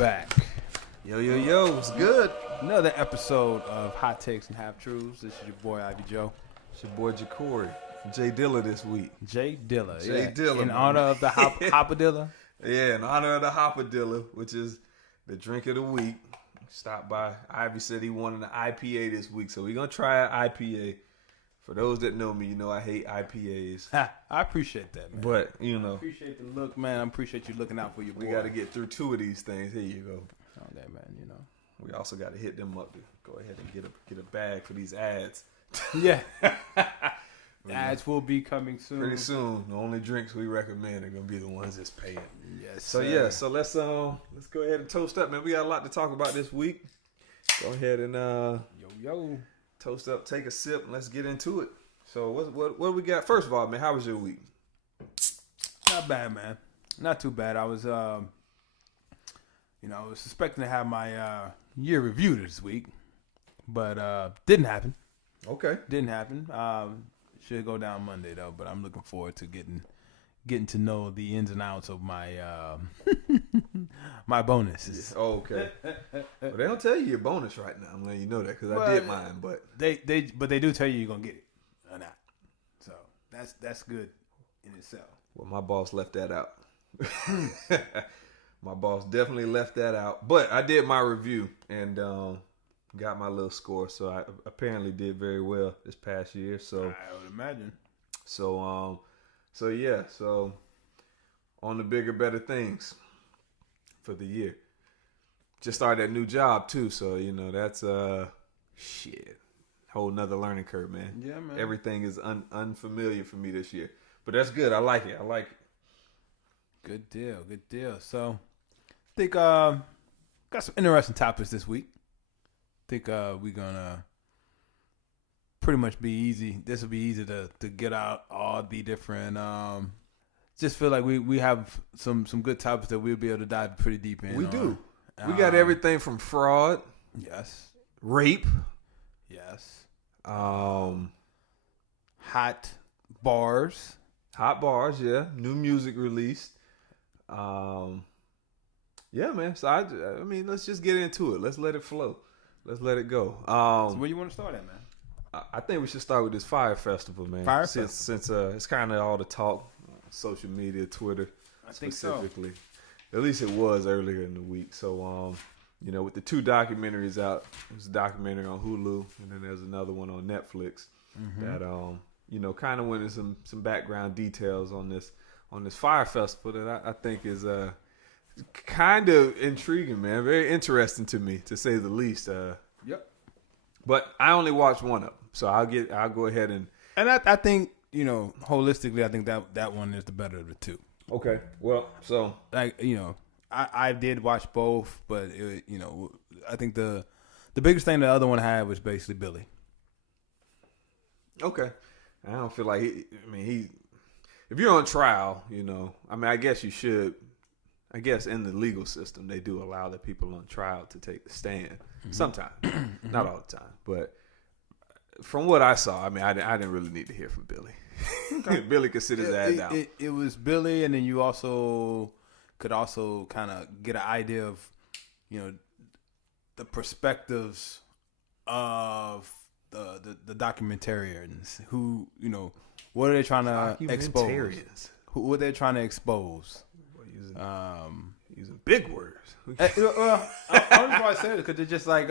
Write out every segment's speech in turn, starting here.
back. Yo, what's good? Another episode of Hot Takes and Half Truths. This is your boy, Ivy Joe. It's your boy, Jacory. Jay Dilla this week. Jay Dilla. Jay Dilla. In honor of the Hopadilla. Yeah, in honor of the Hopadilla, which is the drink of the week. Stopped by. Ivy said he wanted an IPA this week, so we're going to try an IPA. For those that know me, you know I hate IPAs. I appreciate that, man. But, you know. I appreciate the look, man. I appreciate you looking out for your boy. We got to get through 2 of these things. Here you go. Okay, man, you know. We also got to hit them up to go ahead and get a bag for these ads. Yeah. Ads will be coming soon. Pretty soon. The only drinks we recommend are going to be the ones that's paying. Yes, So, sir. yeah. So, let's go ahead and toast up, man. We got a lot to talk about this week. Go ahead and Yo. toast up, take a sip, and let's get into it. So, what we got? First of all, man, how was your week? Not bad, man. Not too bad. I was, I was expecting to have my year review this week, but didn't happen. Okay. Didn't happen. Should go down Monday though, but I'm looking forward to getting to know the ins and outs of my my bonuses. Oh, okay. Well, they don't tell you your bonus right now. I'm letting you know that because I did mine, but they do tell you you're gonna get it or not. So that's good in itself. Well, my boss left that out. My boss definitely left that out. But I did my review and got my little score. So I apparently did very well this past year. So I would imagine. So yeah. So on the bigger, better things for the year. Just started that new job too. So, that's whole nother learning curve, man. Yeah, man. Everything is unfamiliar for me this year. But that's good. I like it. Good deal. So, I think got some interesting topics this week. I think we're gonna pretty much be easy. This will be easy to get out all the different. Just feel like we have some good topics that we'll be able to dive pretty deep in. We do. We got everything from fraud, yes, rape, yes, hot bars, yeah, new music released. Yeah, man. So I mean, let's just get into it. Let's let it flow. Let's let it go. So where you want to start at, man? I think we should start with this Fyre Festival, man. Since it's kind of all the talk, social media, Twitter, specifically. So. At least it was earlier in the week. So, with the 2 documentaries out, there's a documentary on Hulu, and then there's another one on Netflix that kind of went into some background details on this Fyre Festival that I think is kind of intriguing, man. Very interesting to me, to say the least. Yep. But I only watched one of them, so I'll go ahead and I think holistically, I think that one is the better of the 2. Okay. Well, so I did watch both, but I think the biggest thing the other one had was basically Billy. Okay. I don't feel like he if you're on trial, I guess you should. I guess in the legal system, they do allow the people on trial to take the stand. Sometimes, not all the time. But from what I saw, I didn't really need to hear from Billy. Okay. Billy could sit his ass down. It was Billy, and then you could also kind of get an idea of, the perspectives of the documentarians who, what are they trying to expose? Who are they trying to expose? Using big words. Well, I'm just why I said it because it's just like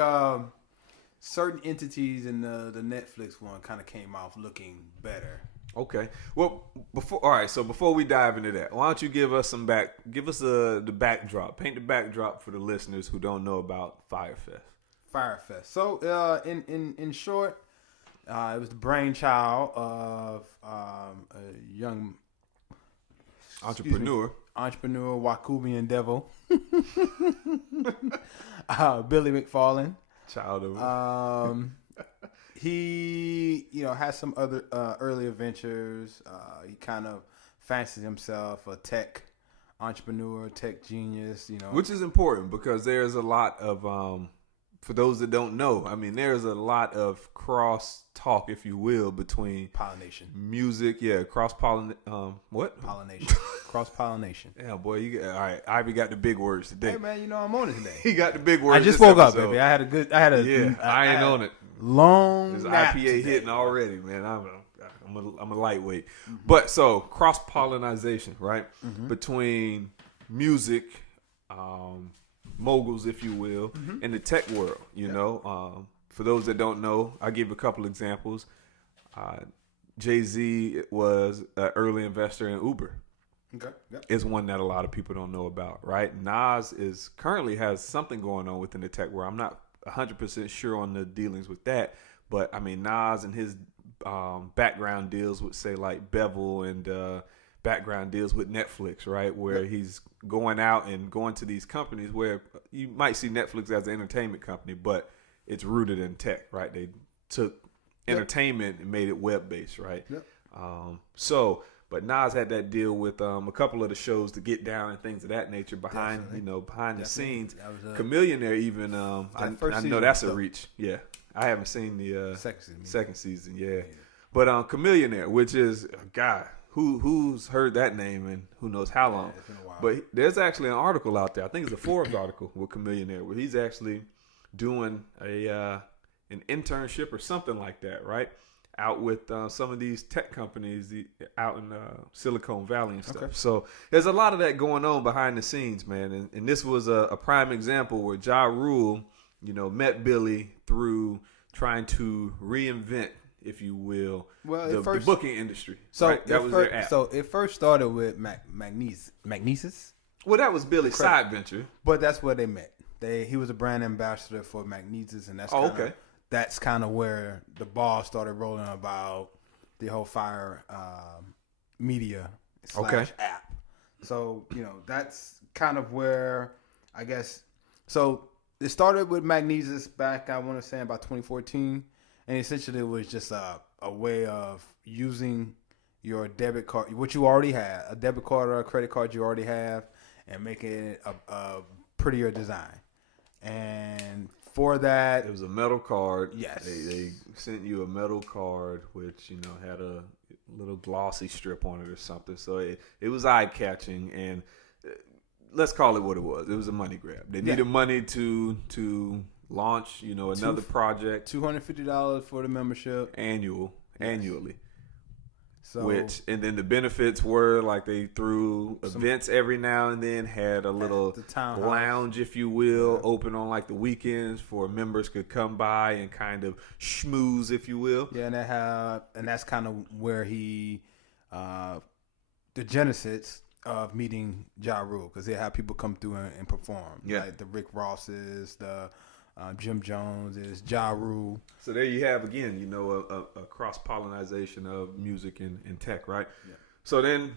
certain entities in the Netflix one kind of came off looking better. Okay. Well, before we dive into that, why don't you give us the backdrop, paint the backdrop for the listeners who don't know about Fyre Fest. Fyre Fest. So, in short, it was the brainchild of a young entrepreneur, Wakubian devil, Billy McFarlane. Child of he, has some other early adventures. He kind of fancies himself a tech entrepreneur, tech genius. Which is important because there's a lot of for those that don't know, I mean, there's a lot of cross talk, if you will, between pollination, music, cross what? Pollination, cross pollination. Yeah, boy, all right. Ivy got the big words today. Hey man, you know I'm on it today. He got the big words. I just woke up, baby. I ain't on it. Long His nap IPA today. hitting already, man. I'm a lightweight, but so cross pollination, right, between music. Moguls, if you will, in the tech world, you know. For those that don't know, I'll give a couple examples. Jay-Z was an early investor in Uber. Okay. Yep. Is one that a lot of people don't know about, right? Nas currently has something going on within the tech world. I'm not 100% sure on the dealings with that, but I mean, Nas and his background deals with, say, like Bevel and background deals with Netflix, right? Where he's going out and going to these companies where you might see Netflix as an entertainment company, but it's rooted in tech, right? They took entertainment and made it web-based, right? Yep. But Nas had that deal with a couple of the shows to Get Down and things of that nature behind the scenes. Chameleonaire even, I know that's a reach. Yeah. I haven't seen the second season. Yeah. But Chameleonaire, which is a guy who's heard that name and who knows how long. It's been a while. But there's actually an article out there. I think it's a Forbes article with Chameleonaire where he's actually doing an internship or something like that, right? Out with some of these tech companies out in Silicon Valley and stuff. Okay. So there's a lot of that going on behind the scenes, man. And this was a prime example where Ja Rule, met Billy through trying to reinvent, if you will, the booking industry. So right? That was their app. So it first started with Magnesis. Well, that was Billy's side venture. But that's where they met. He was a brand ambassador for Magnesis, and that's kind of where the ball started rolling about the whole Fyre media / app. So, that's kind of where, I guess, so it started with Magnesis back, I want to say, about 2014. And essentially it was just a way of using your debit card, what you already had, a debit card or a credit card you already have, and making it a prettier design. And for that, it was a metal card. Yes. They sent you a metal card, which, had a little glossy strip on it or something. So it was eye-catching, and let's call it what it was. It was a money grab. They needed money to launch, another project. $250 for the membership. Annually. So, and then the benefits were like they threw events every now and then, had a little lounge, if you will, open on like the weekends for members could come by and kind of schmooze, if you will. Yeah, and that's kind of where the genesis of meeting Ja Rule, because they have people come through and perform. Yeah. Like the Rick Rosses, the Jim Jones, is Ja Rule. So there you have, again, a cross-pollination of music and tech, right? Yeah. So then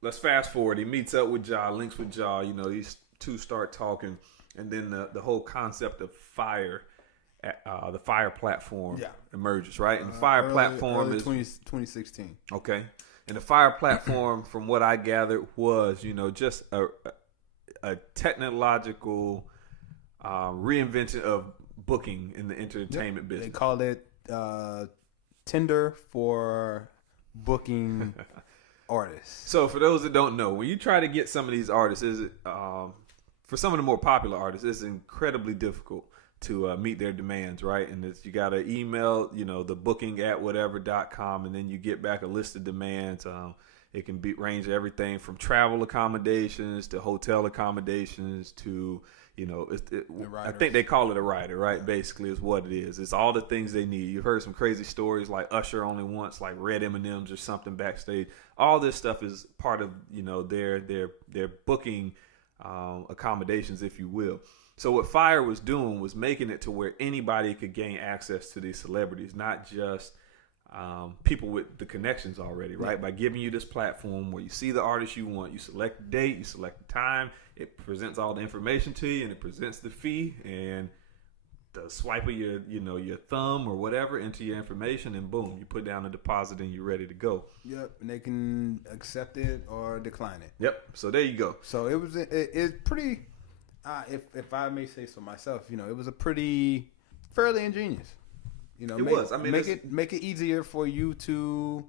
let's fast forward. He meets up with Ja, links with Ja. These two start talking, and then the whole concept of Fyre, the Fyre platform emerges, right? And the Fyre platform is 2016. Okay. And the Fyre platform, from what I gathered, was, just a technological reinvention of booking in the entertainment business. They called it Tinder for booking artists. So for those that don't know, when you try to get some of these artists, for some of the more popular artists, it's incredibly difficult to meet their demands, right? And you got to email, the booking at whatever.com, and then you get back a list of demands. It can range everything from travel accommodations to hotel accommodations to, I think they call it a rider, right? Yeah. Basically is what it is. It's all the things they need. You've heard some crazy stories like Usher only wants like red M&Ms or something backstage. All this stuff is part of, their booking accommodations, if you will. So what Fyre was doing was making it to where anybody could gain access to these celebrities, not just people with the connections already, right? Yeah. By giving you this platform where you see the artist you want, you select the date, you select the time, it presents all the information to you, and it presents the fee, and the swipe of your thumb or whatever into your information, and boom, you put down a deposit and you're ready to go. Yep, and they can accept it or decline it. Yep. So there you go. So it's pretty. if I may say so myself, it was a fairly ingenious. It was. I mean, make it easier for you to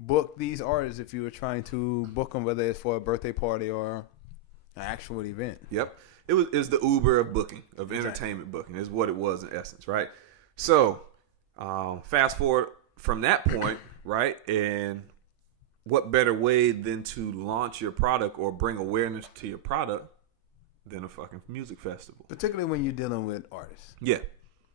book these artists if you were trying to book them, whether it's for a birthday party or an actual event. Yep. It was the Uber of booking, of entertainment booking, is what it was in essence, right? So, fast forward from that point, right? And what better way than to launch your product or bring awareness to your product than a fucking music festival? Particularly when you're dealing with artists. Yeah.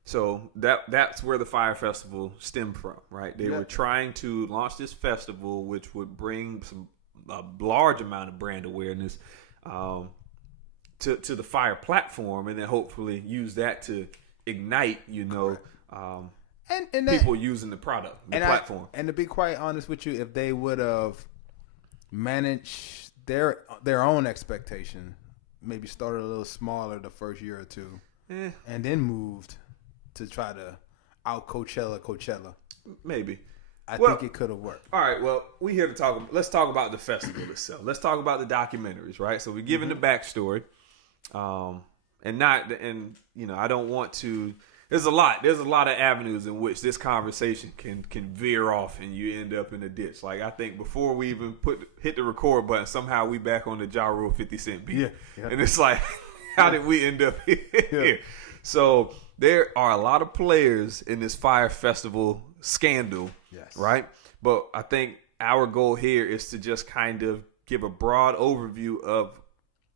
So that's where the Fyre Festival stemmed from, right? They were trying to launch this festival, which would bring a large amount of brand awareness to the Fyre platform, and then hopefully use that to ignite, and people using the product, the platform. And to be quite honest with you, if they would have managed their own expectation, maybe started a little smaller the first year or two, and then moved to try to out Coachella. Maybe. I think it could have worked. All right, well, we here to let's talk about the festival itself. Let's talk about the documentaries, right? So we're giving the backstory. I don't want to, there's a lot of avenues in which this conversation can veer off and you end up in a ditch. Like, I think before we even hit the record button, somehow we back on the Ja Rule 50 Cent beat. Yeah. And it's like, how did we end up here? Yeah. So there are a lot of players in this Fyre Festival scandal, right? But I think our goal here is to just kind of give a broad overview of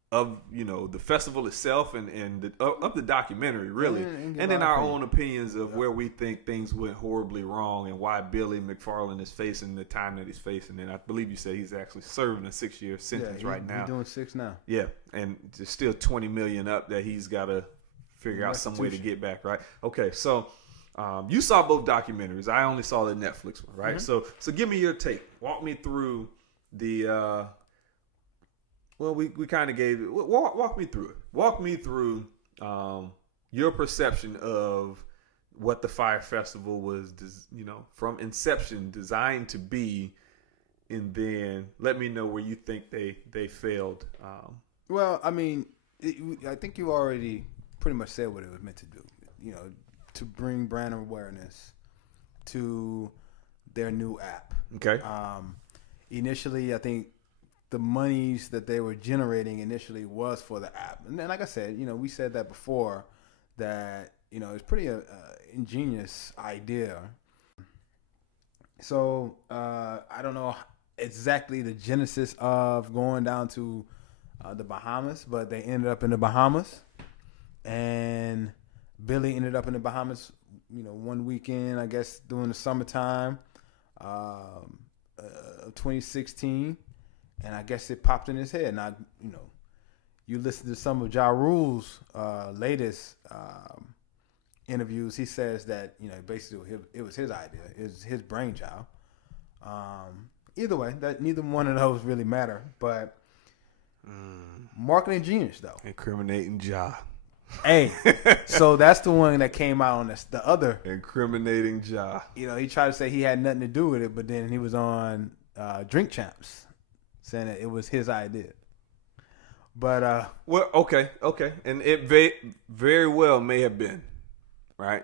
the festival itself and of the documentary, really, and then our own opinions of where we think things went horribly wrong and why Billy McFarland is facing the time that he's facing. And I believe you said he's actually serving a 6-year sentence right now. He's doing 6 now. Yeah, and there's still $20 million up that he's got to figure out some way to get back, right? Okay, so you saw both documentaries. I only saw the Netflix one, right? Mm-hmm. So give me your take. Walk me through the. Well, we kind of gave it. Walk me through it. Walk me through your perception of what the Fyre Festival was, from inception designed to be, and then let me know where you think they failed. Well, I mean, I think you already pretty much said what it was meant to do. To bring brand awareness to their new app. Okay. Initially, I think the monies that they were generating initially was for the app. And then, like I said, we said that before, that, it's pretty ingenious idea. So I don't know exactly the genesis of going down to the Bahamas, but they ended up in the Bahamas. And Billy ended up in the Bahamas, one weekend, I guess, during the summertime of 2016. And I guess it popped in his head. Now, you listen to some of Ja Rule's latest interviews. He says that, basically it was his idea. It was his brainchild. Either way, that neither one of those really matter. But marketing genius, though. Incriminating Ja. Hey, so that's the one that came out on the other. Incriminating Ja. He tried to say he had nothing to do with it, but then he was on Drink Champs, saying that it was his idea. But well, okay, and it very well may have been, right?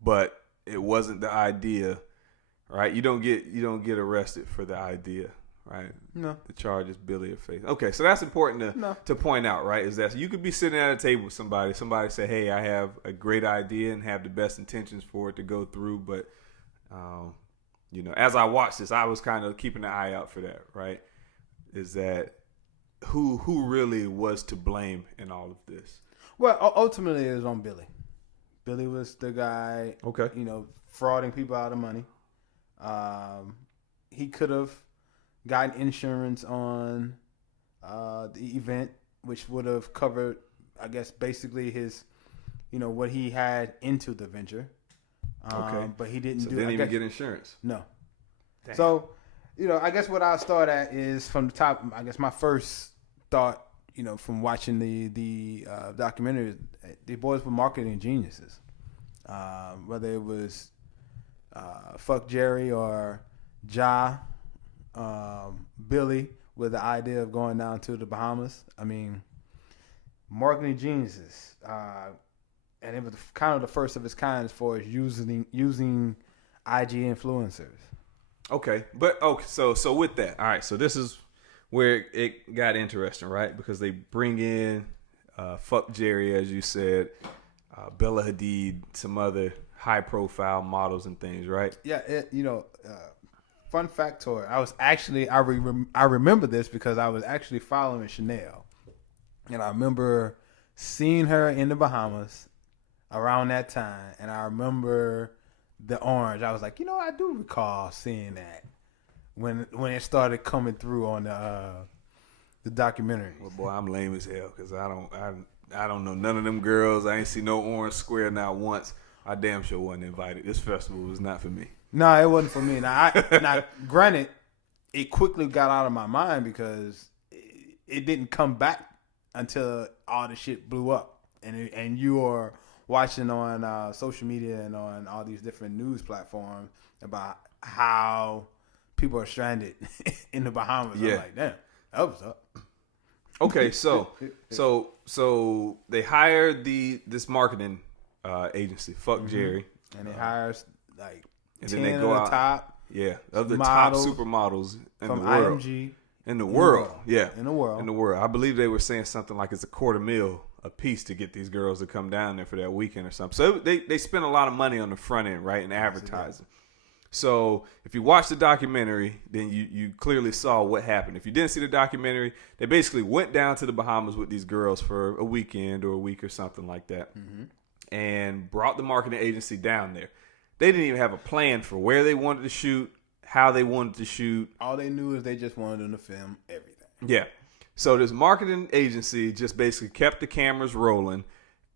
But it wasn't the idea, right? You don't get arrested for the idea, right? No. The charge is Billy or Faith. Okay, so that's important to point out, right? Is that you could be sitting at a table with somebody say, hey, I have a great idea and have the best intentions for it to go through, but as I watched this, I was kind of keeping an eye out for that, right? Is that who really was to blame in all of this? Well, ultimately it was on Billy. Billy was the guy, frauding people out of money. He could have gotten insurance on the event, which would have covered, I guess, basically his, what he had into the venture. Okay. But he didn't didn't even get insurance. No. Damn. So, I guess what I'll start at is from the top. I guess my first thought, from watching the documentary, the boys were marketing geniuses. Whether it was Fuck Jerry or Ja, Billy with the idea of going down to the Bahamas. I mean, marketing geniuses, and it was kind of the first of its kind as far as using IG influencers. Okay, but so with that, all right. So this is where it got interesting, right? Because they bring in Fuck Jerry, as you said, Bella Hadid, some other high-profile models and things, right? Yeah, fun factoid. I remember this because I was actually following Chanel, and I remember seeing her in the Bahamas around that time, and I remember the orange. I was like, I do recall seeing that when it started coming through on the documentary. Well, boy, I'm lame as hell because I don't know none of them girls. I ain't see no orange square not once. I damn sure wasn't invited. This festival was not for me. No, it wasn't for me. Now, granted, it quickly got out of my mind because it didn't come back until all the shit blew up, and you are watching on social media and on all these different news platforms about how people are stranded in the Bahamas. Yeah. I'm like, damn, that was up. Okay, so they hired this marketing agency, Fuck Jerry, and it hires like and 10 then they go of out, the top, of the models top supermodels in from the world, IMG, in the world, in the world. I believe they were saying something like it's $250,000 a piece to get these girls to come down there for that weekend or something. So they spent a lot of money on the front end, right, in advertising. So if you watch the documentary, then you clearly saw what happened. If you didn't see the documentary, they basically went down to the Bahamas with these girls for a weekend or a week or something like that, and brought the marketing agency down there. They didn't even have a plan for where they wanted to shoot, how they wanted to shoot. All they knew is they just wanted them to film everything. Yeah. So this marketing agency just basically kept the cameras rolling,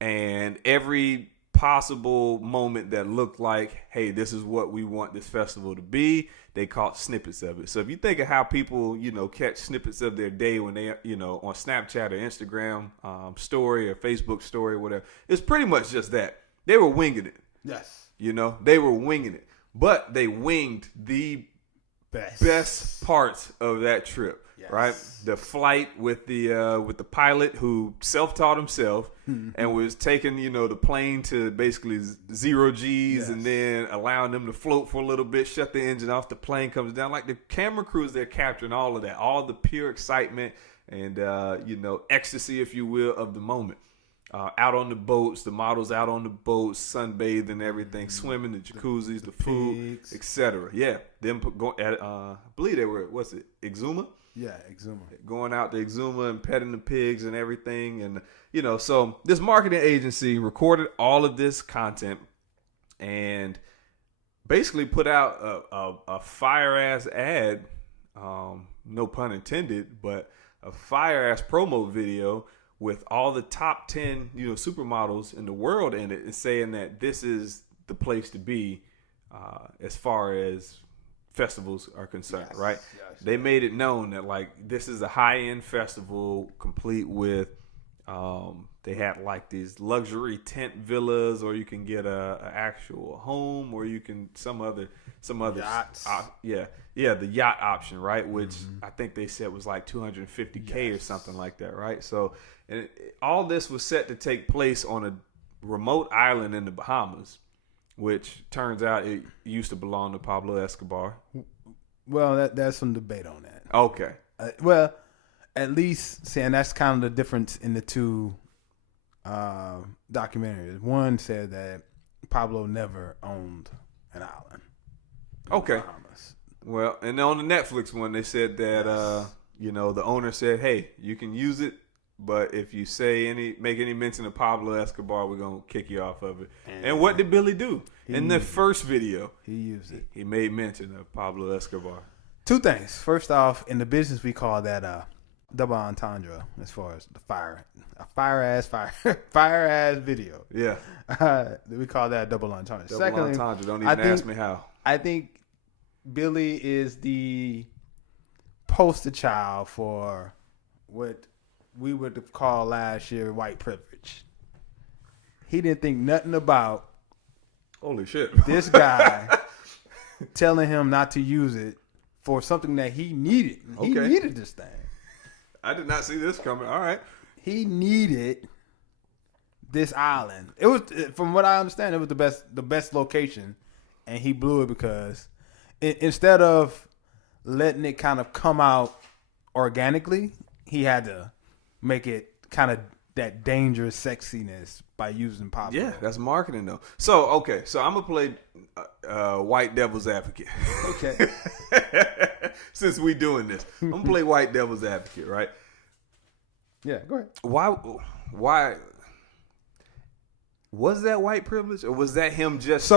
and every possible moment that looked like, hey, this is what we want this festival to be, they caught snippets of it. So if you think of how people, catch snippets of their day when they, on Snapchat or Instagram story or Facebook story or whatever, it's pretty much just that. They were winging it. Yes. They were winging it. But they winged the best parts of that trip. Yes. Right, the flight with the pilot who self-taught himself and was taking the plane to basically 0 G's and then allowing them to float for a little bit, shut the engine off, the plane comes down. Like the camera crews, they're capturing all of that, all the pure excitement and ecstasy, if you will, of the moment. Out on the boats, the models out on the boats, sunbathing and everything, swimming, the jacuzzis, the food, etc. Yeah, them I believe they were Exuma. Yeah, Exuma. Going out to Exuma and petting the pigs and everything. And, so this marketing agency recorded all of this content and basically put out a fire-ass ad, no pun intended, but a fire-ass promo video with all the top 10, supermodels in the world in it and saying that this is the place to be as far as festivals are concerned, right? Yes. They made it known that this is a high-end festival complete with they had these luxury tent villas, or you can get a actual home, or you can some other yachts. The yacht option, right? Which I think they said was like $250K or something like that, right? So all this was set to take place on a remote island in the Bahamas, which turns out it used to belong to Pablo Escobar. Well, there's some debate on that. Okay. Well, at least, and that's kind of the difference in the two documentaries. One said that Pablo never owned an island. Okay. Bahamas. Well, and on the Netflix one, they said that the owner said, "Hey, you can use it, but if you make any mention of Pablo Escobar, we're gonna kick you off of it." And what did Billy do in the first video? He used it. He made mention of Pablo Escobar. Two things. First off, in the business, we call that double entendre as far as the fire ass video. Yeah. We call that double entendre. Double entendre. Don't even ask me how. I think Billy is the poster child for what we would call last year white privilege. He didn't think nothing about holy shit this guy telling him not to use it for something that he needed. He needed this thing. I did not see this coming. All right. he needed this island. It was, from what I understand, it was the best location, and he blew it because instead of letting it kind of come out organically, he had to make it kind of that dangerous sexiness by using pop. Yeah, that's marketing though. So I'm gonna play white devil's advocate. Okay. Since we doing this, I'm gonna play white devil's advocate, right? Yeah, go ahead. Why was that white privilege, or was that him just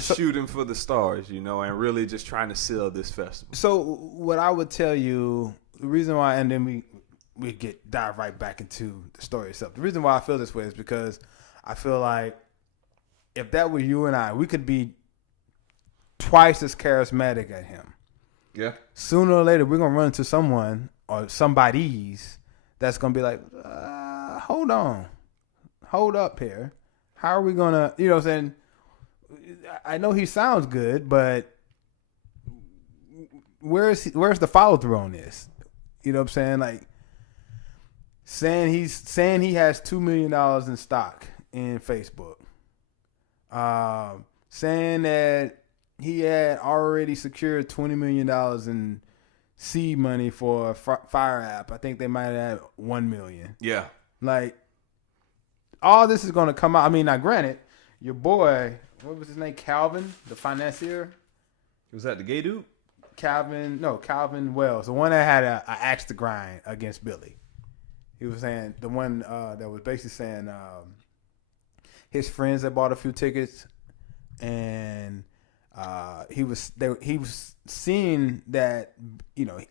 shooting for the stars, and really just trying to sell this festival? So what I would tell you, the reason why, and then we dive right back into the story itself. The reason why I feel this way is because I feel like if that were you and I, we could be twice as charismatic as him. Yeah. Sooner or later, we're gonna run into someone or somebody's that's gonna be like, hold on, hold up here. How are we gonna, you know what I'm saying? I know he sounds good, but where's the follow through on this? You know what I'm saying? Like saying he has $2 million in stock in Facebook. Saying that he had already secured $20 million in seed money for a Fyre app. I think they might have had $1 million. Yeah. Like, all this is going to come out. I mean, now granted, your boy, what was his name? Calvin, the financier. Was that the gay dude? Calvin Wells, the one that had a axe to grind against Billy. He was saying, the one that was basically saying his friends that bought a few tickets, and he was seeing that,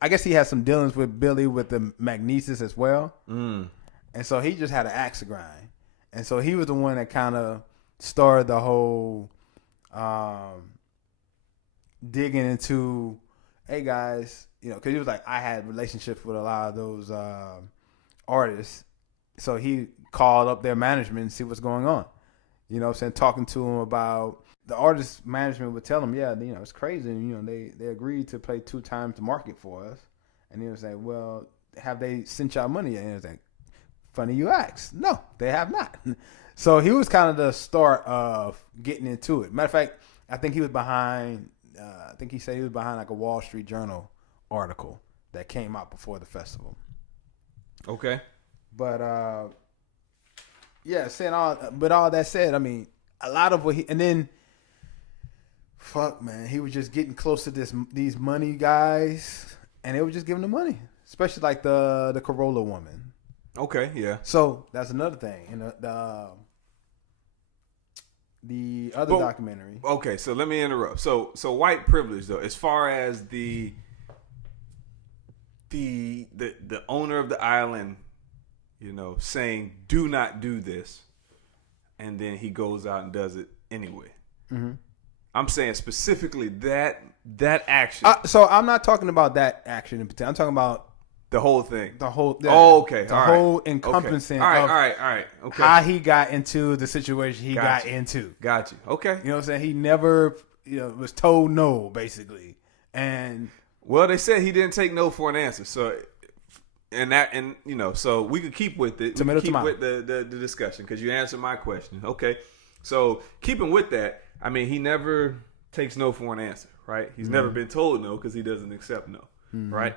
I guess he had some dealings with Billy with the Magnesis as well. And so he just had an axe to grind. And so he was the one that kind of started the whole digging into, hey guys, because he was like, I had relationships with a lot of those artists. So he called up their management and see what's going on. You know what I'm saying? Talking to him about, the artist management would tell him, yeah, it's crazy. And, they agreed to play 2 times the market for us. And he was like, well, have they sent y'all money yet? And he was like, funny you ask. No, they have not. So he was kind of the start of getting into it. Matter of fact, I think he was behind, I think he said he was behind like a Wall Street Journal article that came out before the festival. Okay. But, yeah, all that said, I mean, a lot of what and then, fuck, man, he was just getting close to these money guys, and they were just giving him money, especially like the Corolla woman. Okay, yeah. So that's another thing. And the other documentary. Okay, so let me interrupt. So white privilege though, as far as the owner of the island, saying do not do this, and then he goes out and does it anyway. Mm-hmm. I'm saying specifically that action. So I'm not talking about that action in particular. I'm talking about the whole thing. The whole. Yeah, okay. The whole encompassing. Okay. All right. Okay. How he got into the situation he got into. Got you. Okay. You know what I'm saying? He never, was told no, basically. And well, they said he didn't take no for an answer. So, so we could keep with it. Tomato. With the discussion because you answered my question. Okay. So keeping with that, I mean, he never takes no for an answer, right? He's never been told no because he doesn't accept no, right?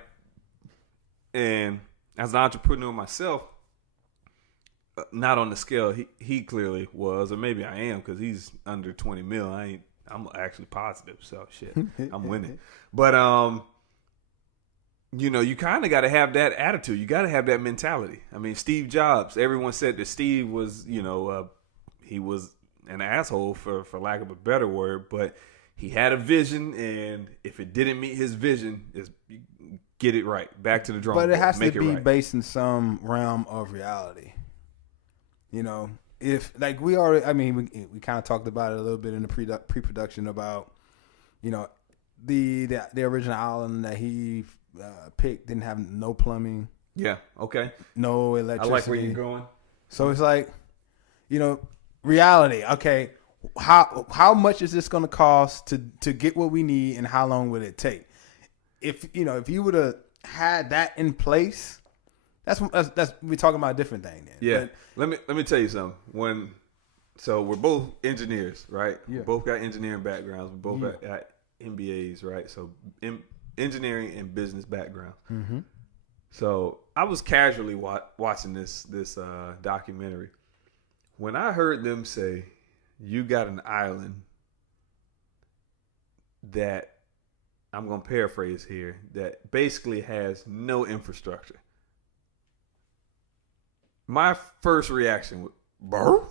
And as an entrepreneur myself, not on the scale he clearly was, or maybe I am because he's under 20 mil. I'm actually positive, so shit, I'm winning. But you kind of got to have that attitude. You got to have that mentality. I mean, Steve Jobs. Everyone said that Steve was, he was an asshole for lack of a better word, but he had a vision, and if it didn't meet his vision, get it right. Back to the drawing board. But it has to be based in some realm of reality. If like we kind of talked about it a little bit in the pre-production about, the original island that he picked didn't have no plumbing. Yeah. Okay. No electricity. I like where you're going. So it's like, reality. Okay, how much is this going to cost to get what we need, and how long would it take? If you would have had that in place, that's we talking about a different thing then. Yeah. But, let me tell you something. So we're both engineers, right? Yeah. We both got engineering backgrounds. We both got MBAs, right? So engineering and business backgrounds. Mm-hmm. So I was casually watching this documentary. When I heard them say, you got an island that, I'm going to paraphrase here, that basically has no infrastructure. My first reaction was, bro?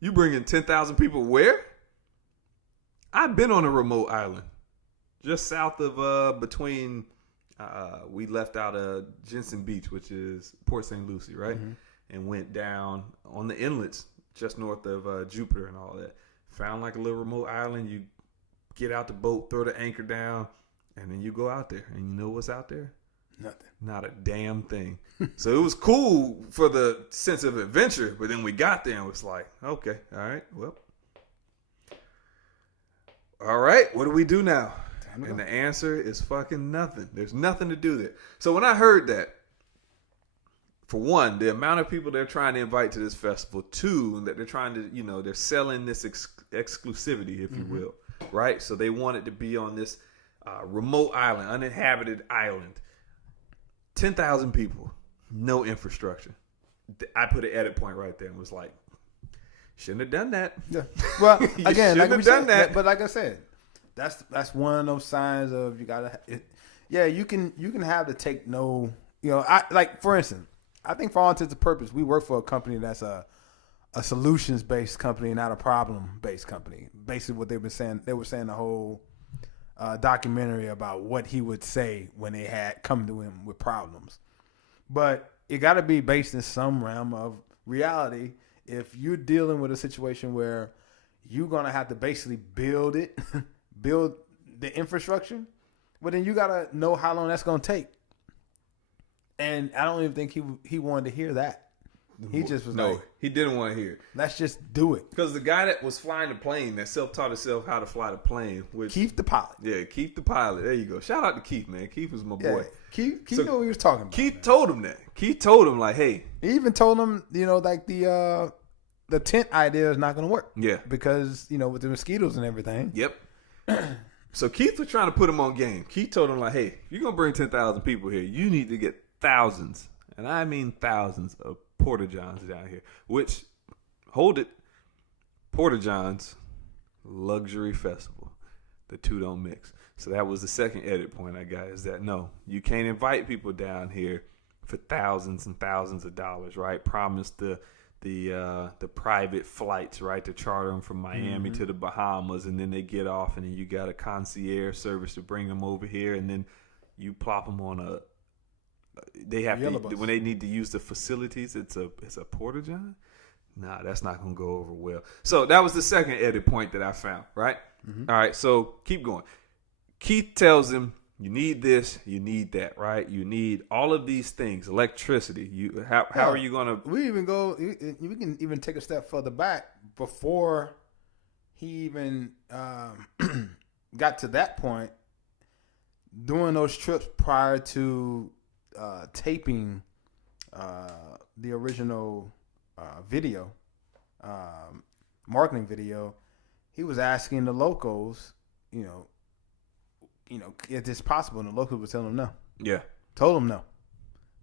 You bringing 10,000 people where? I've been on a remote island. Just south of between we left out of Jensen Beach, which is Port St. Lucie, right? Mm-hmm. And went down on the inlets just north of Jupiter and all that. Found like a little remote island. You get out the boat, throw the anchor down, and then you go out there. And you know what's out there? Nothing. Not a damn thing. So it was cool for the sense of adventure, but then we got there and it was like, okay, all right, well. All right, what do we do now? And the answer is fucking nothing. There's nothing to do there. So when I heard that, for one, the amount of people they're trying to invite to this festival, two, that they're trying to, they're selling this exclusivity, if you will, right? So they want it to be on this remote island, uninhabited island. 10,000 people, no infrastructure. I put an edit point right there and was like, shouldn't have done that. Yeah. Well, again, like we said, that. But like I said, that's one of those signs of you gotta. You can have to take no. For instance, I think for all intents and purposes, we work for a company that's a solutions based company, not a problem based company. Basically, what they've been saying, they were saying the whole documentary about what he would say when they had come to him with problems. But it got to be based in some realm of reality. If you're dealing with a situation where you're going to have to basically build the infrastructure, well, then you got to know how long that's going to take. And I don't even think he wanted to hear that. He just was he didn't want to hear it. Let's just do it. Because the guy that was flying the plane, that self-taught himself how to fly the plane. Keith the pilot. Yeah, Keith the pilot. There you go. Shout out to Keith, man. Keith was my boy. Keith knew what he was talking about. Keith told him that. Keith told him, like, hey. He even told him, like the tent idea is not going to work. Yeah. Because, with the mosquitoes and everything. Yep. So Keith was trying to put him on game. Keith told him, like, hey, if you're going to bring 10,000 people here, you need to get thousands, and I mean thousands of Porta-Johns down here, which, hold it, Porta-Johns, luxury festival. The two don't mix. So that was the second edit point I got, is that no, you can't invite people down here for thousands and thousands of dollars, right? Promise the private flights, right, to charter them from Miami to the Bahamas, and then they get off, and then you got a concierge service to bring them over here, and then you plop them on they have to, when they need to use the facilities, it's a Porta-John. Nah, that's not gonna go over well. So that was the second edit point that I found, right? Mm-hmm. All right, so keep going. Keith tells him, you need this, you need that, right? You need all of these things, electricity. How are you gonna? We can even take a step further back before he even got to that point. Doing those trips prior to taping the original video, marketing video, he was asking the locals, if it's possible, and the locals would tell him no. Yeah. Told him no.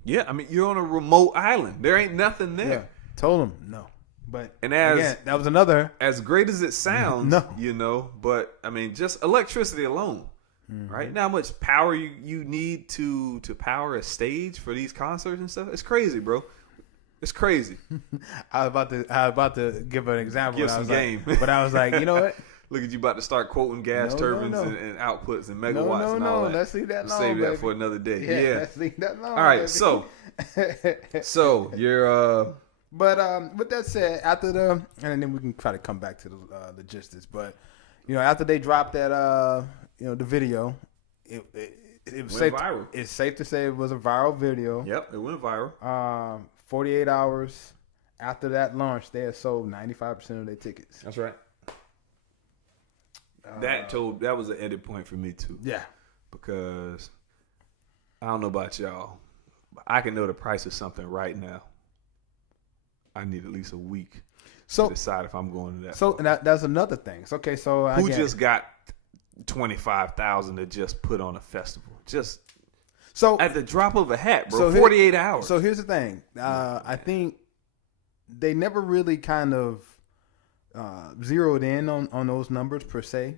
Yeah, I mean, you're on a remote island. There ain't nothing there. Yeah. Told him no. But again, that was another. As great as it sounds, but I mean, just electricity alone. Mm-hmm. Right? Now, how much power you need to power a stage for these concerts and stuff? It's crazy, bro. It's crazy. I was about to give an example. Give some game. But I was like, you know what? Look at you about to start quoting gas turbines and outputs and megawatts and all that. Let's leave that long, save baby. that for another day. Yeah. Let's leave that long. All right, baby. so you're But with that said, after and then we can try to come back to the logistics. But after they dropped that the video, it was safe. Viral. It's safe to say it was a viral video. Yep, it went viral. 48 hours after that launch, they had sold 95% of their tickets. That's right. That was an edit point for me too. Yeah, because I don't know about y'all, but I can know the price of something right now. I need at least a week to decide if I'm going to that. So that's another thing. Okay, so who just got $25,000 to just put on a festival? Just at the drop of a hat, bro. 48 hours. So here's the thing. I think they never really kind of zeroed in on those numbers per se,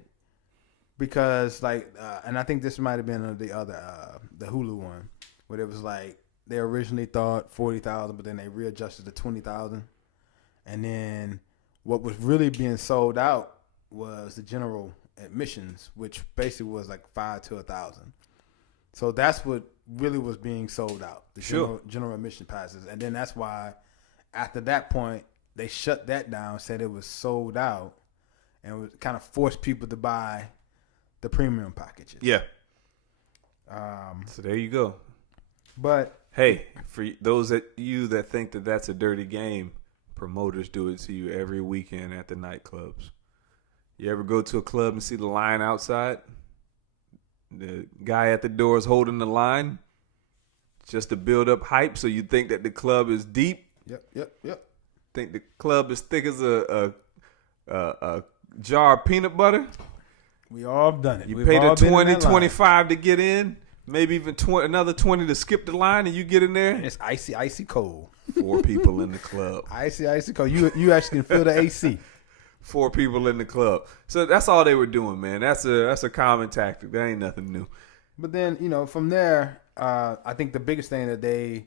because and I think this might have been the other the Hulu one, where it was like they originally thought 40,000, but then they readjusted to 20,000, and then what was really being sold out was the general admissions, which basically was like 5 to 1,000. So that's what really was being sold out, the general admission passes, and then that's why after that point they shut that down, said it was sold out, and it kind of forced people to buy the premium packages. Yeah. So there you go. But hey, for those that think that that's a dirty game, promoters do it to you every weekend at the nightclubs. You ever go to a club and see the line outside? The guy at the door is holding the line just to build up hype, so you think that the club is deep. Yep. Think the club is thick as a jar of peanut butter. We all done it. You pay the 20, 25 to get in, maybe even another 20 to skip the line, and you get in there. And it's icy cold. 4 people in the club. Icy cold. You actually can feel the AC. 4 people in the club. So that's all they were doing, man. That's a common tactic. That ain't nothing new. But then, from there, I think the biggest thing that they,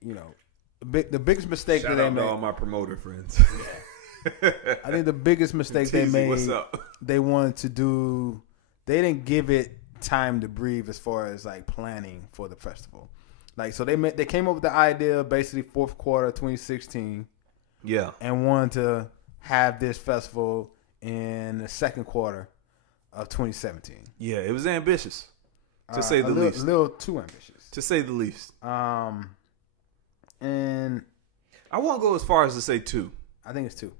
the biggest mistake that they made. Shout out to all my promoter friends. Yeah. I think the biggest mistake they made, what's up? They wanted to do, they didn't give it time to breathe as far as like planning for the festival. Like, so they came up with the idea basically fourth quarter 2016. Yeah. And wanted to have this festival in the second quarter of 2017. Yeah, it was ambitious, to say the least. A little too ambitious. To say the least. And I won't go as far as to say 2. I think it's 2.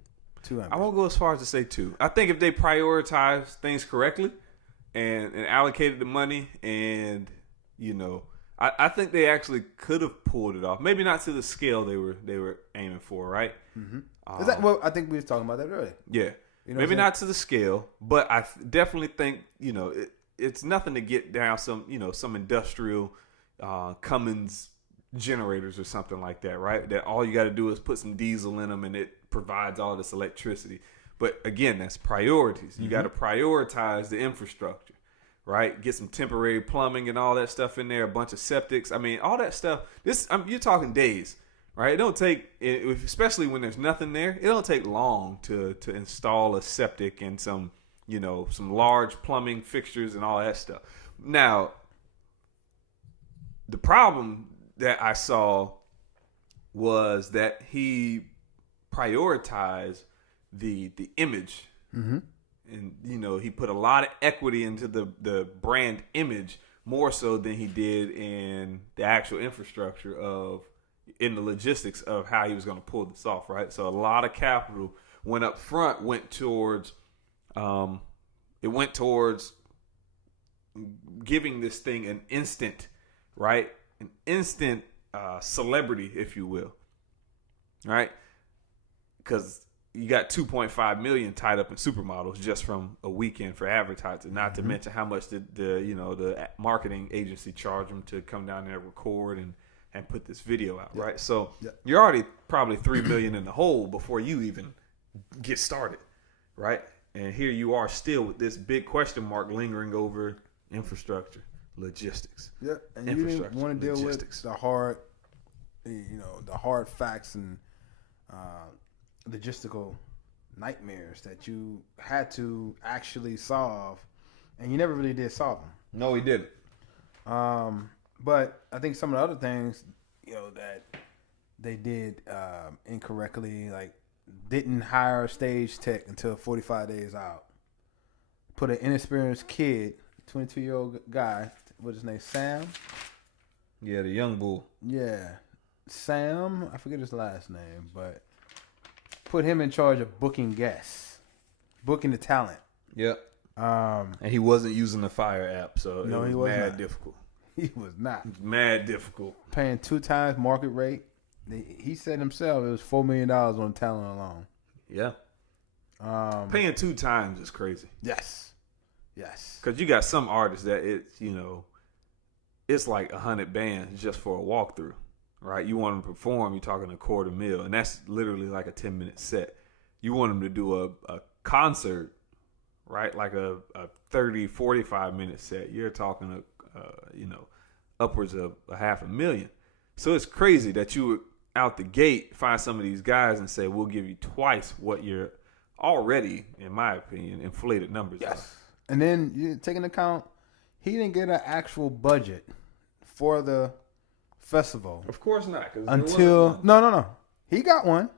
Too ambitious. I won't go as far as to say 2. I think if they prioritize things correctly and allocated the money and, I think they actually could have pulled it off. Maybe not to the scale they were aiming for, right? Mm-hmm. I think we were talking about that earlier. Yeah. Maybe not to the scale, but I definitely think, it's nothing to get down some industrial Cummins generators or something like that, right? That all you got to do is put some diesel in them and it provides all this electricity. But again, that's priorities. You got to prioritize the infrastructure, right? Get some temporary plumbing and all that stuff in there, a bunch of septics. I mean, all that stuff. You're talking days, right? It don't take, especially when there's nothing there, it don't take long to install a septic and some large plumbing fixtures and all that stuff. Now, the problem that I saw was that he prioritized the image. Mm-hmm. And, he put a lot of equity into the brand image more so than he did in the actual infrastructure in the logistics of how he was going to pull this off, right? So a lot of capital went up front, went towards giving this thing an instant, right? An instant celebrity, if you will, right? Because you got 2.5 million tied up in supermodels just from a weekend for advertising. Not to mention how much the marketing agency charged them to come down there, record and put this video out, right? So you're already probably 3 million in the hole before you even get started, right? And here you are still with this big question mark lingering over infrastructure, logistics. Yeah, and you didn't want to deal with the hard, the hard facts and logistical nightmares that you had to actually solve, and you never really did solve them. No, he didn't. But I think some of the other things, that they did incorrectly, like didn't hire a stage tech until 45 days out. Put an inexperienced kid, 22-year-old guy, what's his name, Sam? Yeah, the young bull. Yeah, Sam. I forget his last name, but put him in charge of booking guests, booking the talent. Yep. And he wasn't using the Fyre app, so it was mad difficult. He was not. Mad difficult. Paying 2 times market rate. He said himself it was $4 million on talent alone. Yeah. Paying 2 times is crazy. Yes. Because you got some artists that it's like 100 bands just for a walkthrough, right? You want them to perform, you're talking $250,000, and that's literally like a 10-minute set. You want them to do a concert, right? Like a 30, 45-minute set. You're talking, upwards of $500,000. So it's crazy that you would, out the gate, find some of these guys and say, we'll give you twice what you're already, in my opinion, inflated numbers. Yes. And then you take into account, he didn't get an actual budget for the festival. Of course not. Until, no. He got one.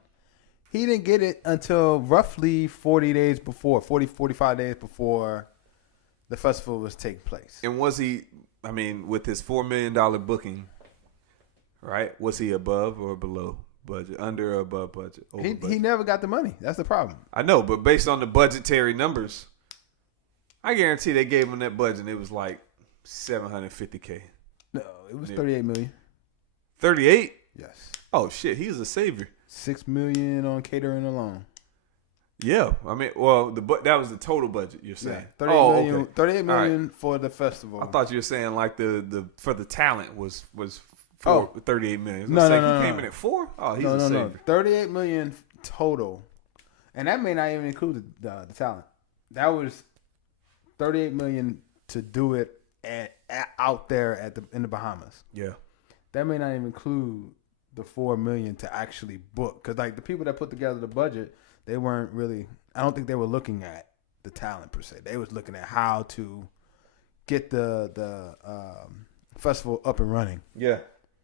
He didn't get it until roughly 45 days before the festival was taking place. And was he, with his $4 million booking, right? Was he above or below budget? Under or above budget? He budget? never got the money. That's the problem. I know, but based on the budgetary numbers, I guarantee they gave him that budget and it was like $750K. No, it was $38 million. 38? Yes. Oh shit, he's a savior. $6 million on catering alone. Yeah, that was the total budget. You're saying? Yeah, $38 million right. For the festival. I thought you were saying like the for the talent was $38 million. No, he came in at 4. Oh, he's a savior. No. $38 million total, and that may not even include the talent. That was $38 million to do it out there in the Bahamas. Yeah, that may not even include the $4 million to actually book, because like the people that put together the budget, they weren't really. I don't think they were looking at the talent per se. They was looking at how to get the festival up and running. Yeah,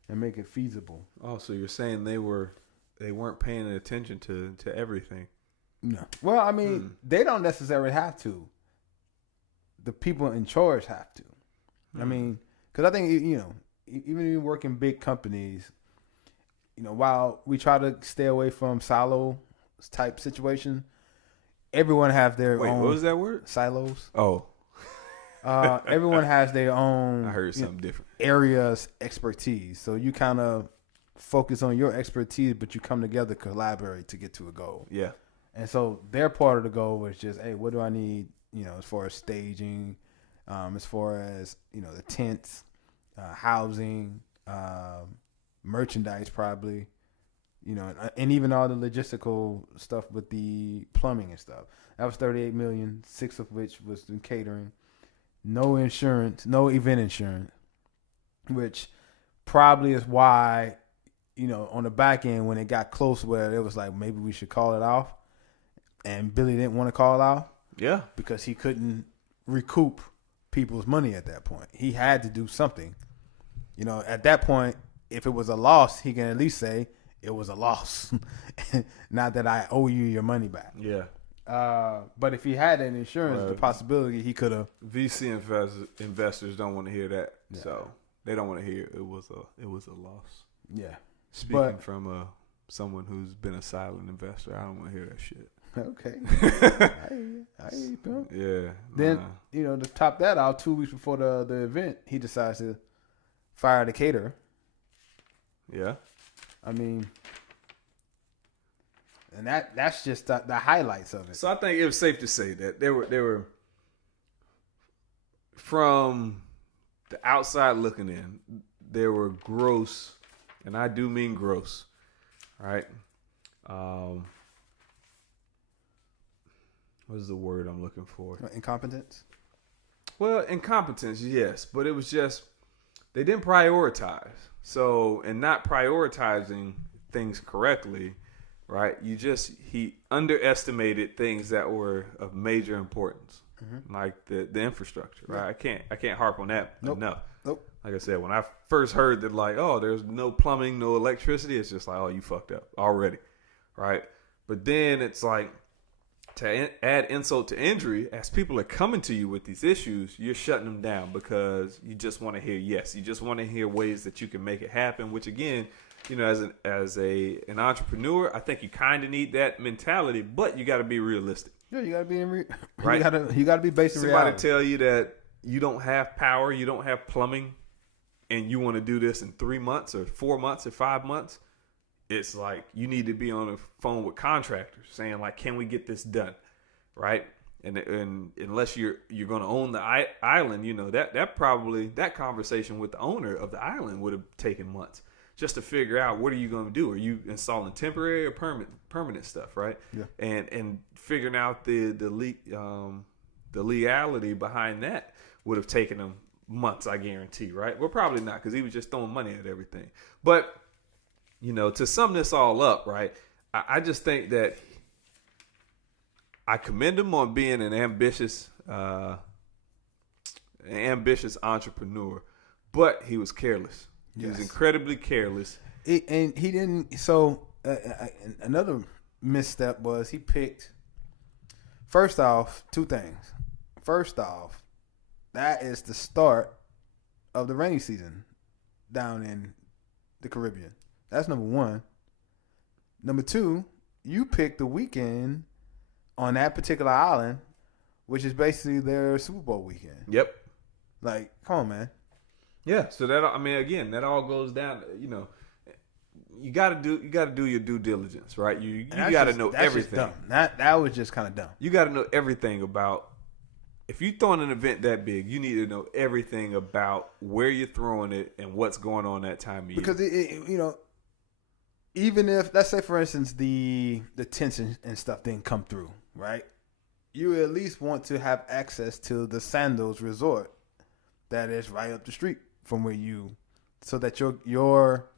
and make it feasible. Oh, so you're saying they weren't paying attention to everything? No. Well, they don't necessarily have to. The people in charge have to. Because I think even if you work in big companies, while we try to stay away from silo type situation, everyone have their own. What was that word? Silos. Oh. Everyone has their own. I heard something different. Areas expertise. So you kind of focus on your expertise, but you come together, collaborate to get to a goal. Yeah. And so their part of the goal was just, hey, what do I need? As far as staging, as far as the tents, housing, merchandise, probably, and even all the logistical stuff with the plumbing and stuff. That was $38 million, 6 of which was in catering. No insurance, no event insurance, which probably is why, on the back end, when it got close where it was like, maybe we should call it off, and Billy didn't want to call it off. Yeah. Because he couldn't recoup people's money at that point. He had to do something. At that point, if it was a loss, he can at least say it was a loss. Not that I owe you your money back. Yeah. But if he had an insurance, the possibility he could have. VC investors don't want to hear that, so they don't want to hear it was a loss. Yeah. Speaking from someone who's been a silent investor, I don't want to hear that shit. Okay. I hear you, Bill. Yeah. Then to top that out, 2 weeks before the event, he decides to fire the caterer. Yeah. And that's just the highlights of it. So I think it was safe to say that they were from the outside looking in, they were gross, and I do mean gross, right? What is the word I'm looking for? Incompetence? Well, incompetence, yes, but it was just they didn't prioritize. So, in not prioritizing things correctly, right? He underestimated things that were of major importance, like the infrastructure, right? I can't harp on that enough. Nope. Like I said, when I first heard that, like, oh, there's no plumbing, no electricity, it's just like, oh, you fucked up already, right? But then it's like, to add insult to injury, as people are coming to you with these issues, you're shutting them down because you just want to hear yes. You just want to hear ways that you can make it happen, which again, as an entrepreneur, I think you kind of need that mentality, but you got to be realistic. Yeah, you got to be right. You got to be based in reality. Somebody tell you that you don't have power, you don't have plumbing, and you want to do this in 3 months or 4 months or 5 months, it's like you need to be on the phone with contractors saying like, can we get this done, right? And unless you're going to own the island, that conversation with the owner of the island would have taken months just to figure out what are you going to do. Are you installing temporary or permanent stuff, right? Yeah. And figuring out the legality behind that would have taken him months, I guarantee, right? Well, probably not, because he was just throwing money at everything. But to sum this all up, right? I just think that I commend him on being an ambitious entrepreneur, but he was careless. He was incredibly careless. And he didn't. So another misstep was he picked. First off, two things. First off, that is the start of the rainy season down in the Caribbean. That's number one. Number two, you picked the weekend on that particular island, which is basically their Super Bowl weekend. Yep. Like, come on, man. Yeah. So that that all goes down. You gotta do your due diligence, right? You gotta know everything. Just dumb. That was just kind of dumb. You gotta know everything about. If you're throwing an event that big, you need to know everything about where you're throwing it and what's going on that time of year. Because even if, let's say, for instance, the tents and stuff didn't come through, right? You at least want to have access to the Sandals Resort that is right up the street from where you, so that your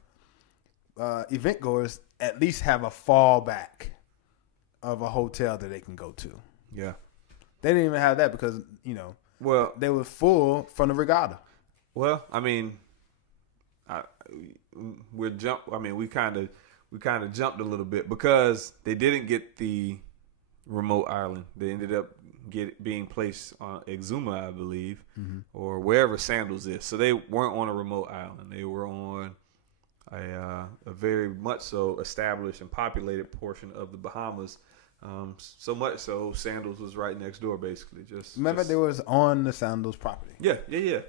event goers at least have a fallback of a hotel that they can go to. Yeah. They didn't even have that because, they were full from the regatta. Well, I mean, we kind of jumped a little bit because they didn't get the remote island. They ended up being placed on Exuma, I believe, or wherever Sandals is. So they weren't on a remote island. They were on a very much so established and populated portion of the Bahamas. So much so, Sandals was right next door, basically. Remember, they was on the Sandals property. Yeah.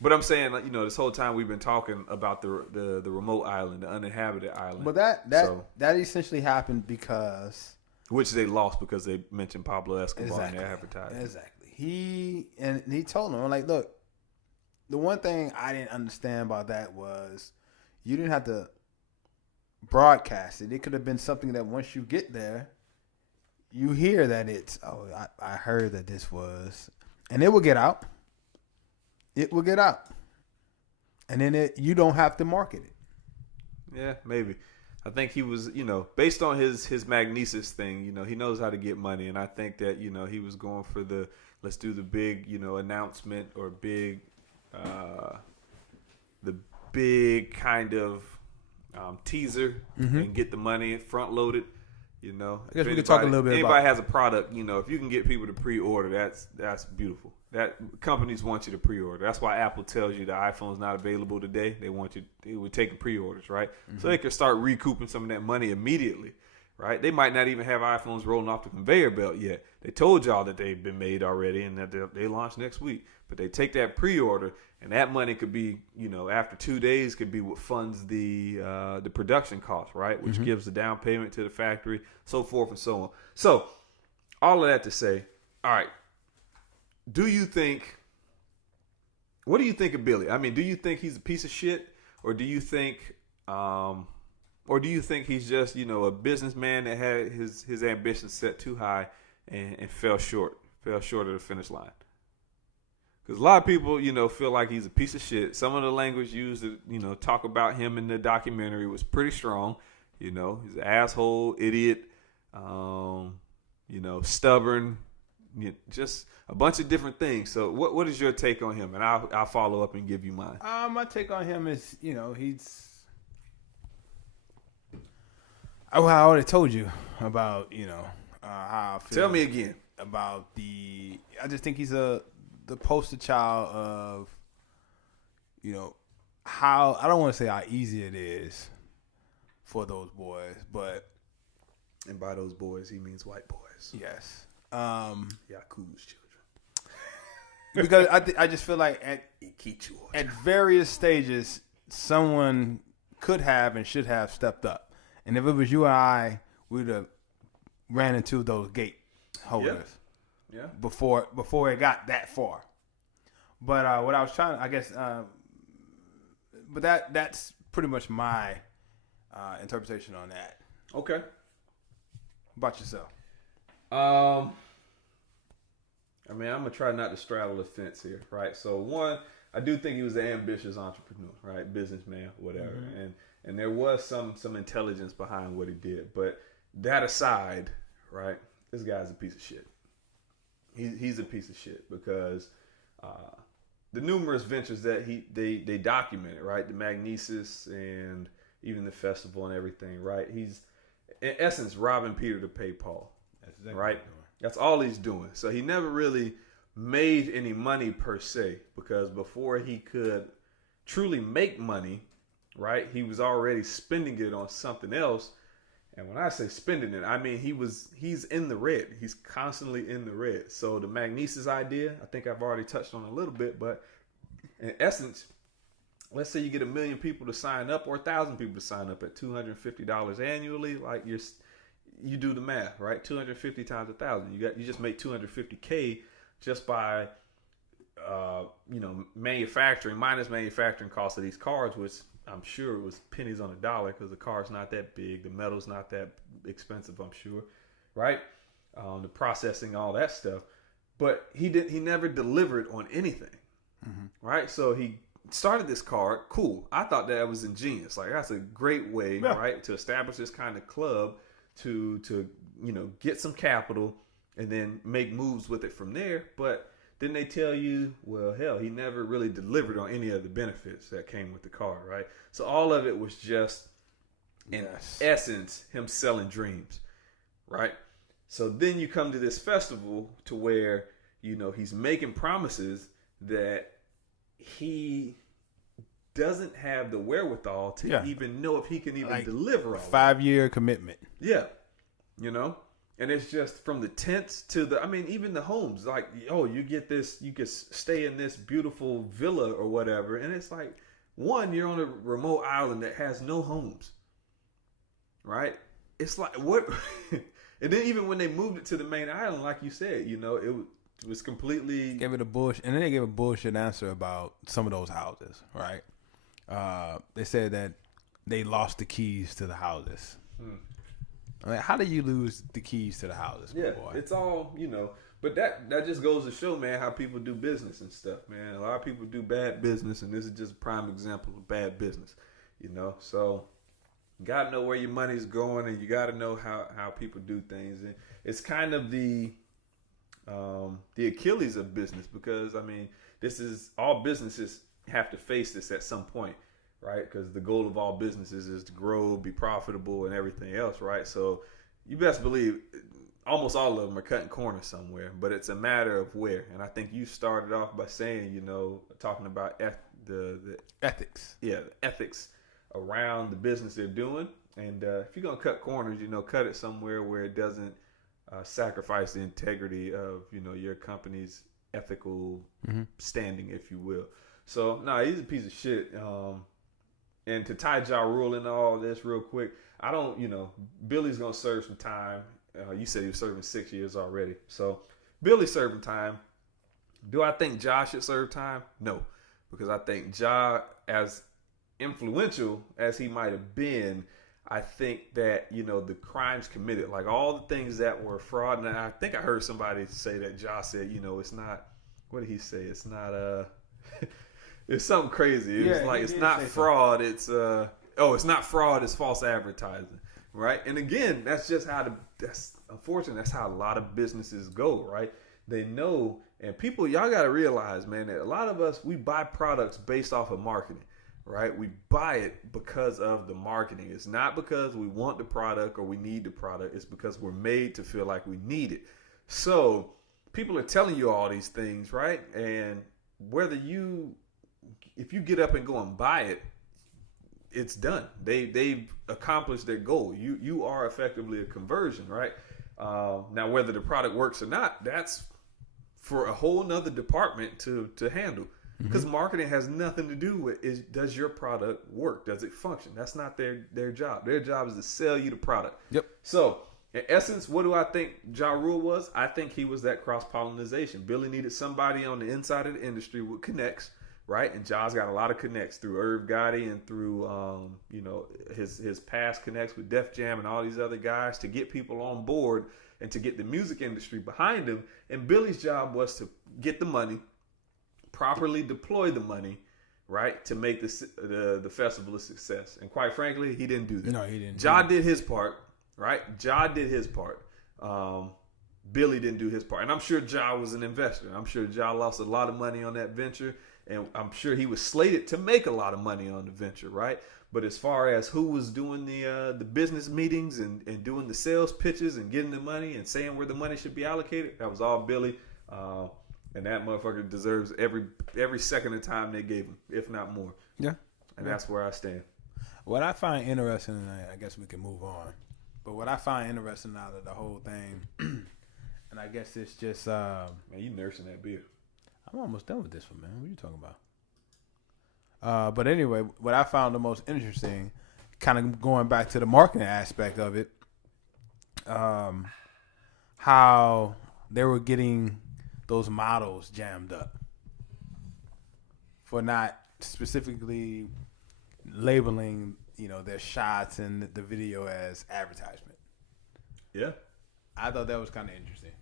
But I'm saying, this whole time we've been talking about the remote island, the uninhabited island. But that essentially happened because, which they lost because they mentioned Pablo Escobar in their advertising. Exactly. He told them, like, look, the one thing I didn't understand about that was you didn't have to broadcast it. It could have been something that once you get there, you hear that I heard that this was, and it will get out. It will get out. And then you don't have to market it. Yeah, maybe. I think he was, based on his magnesis thing, he knows how to get money. And I think that, he was going for let's do the big, announcement or the big kind of teaser and get the money front loaded. I guess we could talk a little bit about. Anybody has a product, if you can get people to pre-order, that's beautiful. That companies want you to pre-order. That's why Apple tells you the iPhone's not available today. They were taking pre-orders, right? So they can start recouping some of that money immediately, right? They might not even have iPhones rolling off the conveyor belt yet. They told y'all that they've been made already and that they launch next week. But they take that pre-order, and that money could be, after 2 days, could be what funds the production cost, right? Which gives the down payment to the factory, so forth and so on. So, all of that to say, all right, what do you think of Billy? I mean, do you think he's a piece of shit, or do you think he's just, a businessman that had his ambitions set too high and fell short of the finish line? Because a lot of people, feel like he's a piece of shit. Some of the language used to, talk about him in the documentary was pretty strong. He's an asshole, idiot, stubborn, just a bunch of different things. So what is your take on him? And I'll follow up and give you mine. My take on him is, I already told you about, how I feel. Tell me again. About I just think he's the poster child of, how, I don't want to say how easy it is for those boys, but. And by those boys, he means white boys. Yes. Yaku's children. because I just feel like at various stages, someone could have and should have stepped up. And if it was you and I, we'd have ran into those gate holders. Yeah. Before it got that far. But what I was trying, I guess, but that's pretty much my interpretation on that. Okay. How about yourself? I mean, I'm gonna try not to straddle the fence here, right? So one, I do think he was an ambitious entrepreneur, right? Businessman, whatever, and there was some intelligence behind what he did. But that aside, right? This guy's a piece of shit. He's a piece of shit because the numerous ventures that they documented, right? The Magnesis and even the festival and everything, right? He's in essence robbing Peter to pay Paul. That's exactly right. That's all he's doing. So he never really made any money per se, because before he could truly make money, right, he was already spending it on something else. And when I say spending it, I mean he's in the red. He's constantly in the red. So the Magnesis idea, I think I've already touched on a little bit, but in essence, let's say you get 1 million people to sign up or 1,000 people to sign up at $250 annually, like you do the math, right? 250 times 1,000. You just make $250K just by manufacturing, minus manufacturing costs of these cars, which I'm sure it was pennies on a dollar because the car's not that big, the metal's not that expensive, I'm sure, right? The processing, all that stuff. But he never delivered on anything, right? So he started this car, cool. I thought that was ingenious. Like, that's a great way, right, to establish this kind of club to get some capital and then make moves with it from there. But then they tell you, well, hell, he never really delivered on any of the benefits that came with the car, right? So all of it was just, in essence, him selling dreams, right? So then you come to this festival to where, he's making promises that he doesn't have the wherewithal to even know if he can even deliver on. 5-year commitment. Yeah. And it's just from the tents to even the homes, like, you get this, you can stay in this beautiful villa or whatever. And it's like, one, you're on a remote island that has no homes, right? It's like, what? And then even when they moved it to the main island, like you said, it was completely... Gave it a bullshit. And then they gave a bullshit answer about some of those houses, right? They said that they lost the keys to the houses. I mean, how do you lose the keys to the houses, boy? It's all, but that just goes to show, man, how people do business and stuff, man. A lot of people do bad business, and this is just a prime example of bad business, So you got to know where your money's going, and you got to know how people do things. And it's kind of the Achilles of business, because, this is, all businesses have to face this at some point. Right, because the goal of all businesses is to grow, be profitable, and everything else, right? So you best believe almost all of them are cutting corners somewhere, but it's a matter of where. And I think you started off by saying, talking about the ethics. Yeah, the ethics around the business they're doing. And if you're going to cut corners, cut it somewhere where it doesn't sacrifice the integrity of, your company's ethical standing, if you will. So, no, he's a piece of shit. And to tie Ja Rule into all this real quick, I don't, Billy's going to serve some time. You said he was serving 6 years already. So Billy's serving time. Do I think Ja should serve time? No. Because I think Ja, as influential as he might have been, I think that, the crimes committed, like all the things that were fraud. And I think I heard somebody say that Ja said, it's not, what did he say? It's not, it's something crazy. It was like, it's not fraud. It's it's not fraud. It's false advertising, right? And again, that's just that's unfortunate. That's how a lot of businesses go, right? They know, and people, y'all got to realize, man, that a lot of us, we buy products based off of marketing, right? We buy it because of the marketing. It's not because we want the product or we need the product. It's because we're made to feel like we need it. So people are telling you all these things, right? And if you get up and go and buy it, it's done. They've accomplished their goal. You are effectively a conversion, right? Now, whether the product works or not, that's for a whole nother department to handle. Because marketing has nothing to do with does your product work? Does it function? That's not their job. Their job is to sell you the product. Yep. So, in essence, what do I think Ja Rule was? I think he was that cross-pollination. Billy needed somebody on the inside of the industry with connects, right? And Ja's got a lot of connects through Irv Gotti and through, his past connects with Def Jam and all these other guys to get people on board and to get the music industry behind him. And Billy's job was to get the money, properly deploy the money, right, to make the festival a success. And quite frankly, he didn't do that. No, he didn't. Ja did his part, right? Ja did his part. Billy didn't do his part. And I'm sure Ja was an investor. I'm sure Ja lost a lot of money on that venture. And I'm sure he was slated to make a lot of money on the venture, right? But as far as who was doing the business meetings and doing the sales pitches and getting the money and saying where the money should be allocated, that was all Billy. And that motherfucker deserves every second of time they gave him, if not more. Yeah. And that's where I stand. What I find interesting, and I guess we can move on, but what I find interesting out of the whole thing, and I guess it's just... man, you nursing that beer. I'm almost done with this one, man. What are you talking about? But anyway, what I found the most interesting, kind of going back to the marketing aspect of it, how they were getting those models jammed up for not specifically labeling, their shots and the video as advertisement. Yeah. I thought that was kind of interesting.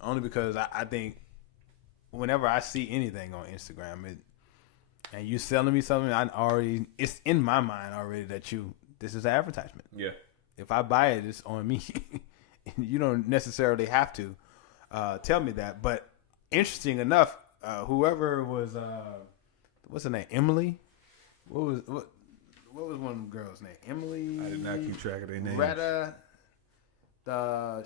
Only because I think whenever I see anything on Instagram, and you selling me something, it's in my mind already that this is an advertisement. Yeah. If I buy it, it's on me. You don't necessarily have to tell me that, but interesting enough, whoever was, what's her name? Emily? What was one of them girls' name? Emily? I did not keep track of their names. Retta. I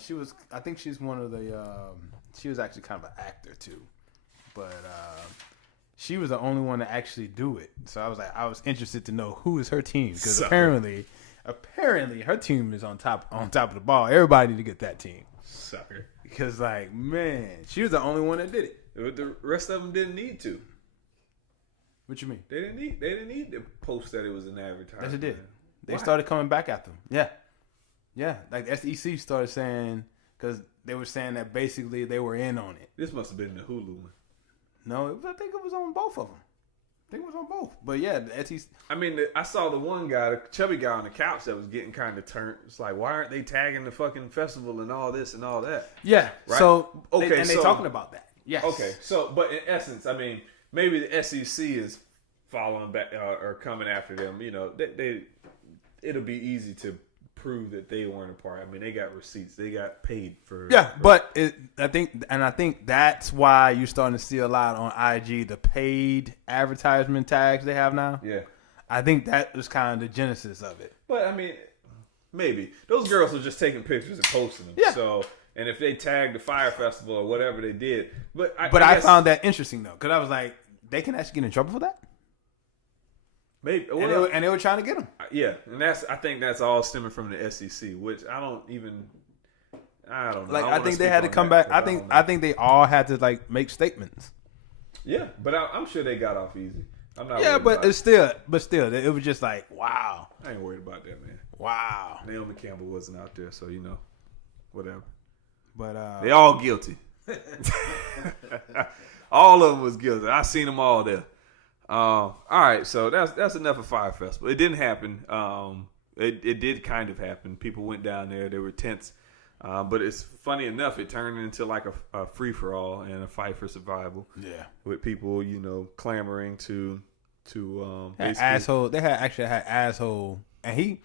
think she's one of the, she was actually kind of an actor too, but she was the only one to actually do it. So I was interested to know who is her team, because apparently her team is on top of the ball. Everybody need to get that team. Sucker. Because, man, she was the only one that did it. The rest of them didn't need to. What you mean? They didn't need to post that it was an advertisement. Yes, it did. They started coming back at them. Yeah. Yeah. Like SEC started saying, because they were saying that basically they were in on it. This must have been the Hulu one. No, I think it was on both of them. I think it was on both. But yeah, the SEC. I mean, I saw the one guy, the chubby guy on the couch that was getting kind of turned. It's like, why aren't they tagging the fucking festival and all this and all that? Yeah. Right? So, they're talking about that. Yes. Okay. So, but in essence, I mean, maybe the SEC is following back or coming after them. It'll be easy to prove that they weren't a part. I mean, they got receipts. They got paid for. Yeah, but I think that's why you're starting to see a lot on IG, the paid advertisement tags they have now. Yeah, I think that was kind of the genesis of it. But I mean, maybe those girls are just taking pictures and posting them. Yeah. So, and if they tagged the Fyre Festival or whatever they did, I guess, found that interesting though, because I was like, they can actually get in trouble for that. Maybe, and they were trying to get them. Yeah, and I think that's all stemming from the SEC, which I don't know. Like I think they had to come back. I think they all had to make statements. Yeah, but I'm sure they got off easy. I'm not. Yeah, but still, it was just like, wow. I ain't worried about that, man. Wow. Naomi Campbell wasn't out there, so whatever. But they all guilty. All of them was guilty. I seen them all there. All right, so that's enough of Fyre Festival. It didn't happen. It did kind of happen. People went down there. There were tents. But it's funny enough, it turned into like a free-for-all and a fight for survival. Yeah. With people, clamoring to asshole. They had asshole. And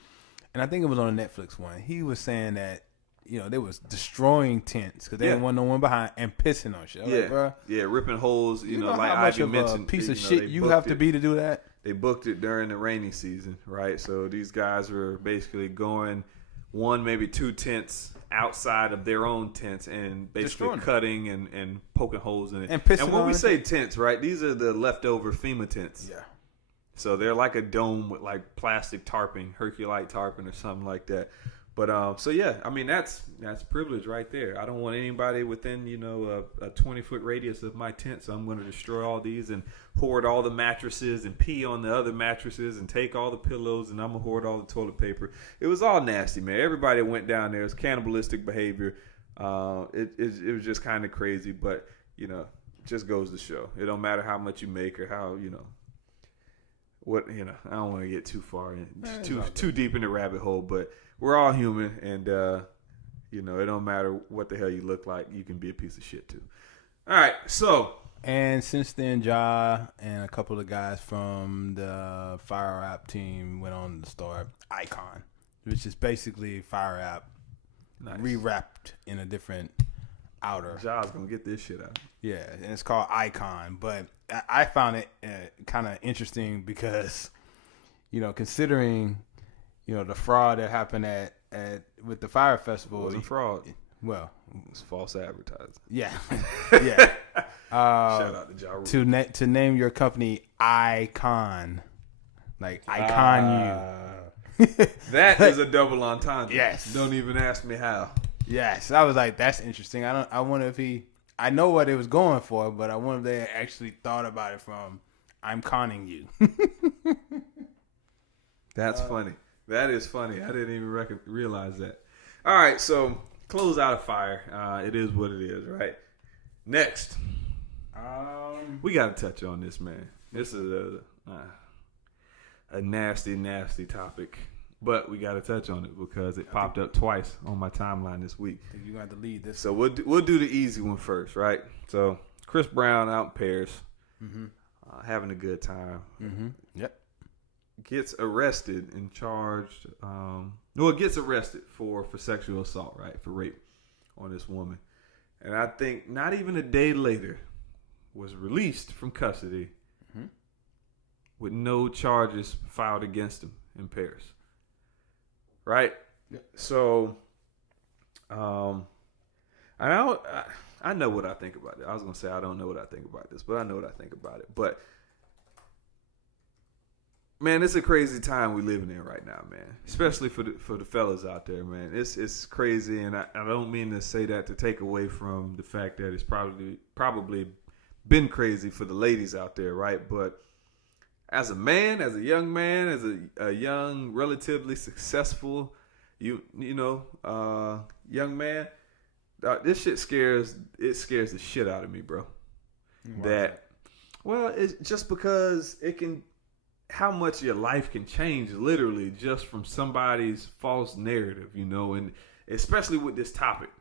I think it was on a Netflix one. He was saying that, they was destroying tents because they didn't want no one behind and pissing on shit. Yeah, like, bro, ripping holes. You know like how much Ivy of mentioned, a piece of shit you have to be to do that. They booked it during the rainy season, right? So these guys were basically going one, maybe two tents outside of their own tents and basically destroying cutting and poking holes in it. And pissing and when on we it. say tents, right, these are the leftover FEMA tents. Yeah. So they're like a dome with like plastic tarping, Herculite tarping or something like that. But so yeah, I mean that's privilege right there. I don't want anybody within a 20-foot radius of my tent, so I'm going to destroy all these and hoard all the mattresses and pee on the other mattresses and take all the pillows, and I'm gonna hoard all the toilet paper. It was all nasty, man. Everybody that went down there, it was cannibalistic behavior. It was just kind of crazy, but it just goes to show it don't matter how much you make or how what I don't want to get too far in, too deep in the rabbit hole, but we're all human, and it don't matter what the hell you look like, you can be a piece of shit too. All right, so and since then, Ja and a couple of guys from the Fyre app team went on to start Icon, which is basically Fyre app re-wrapped in a different outer. Ja's gonna get this shit out. Yeah, and it's called Icon, but I found it kind of interesting because, considering, the fraud that happened at with the Fyre Festival. It wasn't fraud. Well, it was false advertising. Yeah, yeah. Shout out to Ja Rule. To name your company Icon, like Icon you. That is a double entendre. Yes. Don't even ask me how. Yes, I was like, that's interesting. I wonder if I know what it was going for, but I wonder if they actually thought about it from I'm conning you. That's funny. That is funny. I didn't even realize that. All right, so close out of Fyre. It is what it is, right? Next, we got to touch on this, man. This is a nasty, nasty topic, but we got to touch on it because it popped up twice on my timeline this week. I think you're going to have to lead this. So we'll do the easy one first, right? So Chris Brown out in Paris, having a good time. Mm-hmm. Yep. Gets arrested and charged. Gets arrested for sexual assault, right? For rape on this woman. And I think not even a day later was released from custody with no charges filed against him in Paris. Right? Yep. So, I know what I think about it. I was going to say I don't know what I think about this, but I know what I think about it. But man, it's a crazy time we're living in right now, man. Especially for the fellas out there, man. It's crazy, and I don't mean to say that to take away from the fact that it's probably been crazy for the ladies out there, right? But as a man, as a young man, as a young, relatively successful, young man, this shit scares the shit out of me, bro. Wow. It's just because it can. How much your life can change literally just from somebody's false narrative, and especially with this topic,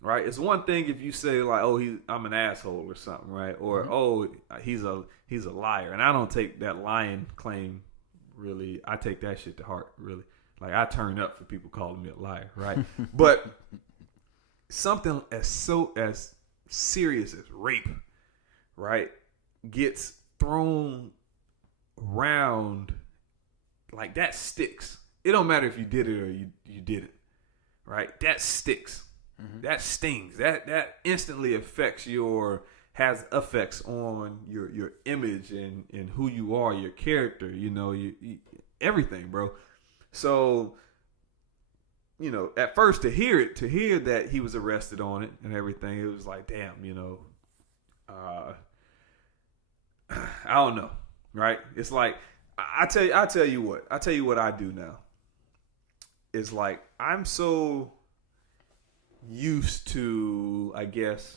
right? It's one thing if you say like, "Oh, I'm an asshole" or something, right? Or "Oh, he's a liar," and I don't take that lying claim really. I take that shit to heart, really. Like I turn up for people calling me a liar, right? But something as serious as rape, right, gets thrown around like that sticks. It don't matter if you did it or you did it, right? That sticks. That stings. That instantly has effects on your image and who you are, your character, everything, bro. So, at first to hear that he was arrested on it and everything, it was like, damn, I don't know. Right? It's like I tell you what I do now. It's like I'm so used to, I guess,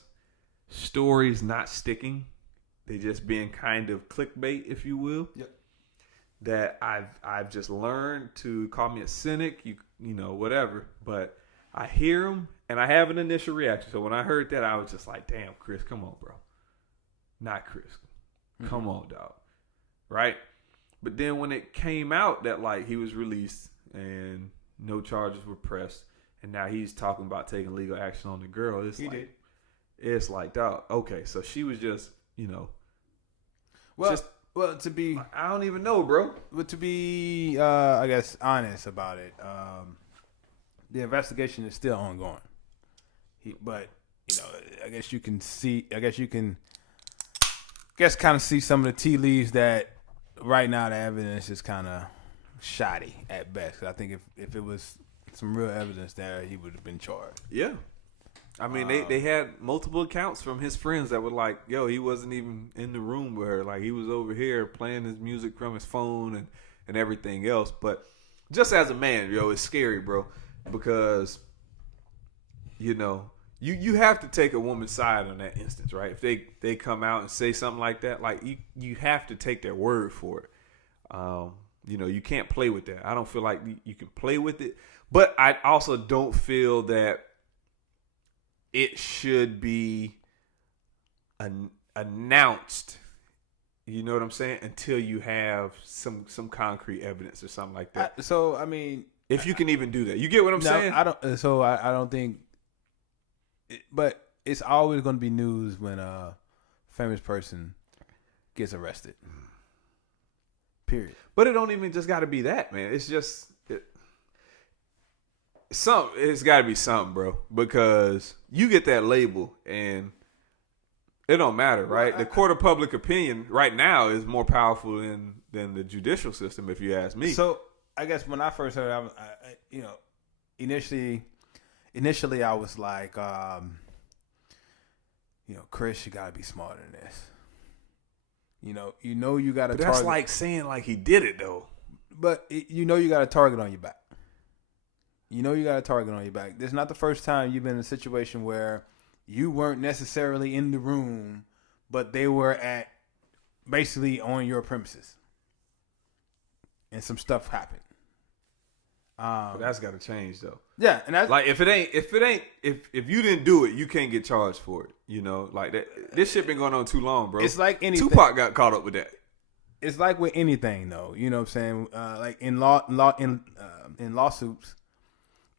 stories not sticking. They just being kind of clickbait, if you will. Yep. That I've just learned to call me a cynic, whatever. But I hear them and I have an initial reaction. So when I heard that, I was just like, damn, Chris, come on, bro. Not Chris. Come on, dog. Right? But then when it came out that like he was released and no charges were pressed and now he's talking about taking legal action on the girl, it's like, dog, okay, so she was just, well, to be, I don't even know, bro. But to be, I guess, honest about it, the investigation is still ongoing. But I guess you can kind of see some of the tea leaves that right now the evidence is kind of shoddy at best. I think if it was some real evidence there, he would have been charged. Yeah. I mean, they had multiple accounts from his friends that were like, yo, he wasn't even in the room with her. Like, he was over here playing his music from his phone and everything else. But just as a man, yo, it's scary, bro. Because, you know, you have to take a woman's side on that instance, right? If they come out and say something like that, like, you have to take their word for it. You know, you can't play with that. I don't feel like you can play with it. But I also don't feel that it should be announced, you know what I'm saying, until you have some concrete evidence or something like that. I mean, if you can even do that, you get what I'm saying? I don't. So I don't think. But it's always going to be news when a famous person gets arrested. Period. But it don't even just got to be that, man. It's just it's got to be something, bro, because you get that label and it don't matter, right? The court of public opinion right now is more powerful than the judicial system, if you ask me. So I guess when I first heard, I you know, initially I was like, you know, Chris, you gotta be smarter than this. You know, you got to. But that's like saying like he did it though. But you know, you got a target on your back. You know you got a target on your back. This is not the first time you've been in a situation where you weren't necessarily in the room, but they were basically on your premises. And some stuff happened. But that's got to change though. Yeah, and that's like if you didn't do it, you can't get charged for it. You know, like that. This shit been going on too long, bro. It's like anything. Tupac got caught up with that. It's like with anything though. You know what I'm saying? Like in lawsuits,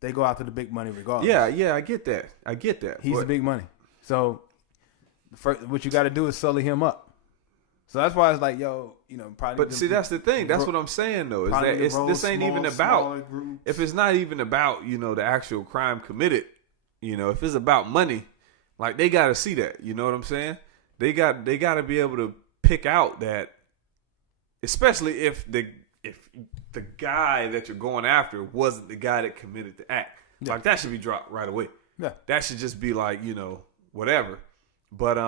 they go after the big money regardless. Yeah, I get that. He's the big money. So what you got to do is sully him up. So that's why it's like, yo, you know, probably. But see, that's the thing. That's what I'm saying, though. Is that this ain't even about. If it's not even about, you know, the actual crime committed, you know, if it's about money, like they got to see that. You know what I'm saying? They got to be able to pick out that, especially if the guy that you're going after wasn't the guy that committed the act. Yeah. Like that should be dropped right away. Yeah, that should just be like, you know, whatever. But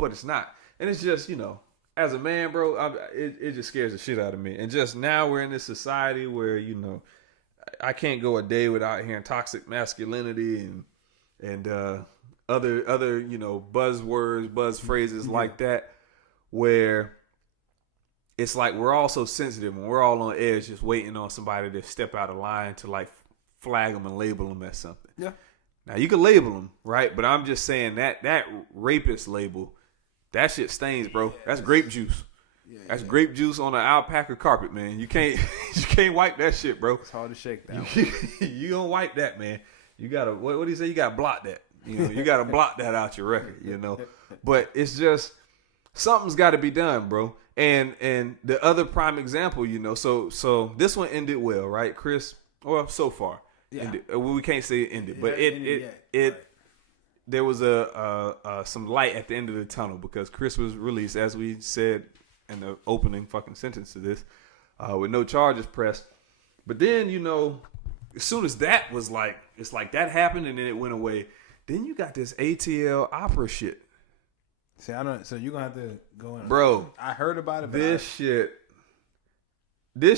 it's not. And it's just, you know, as a man, bro, it just scares the shit out of me. And just now we're in this society where, you know, I can't go a day without hearing toxic masculinity and other, you know, buzzwords, buzz phrases like that, where it's like we're all so sensitive and we're all on edge just waiting on somebody to step out of line to like flag them and label them as something. Yeah. Now, you can label them, right? But I'm just saying that rapist label, that shit stains, bro. That's grape juice. That's grape juice on an alpaca carpet, man. You can't wipe that shit, bro. It's hard to shake that. You don't wipe that, man. You gotta what do you say? You gotta block that. You know, you gotta block that out your record. You know, but it's just something's got to be done, bro. And the other prime example, you know, so this one ended well, right, Chris? Well, so far, ended. We can't say it ended, but it. There was some light at the end of the tunnel because Chris was released, as we said in the opening fucking sentence to this, with no charges pressed. But then, you know, as soon as that was like, it's like that happened and then it went away. Then you got this ATL opera shit. See, I don't. So you're gonna have to go in, bro. I heard about it. This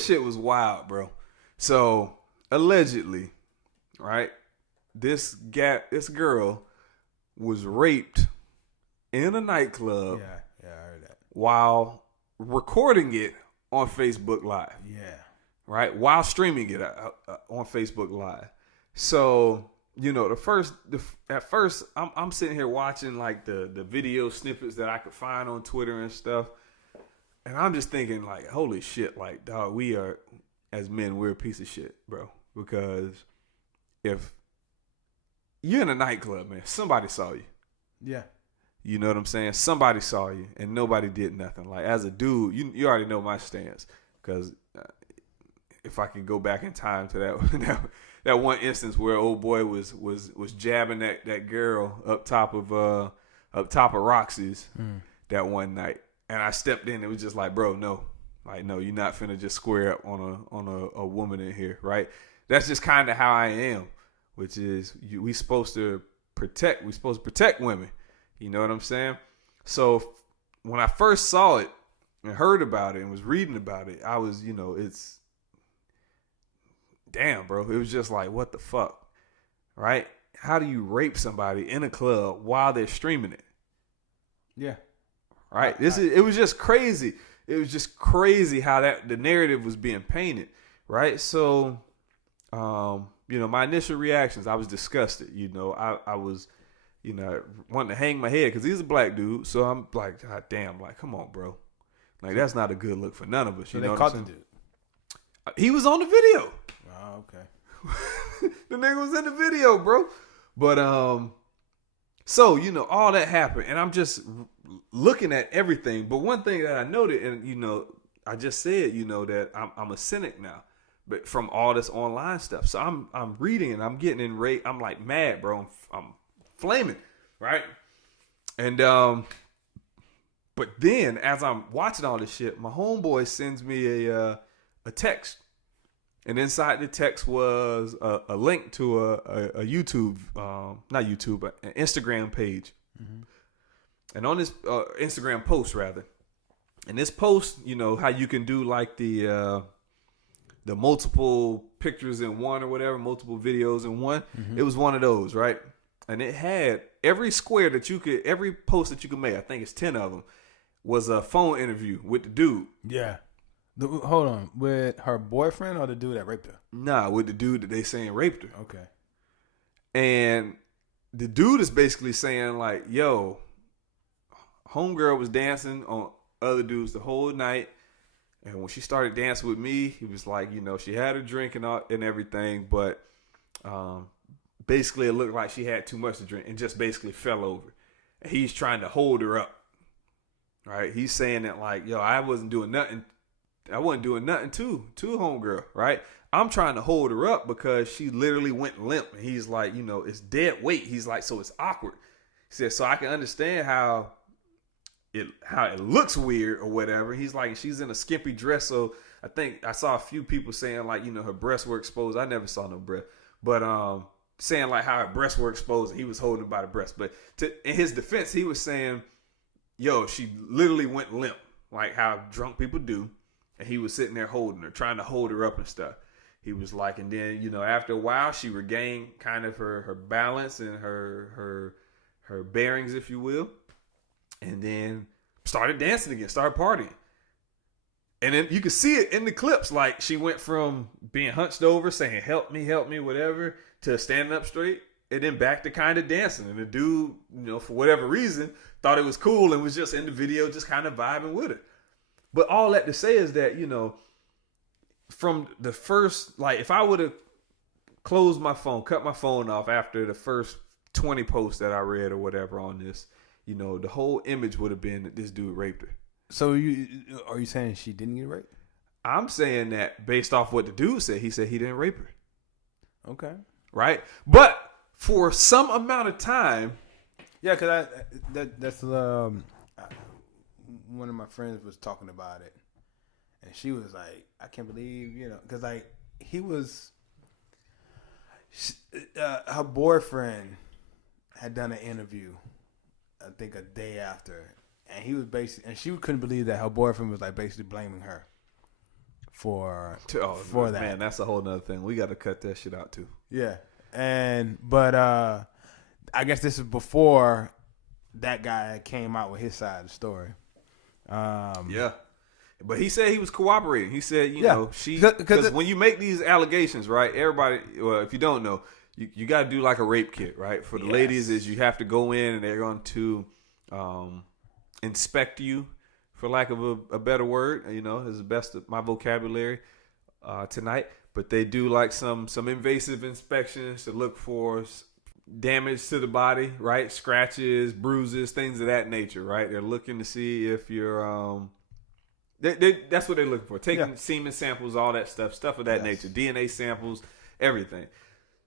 shit was wild, bro. So allegedly, right? This girl was raped in a nightclub. Yeah, I heard that. While recording it on Facebook Live. Yeah. Right? While streaming it on Facebook Live. So, you know, at first, I'm sitting here watching like the video snippets that I could find on Twitter and stuff. And I'm just thinking like, holy shit, like, dog, we are, as men, we're a piece of shit, bro. Because if you're in a nightclub, man, somebody saw you. Yeah. You know what I'm saying? Somebody saw you and nobody did nothing. Like, as a dude, you already know my stance. Because if I can go back in time to that one instance where old boy was jabbing that girl up top of Roxy's that one night, and I stepped in, it was just like, bro, no, like, no, you're not finna just square up on a woman in here, right? that's just kind of how I am, which is we supposed to protect women. You know what I'm saying? So when I first saw it and heard about it and was reading about it, I was, it's damn, bro. It was just like, what the fuck, right? How do you rape somebody in a club while they're streaming it? Yeah. Right. It was just crazy. It was just crazy how the narrative was being painted. Right. So, my initial reactions, I was disgusted. I was, wanting to hang my head because he's a black dude. So I'm like, God damn, like, come on, bro. Like, that's not a good look for none of us. So they caught the dude. He was on the video. Oh, okay. The nigga was in the video, bro. But so all that happened, and I'm just looking at everything. But one thing that I noted, and I just said, that I'm a cynic now, but from all this online stuff. So I'm reading and I'm getting enraged. I'm like mad, bro. I'm flaming, right? And but then as I'm watching all this shit, my homeboy sends me a text. And inside the text was a link to a YouTube, not YouTube, but an Instagram page. Mm-hmm. And on this Instagram post, rather, and this post, how you can do like the multiple pictures in one or whatever, multiple videos in one. Mm-hmm. It was one of those, right? And it had every square every post that you could make, I think it's 10 of them, was a phone interview with the dude. Yeah. Hold on, with her boyfriend or the dude that raped her? Nah, with the dude that they saying raped her. Okay. And the dude is basically saying like, yo, homegirl was dancing on other dudes the whole night. And when she started dancing with me, he was like, she had a drink and everything. But basically it looked like she had too much to drink and just basically fell over. And he's trying to hold her up. Right? He's saying that like, yo, I wasn't doing nothing to homegirl, right? I'm trying to hold her up because she literally went limp. And he's like, it's dead weight. He's like, so it's awkward. He said, so I can understand how it looks weird or whatever. He's like, she's in a skimpy dress. So I think I saw a few people saying like, her breasts were exposed. I never saw no breast, but saying like how her breasts were exposed and he was holding her by the breast. But in his defense, he was saying, yo, she literally went limp, like how drunk people do. And he was sitting there holding her, trying to hold her up and stuff. He was like, and then, after a while, she regained kind of her balance and her bearings, if you will. And then started dancing again, started partying. And then you could see it in the clips. Like, she went from being hunched over, saying, help me, whatever, to standing up straight. And then back to kind of dancing. And the dude, for whatever reason, thought it was cool and was just in the video just kind of vibing with it. But all that to say is that, from the first, like, if I would have closed my phone, cut my phone off after the first 20 posts that I read or whatever on this, the whole image would have been that this dude raped her. So are you saying she didn't get raped? I'm saying that based off what the dude said. He said he didn't rape her. Okay. Right? But for some amount of time. Yeah, because that's one of my friends was talking about it, and she was like, I can't believe, because like her boyfriend had done an interview, I think a day after, and he was basically, and she couldn't believe that her boyfriend was like basically blaming her for that. Man, that's a whole nother thing. We got to cut that shit out too. Yeah, but I guess this is before that guy came out with his side of the story. Yeah, but he said he was cooperating. He said, because when you make these allegations, right? Everybody, well, if you don't know, you got to do like a rape kit, right? For the ladies, is you have to go in and they're going to inspect you, for lack of a better word. Is the best of my vocabulary tonight. But they do like some invasive inspections to look for damage to the body, right? Scratches, bruises, things of that nature, right? They're looking to see if you're that's what they're looking for. Taking semen samples, all that stuff of that nature, DNA samples, everything.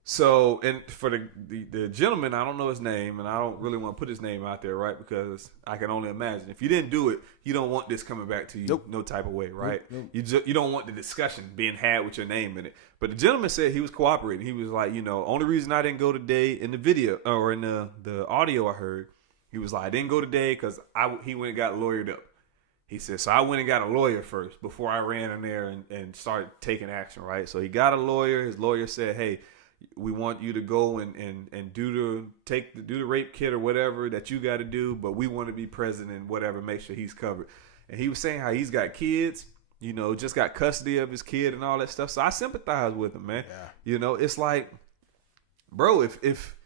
So, and for the gentleman, I don't know his name, and I don't really want to put his name out there, right? Because I can only imagine if you didn't do it, you don't want this coming back to you, no type of way, right? Nope. You don't want the discussion being had with your name in it. But the gentleman said he was cooperating. He was like, only reason I didn't go today in the video or in the audio I heard, he was like, I didn't go today because he went and got lawyered up. He said, so I went and got a lawyer first before I ran in there and started taking action, right? So he got a lawyer. His lawyer said, hey, we want you to go and do the rape kit or whatever that you got to do, but we want to be present and whatever, make sure he's covered. And he was saying how he's got kids, just got custody of his kid and all that stuff. So I sympathize with him, man. Yeah. It's like, bro, if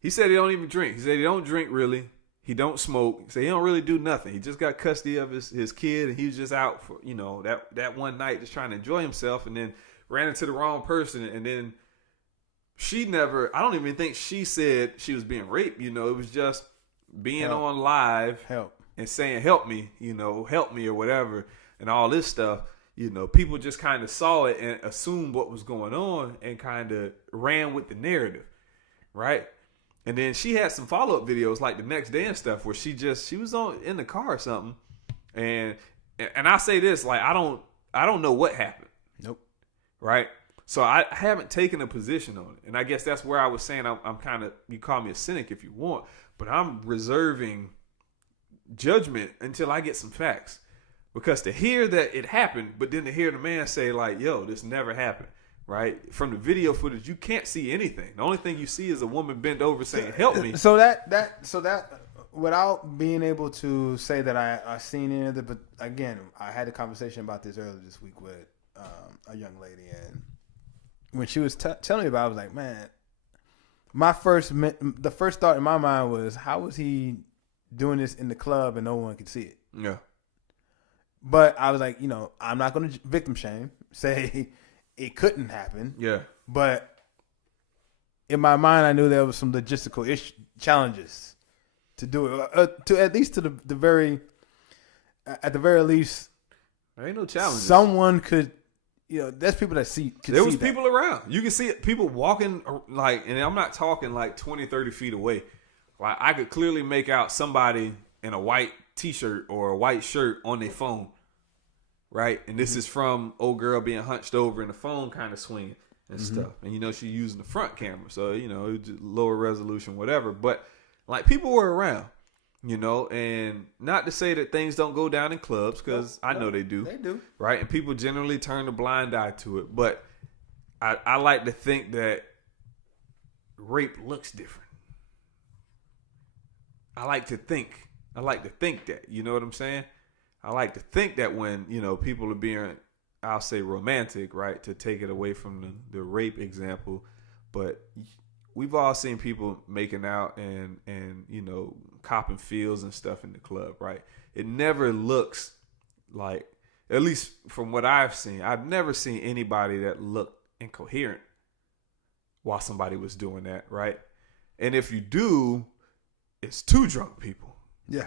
he said he don't even drink, he said he don't drink really, he don't smoke, he said he don't really do nothing. He just got custody of his kid, and he was just out for that one night just trying to enjoy himself, and then ran into the wrong person, and then. I don't even think she said she was being raped. It was just being on live and saying, help me, help me or whatever. And all this stuff, people just kind of saw it and assumed what was going on and kind of ran with the narrative. Right. And then she had some follow-up videos like the next day and stuff where she was in the car or something. And I say this, like, I don't know what happened. Nope. Right. So I haven't taken a position on it. And I guess that's where I was saying I'm kind of, you call me a cynic if you want, but I'm reserving judgment until I get some facts. Because to hear that it happened, but then to hear the man say like, yo, this never happened, right? From the video footage, you can't see anything. The only thing you see is a woman bent over saying, help me. So that without being able to say that I seen any of it, but again, I had a conversation about this earlier this week with a young lady, and when she was telling me about it, I was like, man, the first thought in my mind was, how was he doing this in the club and no one could see it? Yeah. But I was like, I'm not going to victim shame, say it couldn't happen. Yeah. But in my mind, I knew there was some logistical challenges to do it, to at least at the very least. There ain't no challenges. Someone could. There's people that see. There was people around. You can see it. People walking and I'm not talking like 20, 30 feet away. Like I could clearly make out somebody in a white t-shirt or a white shirt on their phone, right? And this is from old girl being hunched over and the phone kind of swinging and stuff. And she using the front camera, so it was just lower resolution, whatever. But like people were around. And not to say that things don't go down in clubs, because I know they do. They do. Right? And people generally turn a blind eye to it. But I like to think that rape looks different. I like to think that. You know what I'm saying? I like to think that when, people are being, I'll say romantic, right? To take it away from the rape example. But we've all seen people making out and copping feels and stuff in the club, right? It never looks like, at least from what I've seen, I've never seen anybody that looked incoherent while somebody was doing that, right? And if you do, it's two drunk people. Yeah.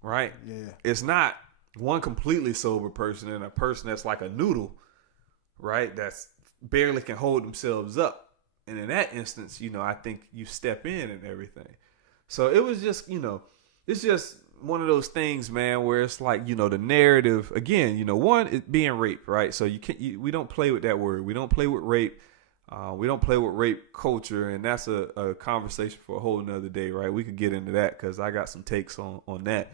Right? Yeah. It's not one completely sober person and a person that's like a noodle, right? That's barely can hold themselves up. And in that instance, I think you step in and everything. So it was just, it's just one of those things, man, where it's like, the narrative, again, one, it being rape, right? So we don't play with that word. We don't play with rape. We don't play with rape culture. And that's a conversation for a whole nother day, right? We could get into that because I got some takes on that.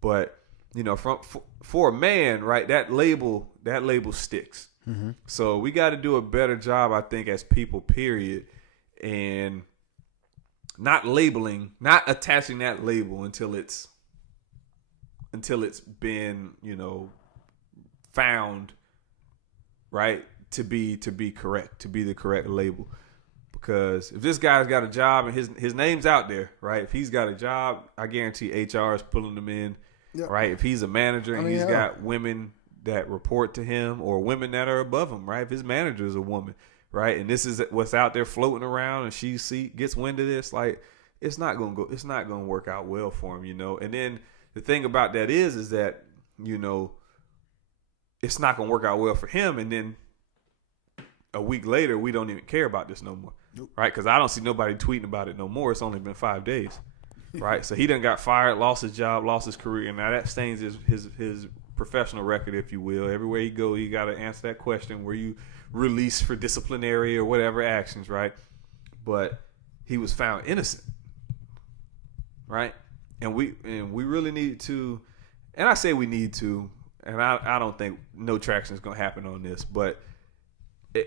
But, for a man, right, that label sticks. Mm-hmm. So we got to do a better job, I think, as people, period, and not attaching that label until it's been, found, right, to be correct, to be the correct label. Because if this guy's got a job and his name's out there, right, if he's got a job, I guarantee HR is pulling him in, right? If he's a manager and he's got women that report to him or women that are above him, right? If his manager is a woman, right? And this is what's out there floating around and she gets wind of this, like, it's not going to work out well for him, And then the thing about that is that, it's not going to work out well for him. And then a week later, we don't even care about this no more. Nope. Right? Because I don't see nobody tweeting about it no more. It's only been 5 days. Right? So he done got fired, lost his job, lost his career. And now that stains his professional record, if you will. Everywhere he go, he got to answer that question. Were you released for disciplinary or whatever actions, right? But he was found innocent. Right? And we really need to, and I say we need to, and I don't think no traction is going to happen on this, but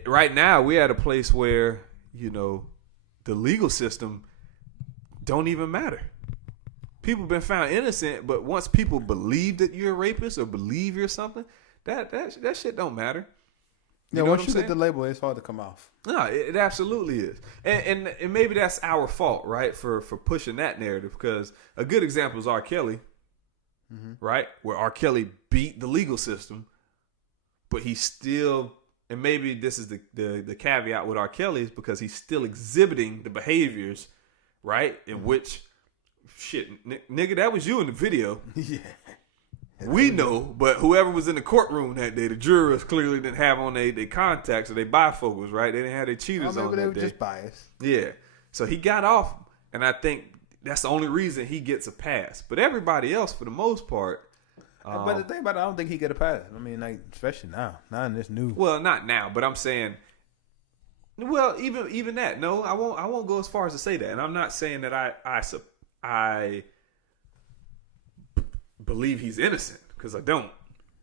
right now we're at a place where, the legal system don't even matter. People have been found innocent, but once people believe that you're a rapist or believe you're something, that shit don't matter. Once you get the label, it's hard to come off. No, it absolutely is. And maybe that's our fault, right, for pushing that narrative, because a good example is R. Kelly, right, where R. Kelly beat the legal system, but he still, and maybe this is the caveat with R. Kelly, is because he's still exhibiting the behaviors, right, in which, shit, nigga, that was you in the video. Yeah. We know, but whoever was in the courtroom that day, the jurors clearly didn't have on their contacts or their bifocals, right? They didn't have their cheaters on that day. Maybe they were just biased. Yeah. So he got off, and I think that's the only reason he gets a pass. But everybody else, for the most part... but the thing about it, I don't think he get a pass. I mean, like, especially now. Not in this new... Well, not now, but I'm saying... Well, even that. No, I won't go as far as to say that. And I'm not saying that I believe he's innocent, because I don't,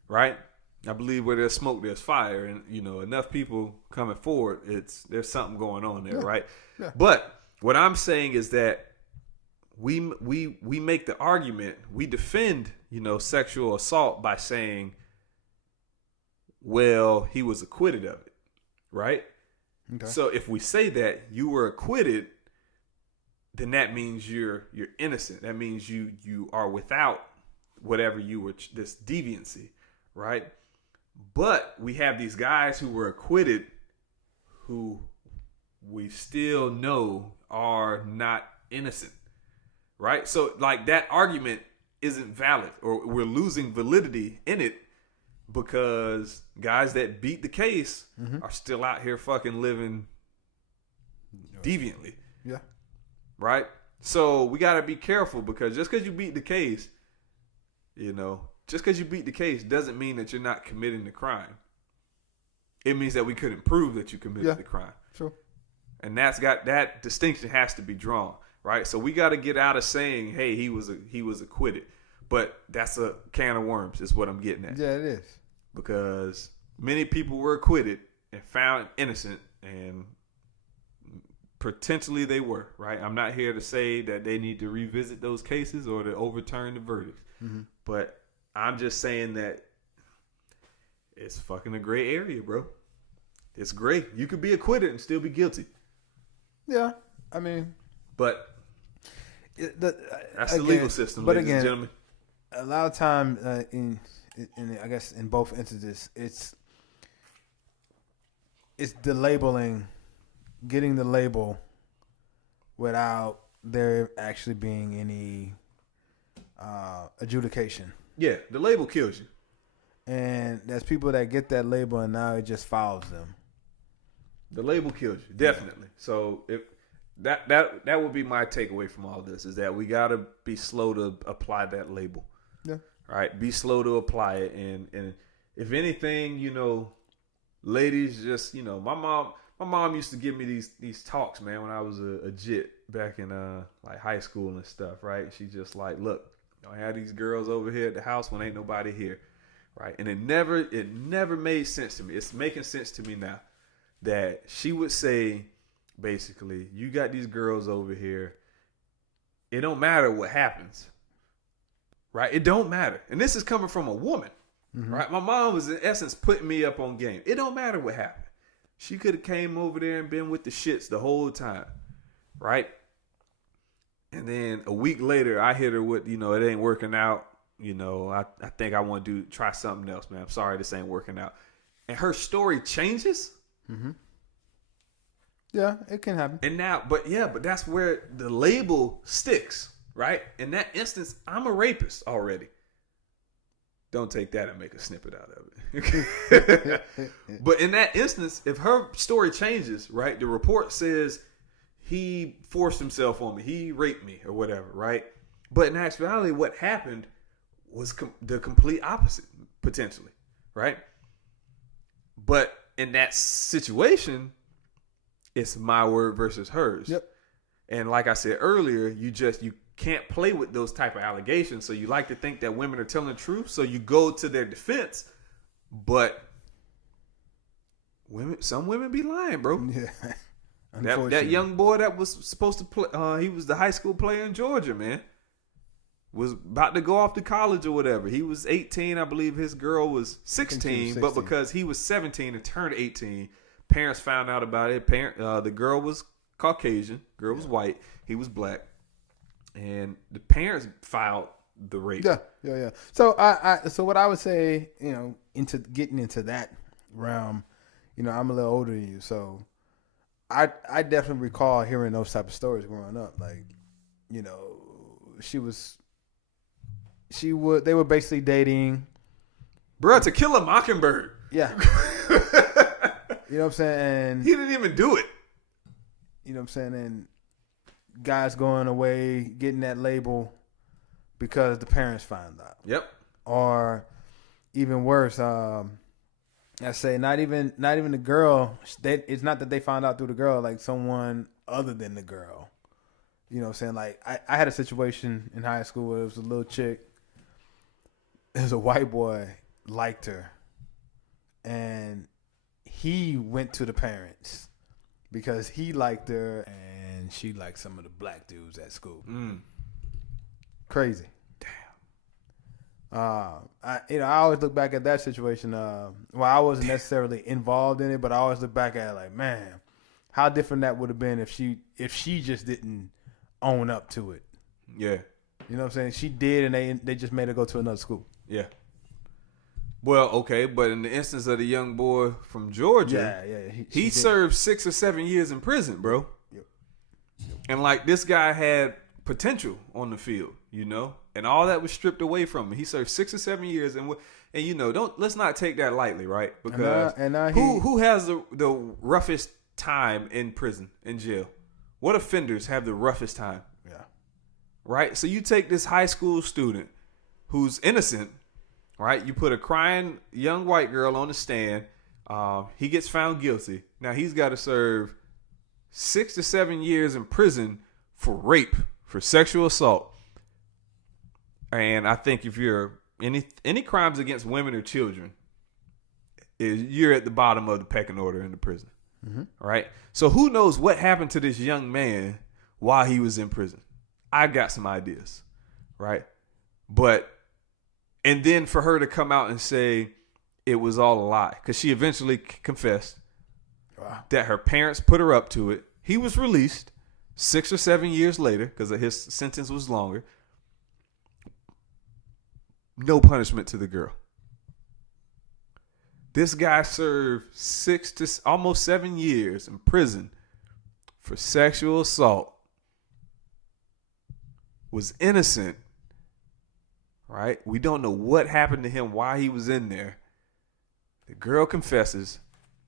right? I believe where there's smoke, there's fire, and enough people coming forward, there's something going on there, right? Yeah. But what I'm saying is that we make the argument, we defend, sexual assault by saying, well, he was acquitted of it, right? Okay. So if we say that you were acquitted, then that means you're innocent. That means you are without whatever you were, this deviancy, right? But we have these guys who were acquitted who we still know are not innocent, right? So like that argument isn't valid, or we're losing validity in it because guys that beat the case are still out here fucking living deviantly. Yeah. Right? So we got to be careful, because just because you beat the case, just because you beat the case doesn't mean that you're not committing the crime. It means that we couldn't prove that you committed the crime. Sure. And that distinction has to be drawn, right? So we got to get out of saying, hey, he was acquitted. But that's a can of worms, is what I'm getting at. Yeah, it is. Because many people were acquitted and found innocent, and potentially they were, right? I'm not here to say that they need to revisit those cases or to overturn the verdicts. But I'm just saying that it's fucking a gray area, bro. It's gray. You could be acquitted and still be guilty. Yeah, I mean, but that's the legal system, but ladies and gentlemen. A lot of time, in I guess in both instances, it's the labeling, getting the label without there actually being any adjudication. Yeah, the label kills you. And there's people that get that label and now it just follows them. The label kills you, definitely. Yeah. So if that would be my takeaway from all this, is that we gotta be slow to apply that label. Yeah. Right? Be slow to apply it, and if anything, ladies, just my mom used to give me these talks, man, when I was a jit back in like high school and stuff, right? She just like, look, don't have these girls over here at the house when ain't nobody here, right? And it never made sense to me. It's making sense to me now that she would say, basically, you got these girls over here. It don't matter what happens, right? It don't matter. And this is coming from a woman, right? My mom was in essence putting me up on game. It don't matter what happened. She could have came over there and been with the shits the whole time, right? And then a week later, I hit her with, it ain't working out. I think I want to try something else, man. I'm sorry, this ain't working out. And her story changes. Yeah, it can happen. And now, but that's where the label sticks, right? In that instance, I'm a rapist already. don't take that and make a snippet out of it. But in that instance, if her story changes, right, the report says he forced himself on me, he raped me or whatever, right? But in actuality, what happened was the complete opposite, potentially, right? But in that situation, it's my word versus hers. Yep. And like I said earlier, you can't play with those type of allegations. So you like to think that women are telling the truth, so you go to their defense. But some women be lying, bro. Yeah. That young boy that was supposed to play, he was the high school player in Georgia, man. Was about to go off to college or whatever. He was 18. I believe his girl was 16, but because he was 17 and turned 18, parents found out about it. The girl was Caucasian, girl was white, he was black, and the parents filed the rape. Yeah. So so what I would say, into getting into that realm, I'm a little older than you, so I definitely recall hearing those type of stories growing up. Like, they were basically dating. Bro, To Kill a Mockingbird. Yeah. You know what I'm saying? And he didn't even do it. You know what I'm saying? And guys going away, getting that label because the parents found out. Yep. Or even worse, I say not even the girl. It's not that they found out through the girl, like someone other than the girl. You know what I'm saying? Like I had a situation in high school where it was a little chick. It was a white boy liked her, and he went to the parents because he liked her and she liked some of the black dudes at school. Crazy. Damn. I always look back at that situation. I wasn't necessarily involved in it, but I always look back at it like, man, how different that would have been if she just didn't own up to it. Yeah. You know what I'm saying? She did, and they just made her go to another school. Yeah. Well, okay, but in the instance of the young boy from Georgia, he served 6 or 7 years in prison, bro. Yep. And like this guy had potential on the field, and all that was stripped away from him. He served 6 or 7 years, and let's not take that lightly, right? Because who has the roughest time in prison, in jail? What offenders have the roughest time? Yeah. Right? So you take this high school student who's innocent, right? You put a crying young white girl on the stand. He gets found guilty. Now he's got to serve 6 to 7 years in prison for rape, for sexual assault. And I think if you're any crimes against women or children, you're at the bottom of the pecking order in the prison. Mm-hmm. Right? So who knows what happened to this young man while he was in prison? I got some ideas, right? And then for her to come out and say it was all a lie, because she eventually confessed that her parents put her up to it. He was released 6 or 7 years later because his sentence was longer. No punishment to the girl. This guy served 6 to almost 7 years in prison for sexual assault. Was innocent, right? We don't know what happened to him while he was in there. The girl confesses,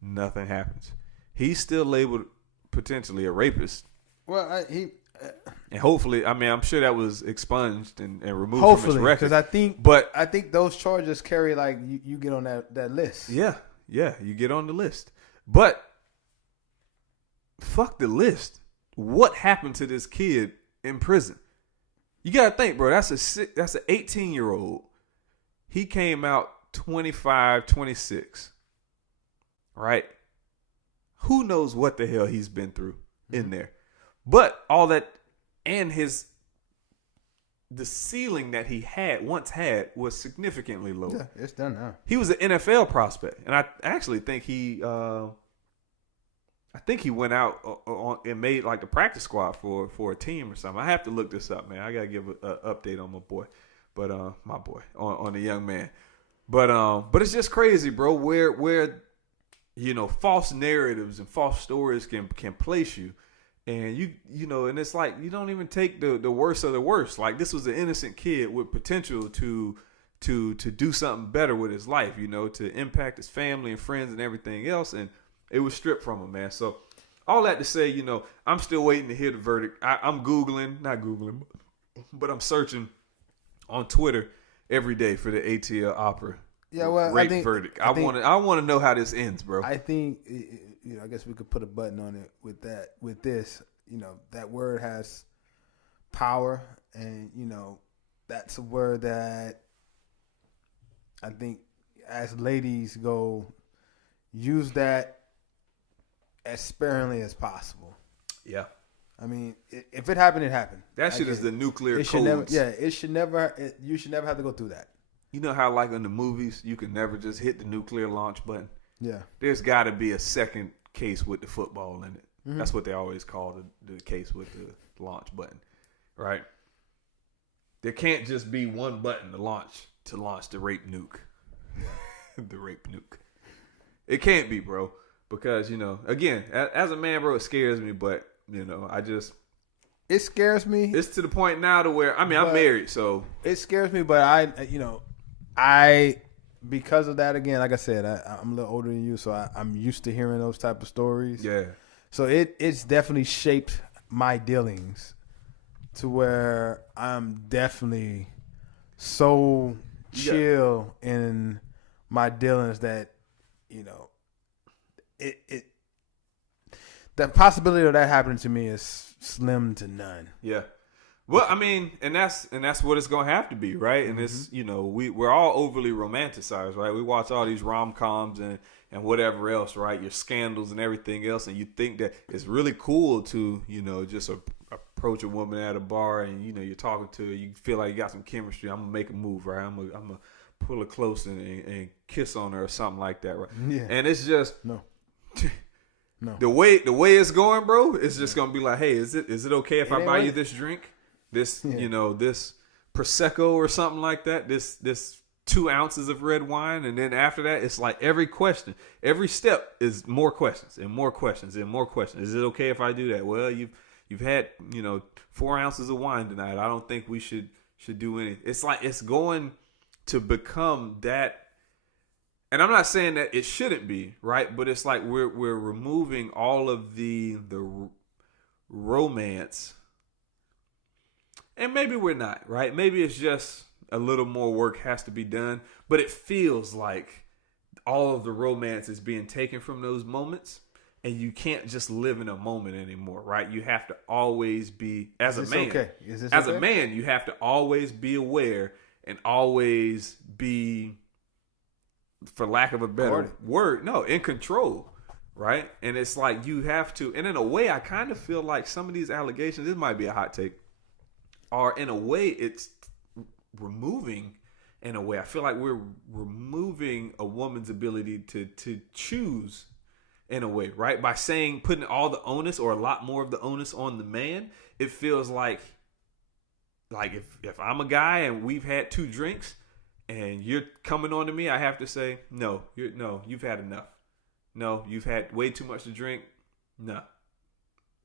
nothing happens. He's still labeled potentially a rapist. Well, and hopefully, I'm sure that was expunged and removed from his record. Because I think those charges carry like you get on that list. Yeah, you get on the list. But fuck the list. What happened to this kid in prison? You gotta think, bro. That's an 18-year-old. He came out 25, 26. Right? Who knows what the hell he's been through in there? But all that, and the ceiling that he once had was significantly lower. Yeah, it's done now. He was an NFL prospect, and I actually think he went out and made like the practice squad for a team or something. I have to look this up, man. I gotta give an update on my boy, but on the young man. But it's just crazy, bro. Where false narratives and false stories can place you, and and it's like you don't even take the worst of the worst. Like this was an innocent kid with potential to to do something better with his life, you know, to impact his family and friends and everything else. And it was stripped from him, man. So all that to say, you know, I'm still waiting to hear the verdict. I'm not Googling, but I'm searching on Twitter every day for the ATL Opera rape verdict. I want to know how this ends, bro. I think, you know, I guess we could put a button on it with that. With this, you know, that word has power, and you know, that's a word that I think as ladies go, use that as sparingly as possible. Yeah. I mean, if it happened, it happened. That shit is the nuclear codes. You should never have to go through that. You know how, like in the movies, you can never just hit the nuclear launch button? Yeah. There's got to be a second case with the football in it. Mm-hmm. That's what they always call the case with the launch button, right? There can't just be one button to launch the rape nuke. The rape nuke. It can't be, bro. Because, you know, again, as a man, bro, it scares me, but, you know, it scares me. It's to the point now to where, I mean, I'm married, so. It scares me, but because of that, again, like I said, I'm a little older than you, so I'm used to hearing those type of stories. Yeah. So it's definitely shaped my dealings to where I'm definitely so chill in my dealings that, you know, the possibility of that happening to me is slim to none. Yeah. Well, I mean, and that's what it's gonna have to be, right? And it's, you know, we're all overly romanticized, right? We watch all these rom-coms and whatever else, right? Your scandals and everything else, and you think that it's really cool to, you know, just approach a woman at a bar and, you know, you're talking to her, you feel like you got some chemistry. I'm gonna make a move, right? I'm gonna pull her close and kiss on her or something like that, right? Yeah. And it's just no. The way it's going, bro, it's just gonna be like, hey, is it okay if I buy you this drink? This, you know, this Prosecco or something like that, this 2 ounces of red wine. And then after that, it's like every step is more questions and more questions and more questions. Is it okay if I do that? Well, you've had, you know, 4 ounces of wine tonight. I don't think we should do anything. It's like, it's going to become that. And I'm not saying that it shouldn't be, right? But it's like we're removing all of the romance. And maybe we're not, right? Maybe it's just a little more work has to be done. But it feels like all of the romance is being taken from those moments. And you can't just live in a moment anymore, right? You have to always be, as a man, a man, you have to always be aware and always be, for lack of a better word, in control, right? And it's like you have to, and in a way, I kind of feel like some of these allegations, this might be a hot take, are in a way, it's removing, in a way, I feel like we're removing a woman's ability to choose, in a way, right? By putting all the onus or a lot more of the onus on the man, it feels like if I'm a guy and we've had 2 drinks and you're coming on to me, I have to say, no, you've had enough. No, you've had way too much to drink. No.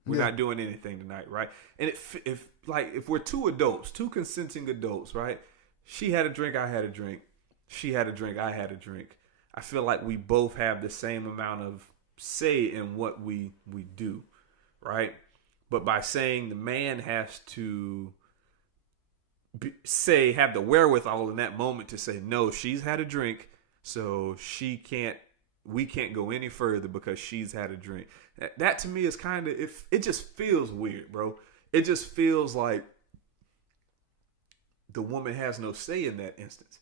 We're not doing anything tonight, right? And if we're 2 consenting adults, right? She had a drink, I had a drink. She had a drink, I had a drink. I feel like we both have the same amount of say in what we do, right? But by saying the man has to have the wherewithal in that moment to say, no, she's had a drink, so we can't go any further because she's had a drink. That to me is kind of, it just feels weird, bro. It just feels like the woman has no say in that instance,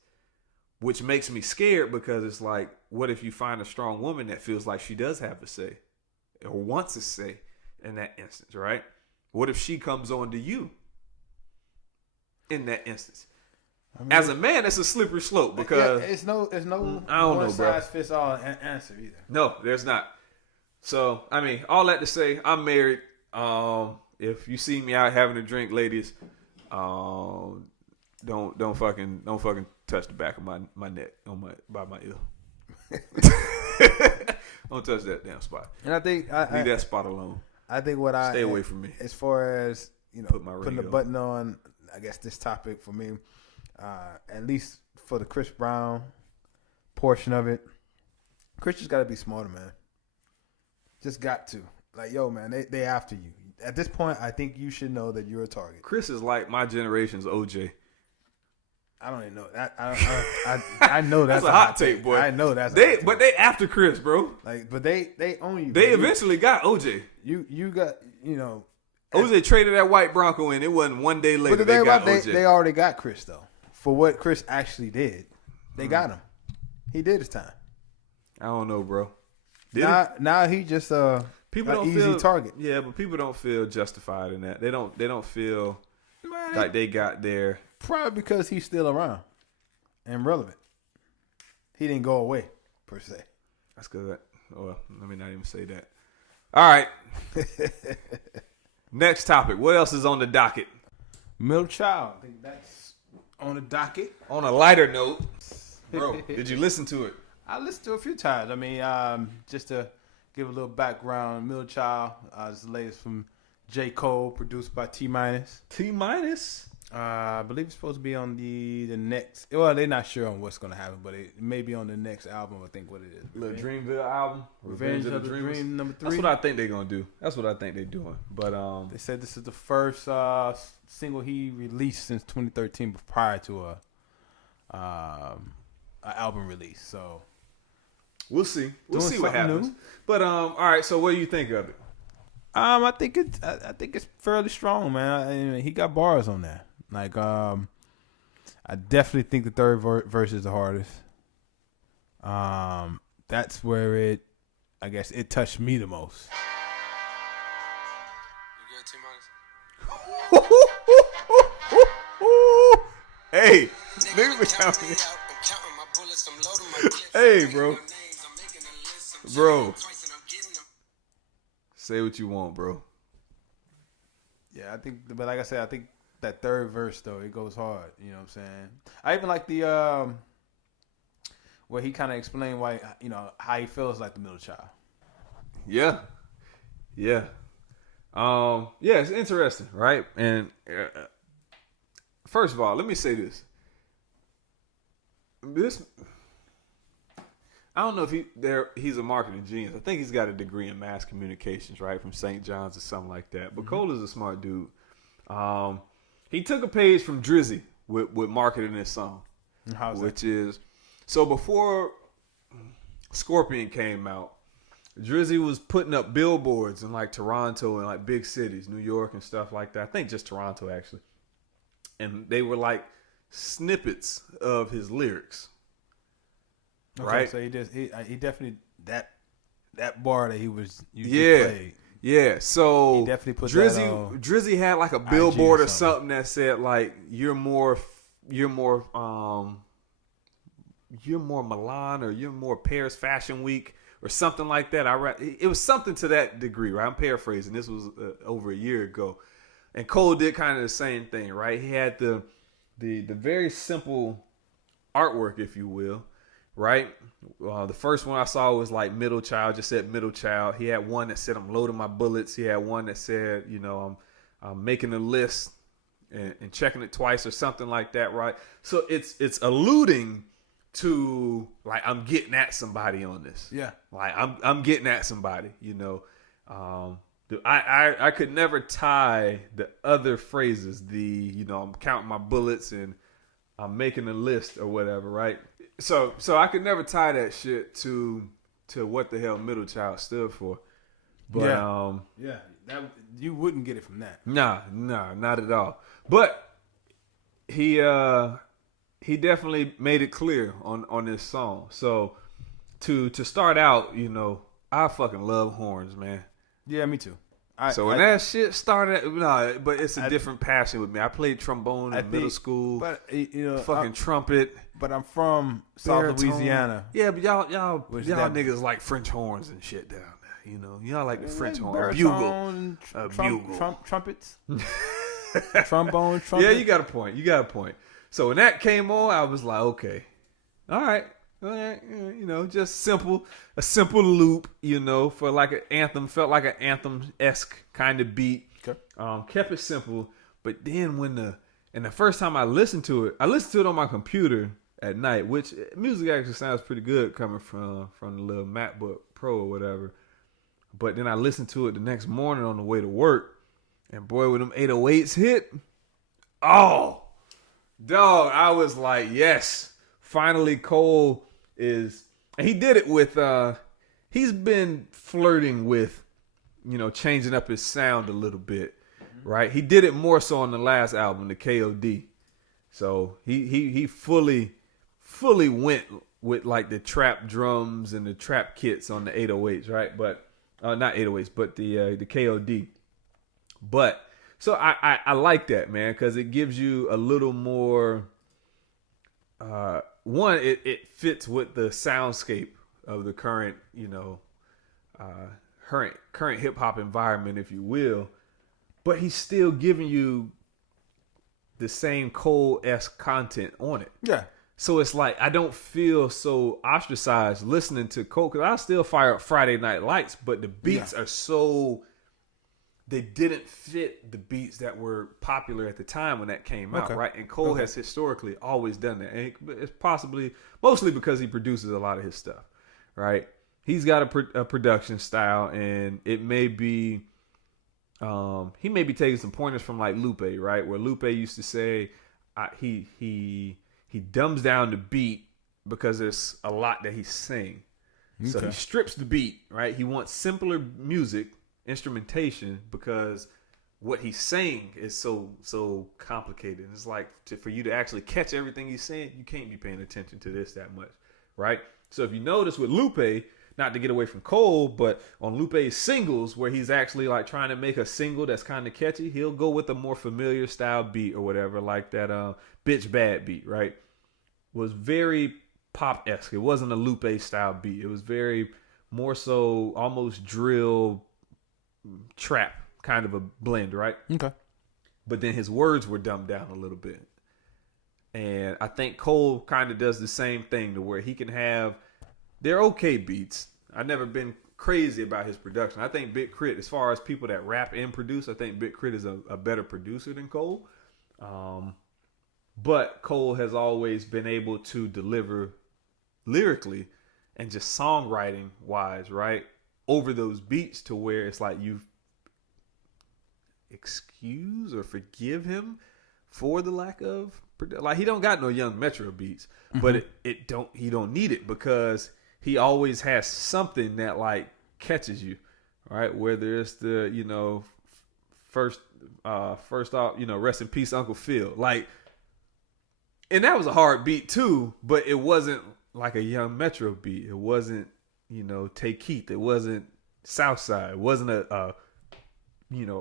which makes me scared because it's like, what if you find a strong woman that feels like she does have a say or wants a say in that instance, right? What if she comes on to you in that instance? I mean, as a man, it's a slippery slope because it's no I don't one know, bro. size fits all answer either. No, there's not. So, I mean, all that to say, I'm married. If you see me out having a drink, ladies, don't fucking touch the back of my neck by my ear. Don't touch that damn spot. And I think leave that spot alone. I think stay away from me. As far as, you know, putting a button on, I guess this topic for me, At least for the Chris Brown portion of it. Chris just got to be smarter, man. Just got to. Like, yo, man, they after you. At this point, I think you should know that you're a target. Chris is like my generation's OJ. I don't even know that. I know that's a hot take, boy. I know that's. But they after Chris, bro. Like, but they own you. They eventually got OJ. You got OJ traded that white Bronco in. It wasn't one day later they got OJ. They already got Chris though. For what Chris actually did, they got him. He did his time. I don't know, bro. Now he just people don't easy feel target. Yeah, but people don't feel justified in that. They don't feel like they got there. Probably because he's still around and relevant. He didn't go away per se. That's good. Well, let me not even say that. All right. Next topic. What else is on the docket? Middle Child. I think that's on the docket. On a lighter note, bro, did you listen to it? I listened to it a few times. I mean, just to give a little background, Middle Child, this is the latest from J. Cole, produced by T-. T-? I believe it's supposed to be on the next. Well, they're not sure on what's going to happen, but it may be on the next album. I think what it is. The Dreamville album, Revenge of the Dream number 3. That's what I think they're gonna do. That's what I think they're doing. But they said this is the first single he released since 2013, prior to a album release. So we'll see. We'll see what happens. New. But all right. So what do you think of it? I think it's fairly strong, man. I mean, he got bars on that. Like, I definitely think the third verse is the hardest. That's where I guess it touched me the most. You good, T-? Hey, nigga, counting. Hey, bro. Say what you want, bro. Yeah, I think, but like I said, I think that third verse though, it goes hard. You know what I'm saying? I even like the where he kind of explained why, how he feels like the middle child. Yeah. Yeah, it's interesting, right? And first of all, let me say this. I don't know if he's a marketing genius. I think he's got a degree in mass communications, right, from St. John's or something like that. But Cole is a smart dude. He took a page from Drizzy with marketing this song, which is so before Scorpion came out, Drizzy was putting up billboards in like Toronto and like big cities, New York and stuff like that. I think just Toronto actually, and they were like snippets of his lyrics. Okay, right. So he definitely that bar that he was just played. Yeah. So he definitely put Drizzy had like a billboard or something that said like you're more Milan or you're more Paris Fashion Week or something like that. It was something to that degree, right? I'm paraphrasing. This was over a year ago, and Cole did kind of the same thing, right? He had the very simple artwork, if you will. Right? The first one I saw was like middle child, just said middle child. He had one that said I'm loading my bullets. He had one that said, I'm making a list and checking it twice or something like that, right? So it's alluding to like I'm getting at somebody on this. Yeah. Like I'm getting at somebody, I could never tie the other phrases, I'm counting my bullets and I'm making a list or whatever, right? So I could never tie that shit to what the hell middle child stood for. But that you wouldn't get it from that. Nah, not at all. But he definitely made it clear on this song. So to start out, I fucking love horns, man. Yeah, me too. When that shit started, but it's a different passion with me. I played trombone in middle school, but trumpet. But I'm from South Louisiana. Yeah, but y'all niggas like French horns and shit down there. Y'all like the French horn, bugle, trumpets, trombone, trumpet. Yeah, you got a point. So when that came on, I was like, okay, all right. Just a simple loop, for like an anthem, felt like an anthem-esque kind of beat. Okay. Kept it simple, but then And the first time I listened to it on my computer at night, which music actually sounds pretty good coming from the little MacBook Pro or whatever. But then I listened to it the next morning on the way to work, and boy, when them 808s hit, oh, dog, I was like, yes, finally Cole is, and he did it with, he's been flirting with, changing up his sound a little bit. Right, he did it more so on the last album, the KOD. So he fully went with like the trap drums and the trap kits on the 808s, right? But not 808s, but the KOD. But so I like that, man, because it gives you a little more. One, it fits with the soundscape of the current current hip hop environment, if you will. But he's still giving you the same Cole-esque content on it. Yeah. So it's like I don't feel so ostracized listening to Cole, because I still fire up Friday Night Lights, but the beats are so, they didn't fit the beats that were popular at the time when that came out, right? And Cole has historically always done that. And it's mostly because he produces a lot of his stuff, right? He's got a production style, and it may be... he may be taking some pointers from like Lupe, right? Where Lupe used to say he dumbs down the beat because there's a lot that he's saying. Okay. So he strips the beat, right? He wants simpler music, instrumentation, because what he's saying is so complicated. It's like for you to actually catch everything he's saying, you can't be paying attention to this that much, right? So if you notice with Lupe, not to get away from Cole, but on Lupe's singles, where he's actually like trying to make a single that's kind of catchy, he'll go with a more familiar style beat or whatever, like that Bitch Bad beat, right? Was very pop-esque. It wasn't a Lupe style beat. It was very more so almost drill trap kind of a blend, right? Okay. But then his words were dumbed down a little bit. And I think Cole kind of does the same thing, to where he can have, they're okay beats. I've never been crazy about his production. I think Big Crit, as far as people that rap and produce, I think Big Crit is a better producer than Cole. But Cole has always been able to deliver lyrically and just songwriting wise, right, over those beats, to where it's like you excuse or forgive him for the lack of, like, he don't got no Young Metro beats, but he don't need it, because he always has something that like catches you, right? Whether it's the, first off, rest in peace, Uncle Phil. Like, and that was a hard beat too, but it wasn't like a Young Metro beat. It wasn't, Take Keith. It wasn't Southside. It wasn't a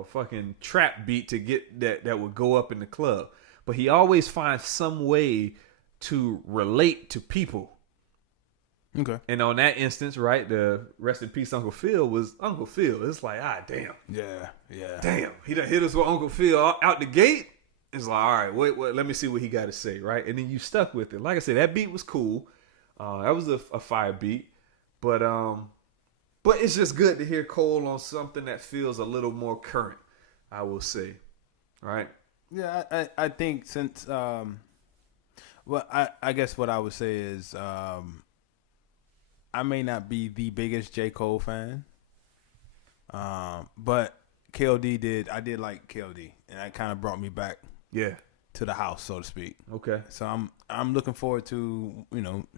fucking trap beat to get that would go up in the club. But he always finds some way to relate to people. Okay. And on that instance, right, the rest in peace Uncle Phil was Uncle Phil. It's like, damn. Yeah. Damn. He done hit us with Uncle Phil out the gate. It's like, all right, wait, let me see what he got to say, right? And then you stuck with it. Like I said, that beat was cool. That was a fire beat. But it's just good to hear Cole on something that feels a little more current, I will say. Right? Yeah, I think since I guess what I would say is I may not be the biggest J. Cole fan, but KOD I did like KOD, and that kind of brought me back to the house, so to speak. Okay. So I'm looking forward to,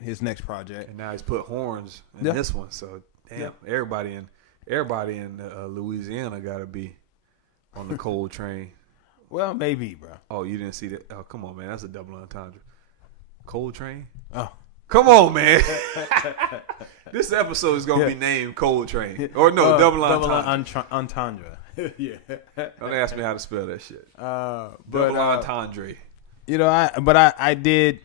his next project. And now he's put horns in this one, so damn, everybody in Louisiana got to be on the Cole train. Well, maybe, bro. Oh, you didn't see that? Oh, come on, man. That's a double entendre. Cold Train? Oh. Come on, man. This episode is going to be named Cold Train. Or no, double entendre. Yeah. Don't ask me how to spell that shit. Double entendre. I did,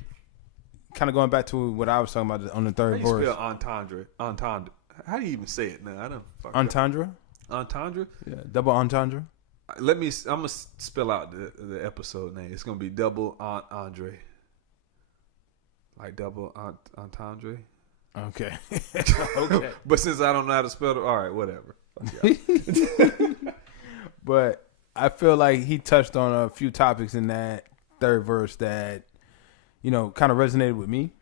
kind of going back to what I was talking about on the third verse. How do you spell entendre? Entendre. How do you even say it now? I don't fuck Entendre? Entendre? Yeah, double entendre. I'm going to spell out the episode name. It's going to be double Andre. Like double entendre. Okay. Okay. But since I don't know how to spell it, all right, whatever. But I feel like he touched on a few topics in that third verse that, kind of resonated with me.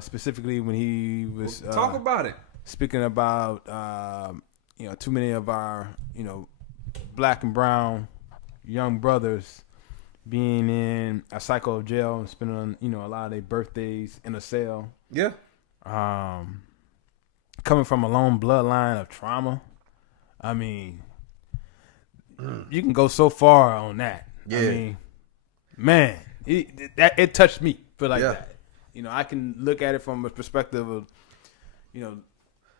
Specifically when he was talk about it. Speaking about too many of our black and brown young brothers being in a cycle of jail and spending a lot of their birthdays in a cell. Yeah. Coming from a long bloodline of trauma. I mean, you can go so far on that. Yeah. I mean, man, it touched me. Feel like that. I can look at it from a perspective of,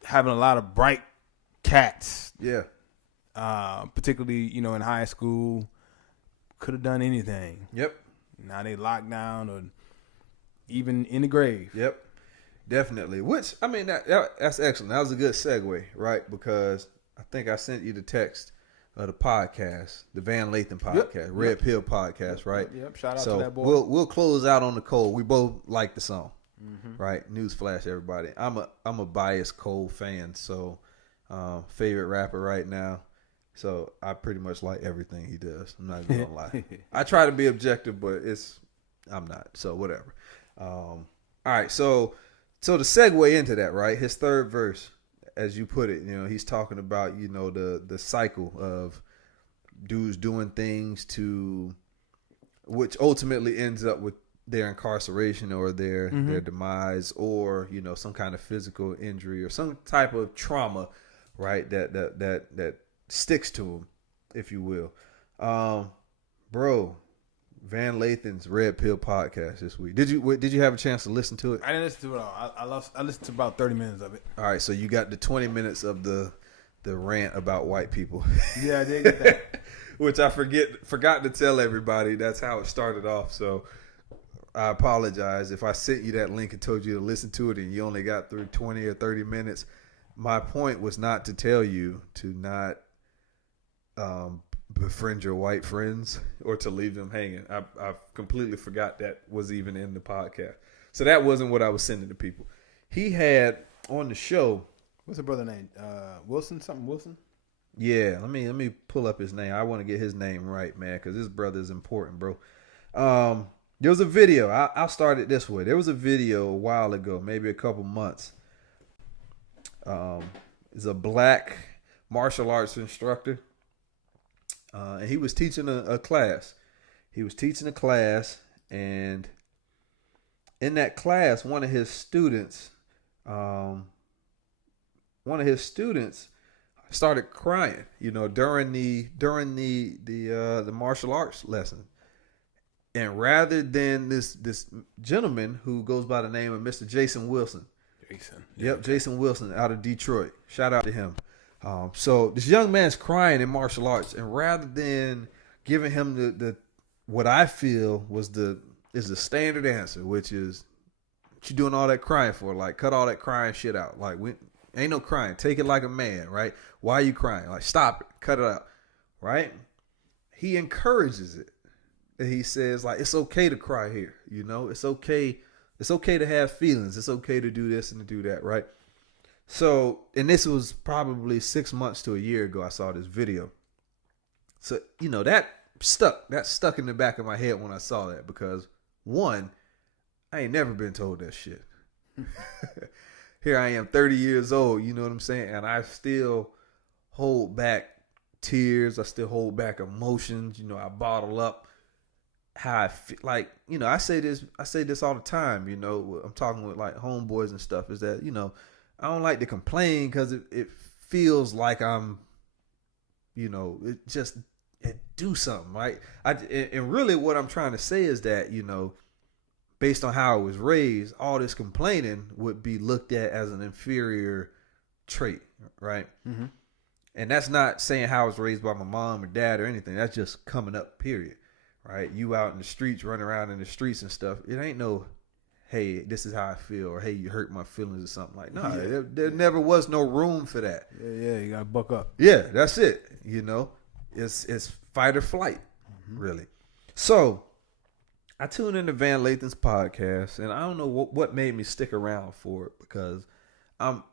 having a lot of bright cats. Yeah. Particularly, in high school, could have done anything. Yep. Now they locked down or even in the grave. Yep. Definitely. Which, I mean, that's excellent. That was a good segue, right? Because I think I sent you the text of the podcast, the Van Lathan podcast, Red Pill podcast, right? Yep. Shout out to that boy. We'll close out on the Cole. We both like the song, right? Newsflash, everybody. I'm a biased Cole fan, so favorite rapper right now. So I pretty much like everything he does. I'm not even gonna lie. I try to be objective, but I'm not. So whatever. All right. So the segue into that, right? His third verse, as you put it, he's talking about, the cycle of dudes doing things which ultimately ends up with their incarceration or their demise or, some kind of physical injury or some type of trauma, right? That sticks to them, if you will. Bro, Van Lathan's Red Pill podcast this week. Did you have a chance to listen to it? I didn't listen to it all. I listened to about 30 minutes of it. All right, so you got the 20 minutes of the rant about white people. Yeah, I did get that. Which I forgot to tell everybody. That's how it started off. So I apologize if I sent you that link and told you to listen to it and you only got through 20 or 30 minutes. My point was not to tell you to not befriend your white friends or to leave them hanging. I completely forgot that was even in the podcast. So that wasn't what I was sending to people. He had on the show. What's the brother name? Wilson? Something Wilson? Yeah, let me pull up his name. I want to get his name right, man, because this brother is important, bro. There was a video. I'll start it this way. There was a video a while ago, maybe a couple months. It's a black martial arts instructor. And he was teaching a class. And in that class, one of his students started crying, during the martial arts lesson. And rather than this gentleman who goes by the name of Mr. Jason Wilson. Jason Wilson out of Detroit. Shout out to him. So this young man's crying in martial arts, and rather than giving him the what I feel is the standard answer, which is what you doing all that crying for? Like, cut all that crying shit out. Like, ain't no crying. Take it like a man, right? Why are you crying? Like, stop it. Cut it out, right? He encourages it. And he says, like, it's okay to cry here. It's okay. It's okay to have feelings. It's okay to do this and to do that, right? So, and this was probably 6 months to a year ago I saw this video. So, that stuck in the back of my head when I saw that because, one, I ain't never been told that shit. Here I am, 30 years old, you know what I'm saying? And I still hold back tears. I still hold back emotions. I bottle up how I feel. Like, I say this all the time, I'm talking with like homeboys and stuff, is that, I don't like to complain because it feels like I'm, it do something, right? And really what I'm trying to say is that, based on how I was raised, all this complaining would be looked at as an inferior trait, right? Mm-hmm. And that's not saying how I was raised by my mom or dad or anything. That's just coming up, period, right? You out in the streets, running around in the streets and stuff. It ain't no, hey, this is how I feel, or hey, you hurt my feelings or something like. No, there never was no room for that. Yeah, you gotta buck up. Yeah, that's it. It's fight or flight, really. So I tuned into Van Lathan's podcast, and I don't know what made me stick around for it because I'm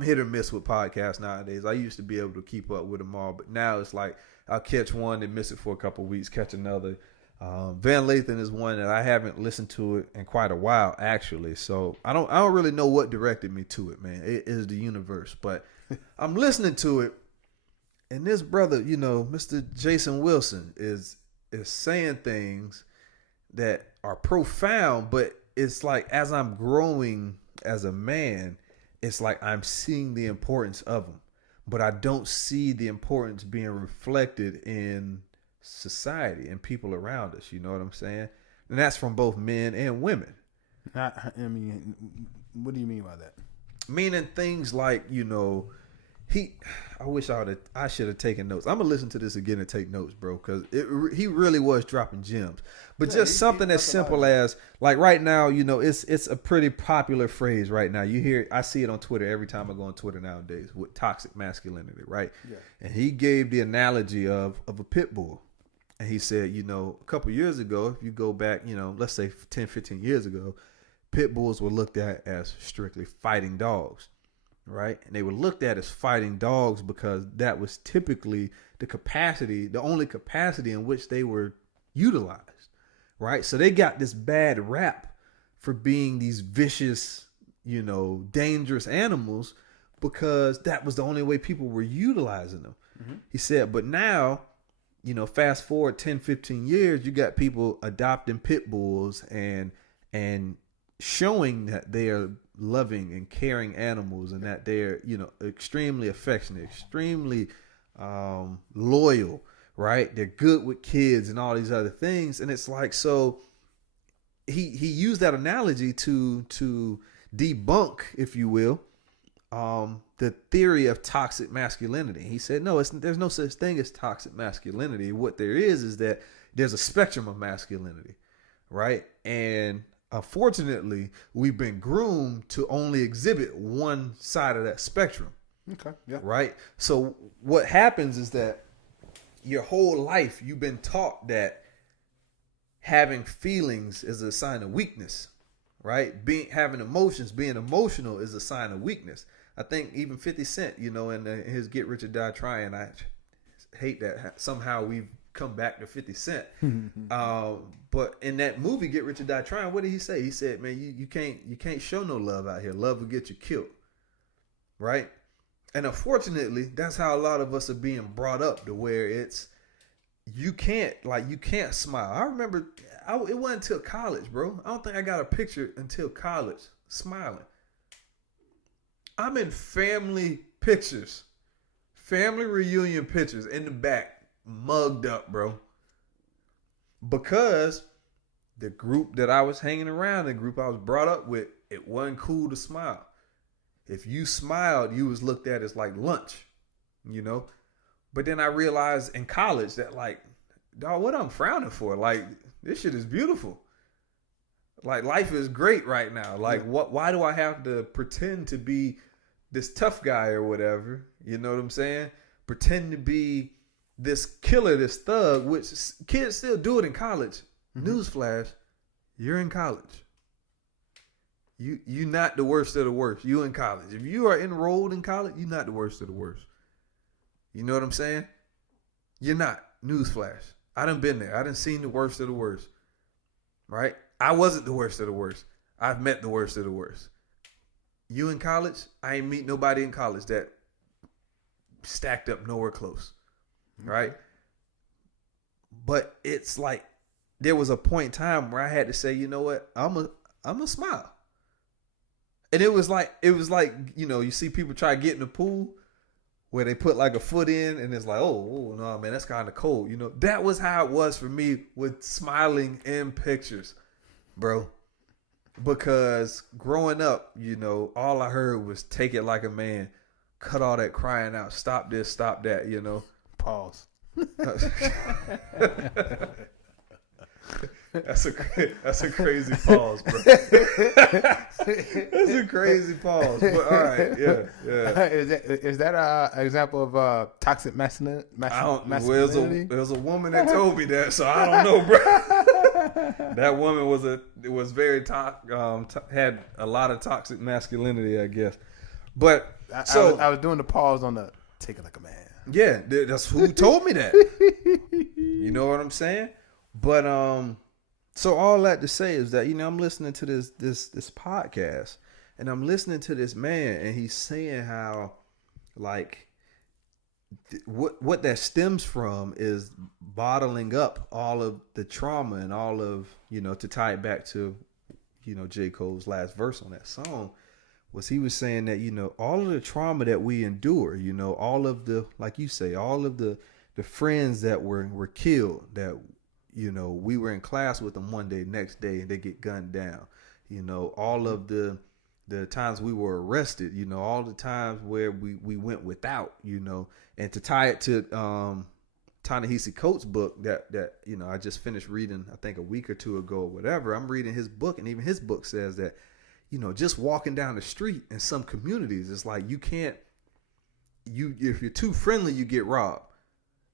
hit or miss with podcasts nowadays. I used to be able to keep up with them all, but now it's like I'll catch one and miss it for a couple of weeks, catch another. Van Lathan is one that I haven't listened to it in quite a while, actually. So I don't really know what directed me to it, man. It is the universe, but I'm listening to it, and this brother, Mr. Jason Wilson is saying things that are profound, but it's like as I'm growing as a man, it's like I'm seeing the importance of them, but I don't see the importance being reflected in society and people around us. You know what I'm saying? And that's from both men and women. I mean, what do you mean by that? Meaning things like, I wish I should have taken notes. I'm gonna listen to this again and take notes, bro, because he really was dropping gems. But just something as simple as, like, right now, it's a pretty popular phrase right now. You hear, I see it on Twitter every time I go on Twitter nowadays with toxic masculinity, right? Yeah. And he gave the analogy of a pit bull. And he said, a couple years ago, if you go back, let's say 10, 15 years ago, pit bulls were looked at as strictly fighting dogs, right? And they were looked at as fighting dogs because that was typically the only capacity in which they were utilized, right? So they got this bad rap for being these vicious, dangerous animals because that was the only way people were utilizing them. Mm-hmm. He said, but now, fast forward 10, 15 years, you got people adopting pit bulls and showing that they are loving and caring animals and that they're, extremely affectionate, extremely loyal, right? They're good with kids and all these other things. And it's like, so he used that analogy to debunk, if you will, the theory of toxic masculinity. He said, no, there's no such thing as toxic masculinity. What there is that there's a spectrum of masculinity, right? And unfortunately, we've been groomed to only exhibit one side of that spectrum. Okay. Yeah. Right? So what happens is that your whole life you've been taught that having feelings is a sign of weakness, right? Having emotions, being emotional is a sign of weakness. I think even 50 Cent, in his Get Rich or Die Trying, I hate that somehow we've come back to 50 Cent. But in that movie, Get Rich or Die Trying, what did he say? He said, man, you can't show no love out here. Love will get you killed. Right? And unfortunately, that's how a lot of us are being brought up, to where it's, you can't smile. I remember it wasn't until college, bro. I don't think I got a picture until college smiling. I'm in family pictures, family reunion pictures in the back, mugged up, bro. Because the group that I was hanging around, the group I was brought up with, it wasn't cool to smile. If you smiled, you was looked at as like lunch, But then I realized in college that, like, dog, what I'm frowning for? Like, this shit is beautiful. Like, life is great right now. Like, why do I have to pretend to be this tough guy or whatever? You know what I'm saying? Pretend to be this killer, this thug, which kids still do it in college. Mm-hmm. Newsflash, you're in college. You're not the worst of the worst. You in college. If you are enrolled in college, you're not the worst of the worst. You know what I'm saying? You're not. Newsflash. I done been there. I done seen the worst of the worst. Right? I wasn't the worst of the worst. I've met the worst of the worst. You in college? I ain't meet nobody in college that stacked up nowhere close. Right? But it's like there was a point in time where I had to say, you know what? I'm a smile. And it was like, you see people try to get in the pool where they put like a foot in and it's like, oh no, man, that's kind of cold. That was how it was for me with smiling in pictures, bro. Because growing up, all I heard was take it like a man, cut all that crying out, stop this, stop that, Pause. That's a crazy pause, bro. That's a crazy pause. But all right, yeah. Is that an example of toxic masculinity? There's a woman that told me that, so I don't know, bro. That woman was very had a lot of toxic masculinity, I guess. But I was doing the pause on the take it like a man. Yeah, that's who told me that. You know what I'm saying? But so all that to say is that, you know, I'm listening to this podcast, and I'm listening to this man, and he's saying how, like, what that stems from is bottling up all of the trauma and all of, you know, to tie it back to, you know, J. Cole's last verse on that song, was he was saying that, you know, all of the trauma that we endure, you know, all of the, like you say, all of the friends that were killed, that, you know, we were in class with them one day, next day, and they get gunned down, you know, all of the times we were arrested, you know, all the times where we went without, you know, and to tie it to Ta-Nehisi Coates' book that you know, I just finished reading, I think a week or two ago or whatever. I'm reading his book, and even his book says that, you know, just walking down the street in some communities, it's like you can't, if you're too friendly, you get robbed,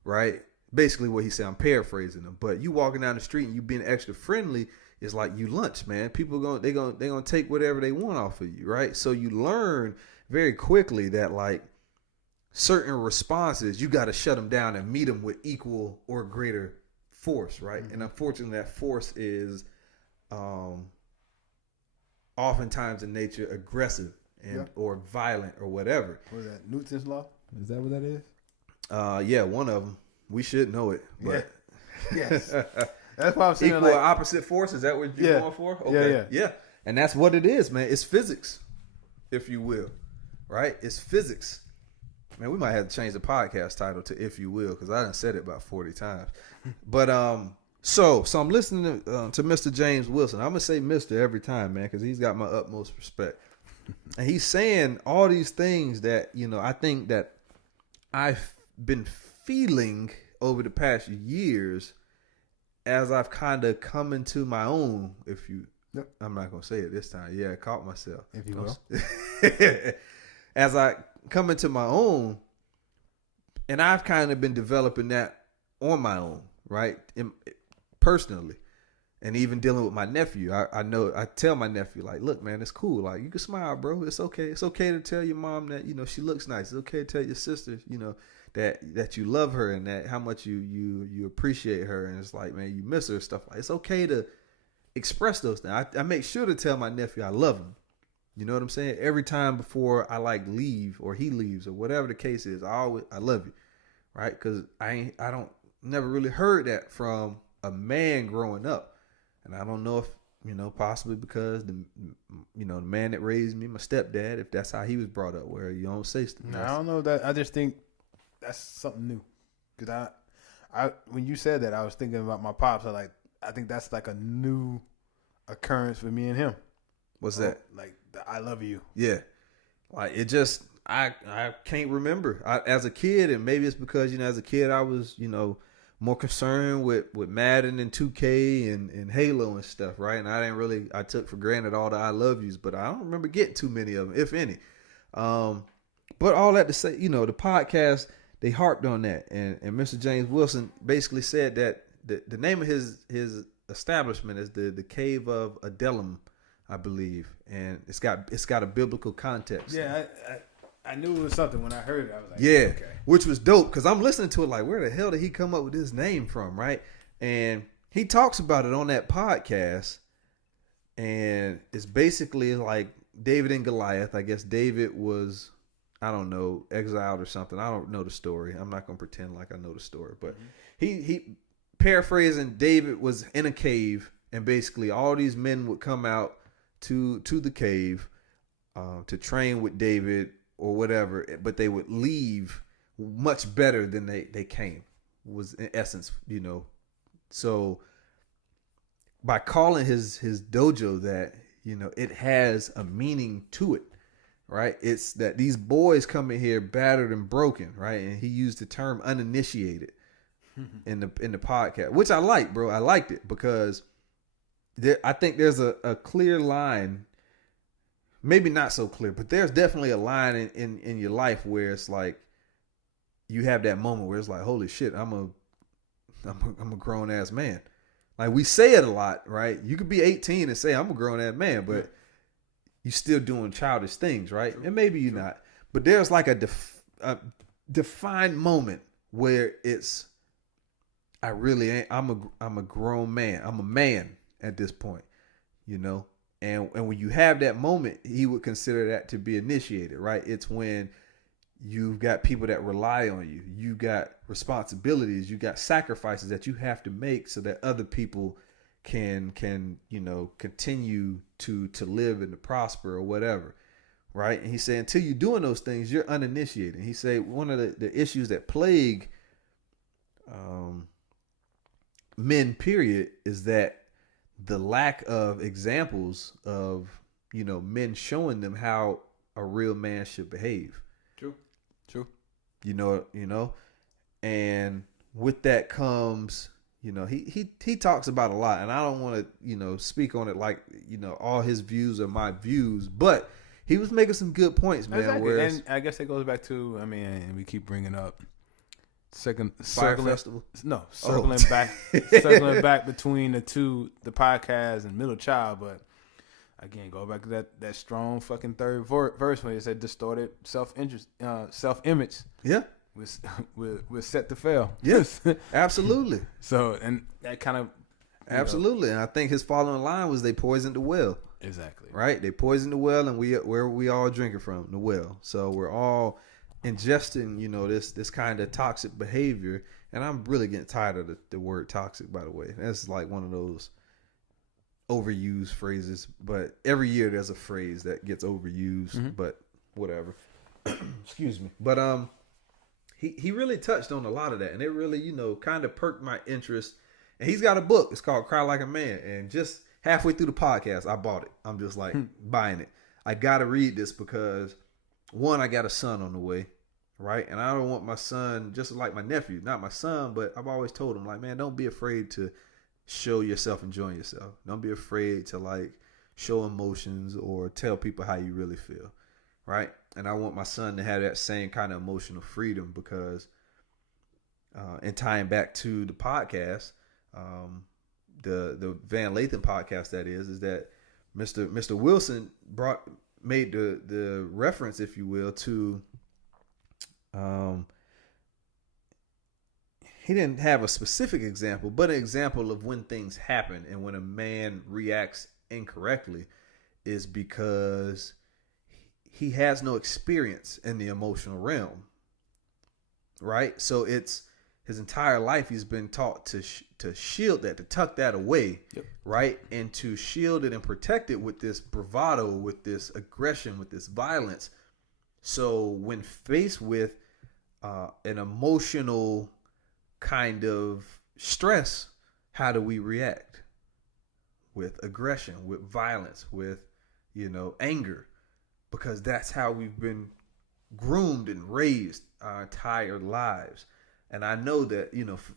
right? Basically what he said, I'm paraphrasing him, but you walking down the street and you being extra friendly, it's like you lunch, man. People they're gonna take whatever they want off of you, right? So you learn very quickly that, like, certain responses, you got to shut them down and meet them with equal or greater force, right? Mm-hmm. And unfortunately, that force is oftentimes in nature aggressive and or violent or whatever. What is that, Newton's law? Is that what that is? Yeah, one of them. We should know it, but yes, that's why I'm saying equal or opposite force. Is that what you're going for? Okay, yeah, and that's what it is, man. It's physics, if you will, right? It's physics. Man, we might have to change the podcast title to "If You Will," because I done said it about 40 times. But so I'm listening to Mr. James Wilson. I'm gonna say Mr. every time, man, because he's got my utmost respect. And he's saying all these things that, you know, I think that I've been feeling over the past years as I've kind of come into my own. If you, I'm not gonna say it this time. Yeah, I caught myself. If you will, as I come into my own, and I've kind of been developing that on my own, right? Personally, and even dealing with my nephew. I know I tell my nephew, like, look, man, it's cool. Like, you can smile, bro. It's okay. It's okay to tell your mom that, you know, she looks nice. It's okay to tell your sister, you know, that you love her and that how much you appreciate her. And it's like, man, you miss her, stuff like. It's okay to express those things. I make sure to tell my nephew I love him. You know what I'm saying? Every time before I leave or he leaves or whatever the case is, I love you, right? Because I don't never really heard that from a man growing up, and I don't know if, you know, possibly because the man that raised me, my stepdad, if that's how he was brought up, where you don't say stuff. I don't know that. I just think that's something new, because I when you said that, I was thinking about my pops. I think that's like a new occurrence for me and him. What's that? Like, I love you. Yeah. Like, it just, I can't remember. As a kid, and maybe it's because, you know, as a kid, I was, you know, more concerned with Madden and 2K and Halo and stuff, right? And I took for granted all the I love yous, but I don't remember getting too many of them, if any. But all that to say, you know, the podcast, they harped on that. And Mr. James Wilson basically said that the name of his establishment is the Cave of Adullam, I believe, and it's got a biblical context. Yeah, I knew it was something when I heard it. I was like, yeah, okay. Which was dope, because I'm listening to it like, where the hell did he come up with this name from, right? And he talks about it on that podcast, and it's basically like David and Goliath. I guess David was, I don't know, exiled or something. I don't know the story. I'm not gonna pretend like I know the story, but he paraphrasing, David was in a cave, and basically all these men would come out to the cave to train with David or whatever, but they would leave much better than they came, was in essence, you know. So by calling his dojo that, you know, it has a meaning to it, right? It's that these boys come in here battered and broken, right? And he used the term uninitiated in the podcast, which I like, bro. I liked it because I think there's a clear line, maybe not so clear, but there's definitely a line in your life where it's like you have that moment where it's like, holy shit, I'm a grown ass man. Like, we say it a lot, right? You could be 18 and say I'm a grown ass man, but you're still doing childish things, right? And maybe you're not, but there's like defined moment where it's, I really ain't, I'm a grown man. I'm a man at this point, you know? And when you have that moment, he would consider that to be initiated, right? It's when you've got people that rely on you. You got responsibilities. You got sacrifices that you have to make so that other people can continue to live and to prosper or whatever, right? And he said, until you're doing those things, you're uninitiated. He said one of the issues that plague men, period, is that the lack of examples of, men showing them how a real man should behave. True. And with that comes, he talks about a lot, and I don't want to, speak on it like, all his views are my views, but he was making some good points, man. Exactly. And I guess it goes back to, we keep bringing up Fyre Festival. No, circling back between the podcast and Middle Child, but again, go back to that strong fucking third verse where it said distorted self-image. Yeah. We're set to fail. Yes, absolutely. So, and that kind of absolutely, and I think his following line was, "They poisoned the well." Exactly. Right. They poisoned the well, and where we all drinking from the well. So we're all ingesting, this kind of toxic behavior, and I'm really getting tired of the word toxic. By the way, that's like one of those overused phrases. But every year there's a phrase that gets overused. Mm-hmm. But whatever. Excuse me. But he really touched on a lot of that, and it really kind of perked my interest. And he's got a book. It's called Cry Like a Man, and just halfway through the podcast, I bought it. I'm just like buying it. I gotta read this because, one, I got a son on the way, right? And I don't want my son, just like my nephew, not my son, but I've always told him, like, man, don't be afraid to show yourself enjoying yourself. Don't be afraid to, like, show emotions or tell people how you really feel, right? And I want my son to have that same kind of emotional freedom because, and tying back to the podcast, the Van Lathan podcast, that is that Mr. Wilson made the reference, if you will, to he didn't have a specific example, but an example of when things happen and when a man reacts incorrectly is because he has no experience in the emotional realm, right? So it's his entire life he's been taught to shield that, to tuck that away, yep. Right? And to shield it and protect it with this bravado, with this aggression, with this violence. So when faced with an emotional kind of stress, how do we react? With aggression, with violence, with, anger. Because that's how we've been groomed and raised our entire lives. And I know that,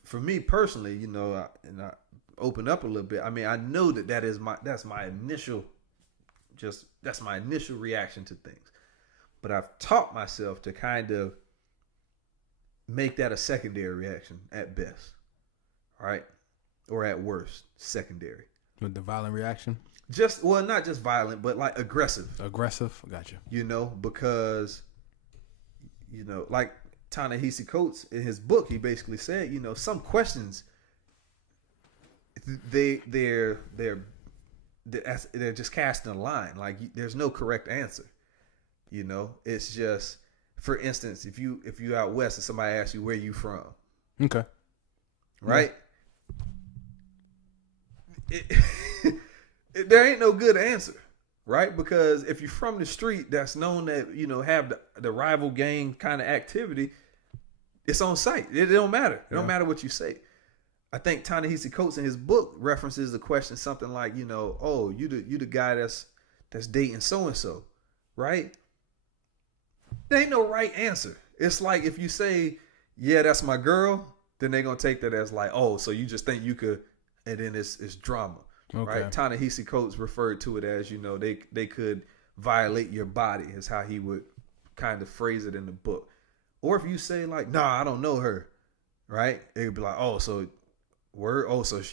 for me personally, and I open up a little bit. I know that's my initial reaction to things. But I've taught myself to kind of make that a secondary reaction at best. All right? Or at worst, secondary. With the violent reaction? Not just violent, but like aggressive. Aggressive? Gotcha. Because, like Ta-Nehisi Coates in his book, he basically said, some questions, they're just casting a line. Like there's no correct answer. It's just, for instance, if you out west and somebody asks you where you from, okay, right? Yeah. There ain't no good answer, right? Because if you're from the street that's known that, have the rival gang kind of activity, it's on site. It don't matter. It don't matter what you say. I think Ta-Nehisi Coates in his book references the question something like, oh, you the guy that's dating so-and-so, right? There ain't no right answer. It's like if you say, yeah, that's my girl, then they're going to take that as like, oh, so you just think you could, and then it's drama. Okay. Right? Ta-Nehisi Coates referred to it as, they could violate your body, is how he would kind of phrase it in the book. Or if you say like, nah, I don't know her, right? It would be like, oh, so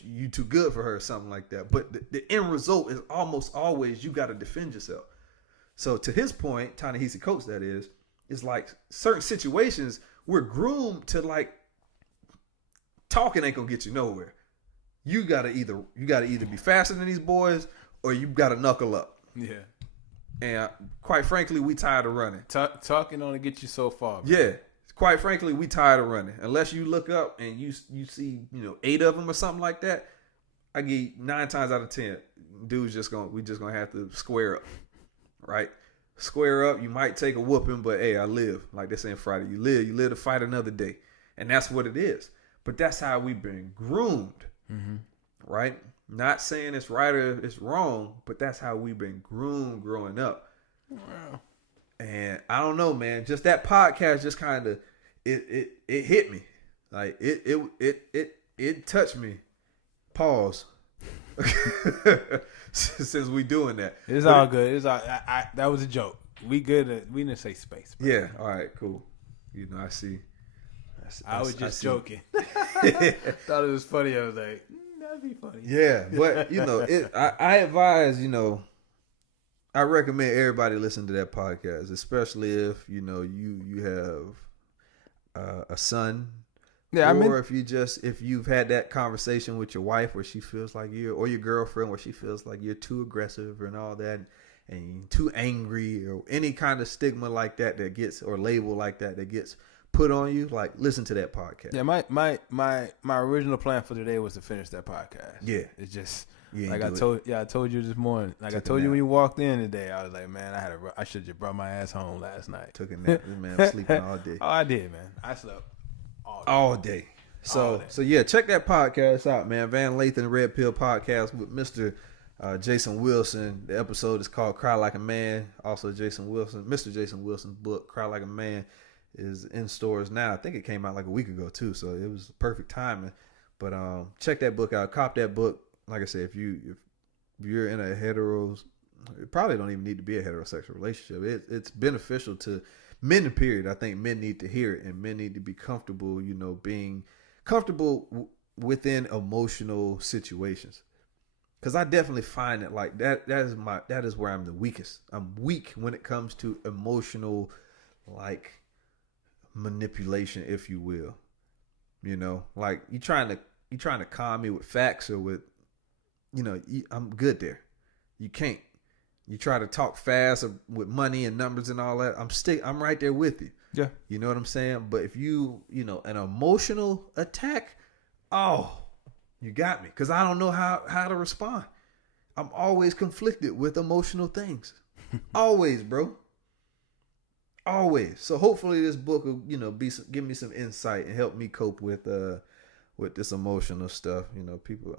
you too good for her or something like that. But the end result is almost always you got to defend yourself. So to his point, Ta-Nehisi Coates, that is like certain situations we're groomed to like talking ain't gonna get you nowhere. You gotta either be faster than these boys or you gotta knuckle up. Yeah. And quite frankly, we tired of running. Talking only get you so far. Man. Yeah. Quite frankly, we tired of running. Unless you look up and you see 8 of them or something like that, I give you 9 times out of 10, dudes we just gonna have to square up, right? Square up. You might take a whooping, but hey, I live. Like they say in Friday, you live to fight another day, and that's what it is. But that's how we've been groomed, right? Not saying it's right or it's wrong, but that's how we've been groomed growing up. Wow. And I don't know, man. Just that podcast, just kind of it hit me, like it touched me. Pause. Since we doing that, it's all good. It's all. That was a joke. We good. We didn't say space. Bro. Yeah. All right. Cool. I see. I was just joking. Thought it was funny. I was like, that'd be funny. Yeah, but I advise. I recommend everybody listen to that podcast, especially if you have a son. Yeah, or if you've had that conversation with your wife where she feels like or your girlfriend where she feels like you're too aggressive and all that, and you're too angry or any kind of stigma like that gets, or label like that gets put on you, like listen to that podcast. Yeah, my original plan for today was to finish that podcast. Yeah, it's just like I told you this morning. Like I told you when you walked in today, I was like, man, I should have just brought my ass home last night. Took a nap. This man was sleeping all day. Oh, I did, man. I slept. All day. So yeah, check that podcast out, man. Van Lathan Red Pill Podcast with Mr. Jason Wilson. The episode is called Cry Like a Man. Also Mr. Jason Wilson's book, Cry Like a Man, is in stores now. I think it came out like a week ago too, so it was perfect timing. But check that book out. Cop that book. Like I said, if you're in a it probably don't even need to be a heterosexual relationship. It's beneficial to men, period. I think men need to hear it, and men need to be comfortable, being comfortable within emotional situations. Because I definitely find it like that is where I'm the weakest. I'm weak when it comes to emotional, like, manipulation, if you will. Like you trying to calm me with facts or with, I'm good there. You can't. You try to talk fast with money and numbers and all that. I'm right there with you. Yeah. You know what I'm saying? But if an emotional attack, you got me. Because I don't know how to respond. I'm always conflicted with emotional things. Always, bro. Always. So hopefully this book will, give me some insight and help me cope with this emotional stuff. People,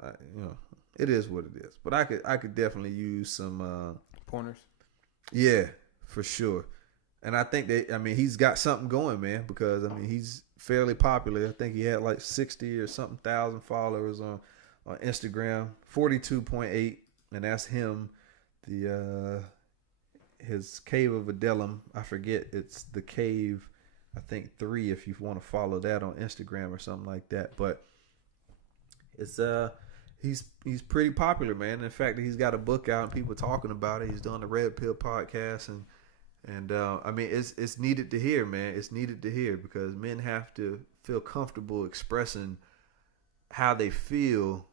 it is what it is. But I could definitely use some pointers. Yeah, for sure. And I think he's got something going, man, because he's fairly popular. I think he had like 60 or something thousand followers on Instagram, 42.8, and that's him. His Cave of Adellum, I forget, it's the Cave, I think 3 if you want to follow that on Instagram or something like that. But it's he's pretty popular, man. In fact, he's got a book out and people talking about it. He's doing the Red Pill podcast, and it's needed to hear, man. It's needed to hear because men have to feel comfortable expressing how they feel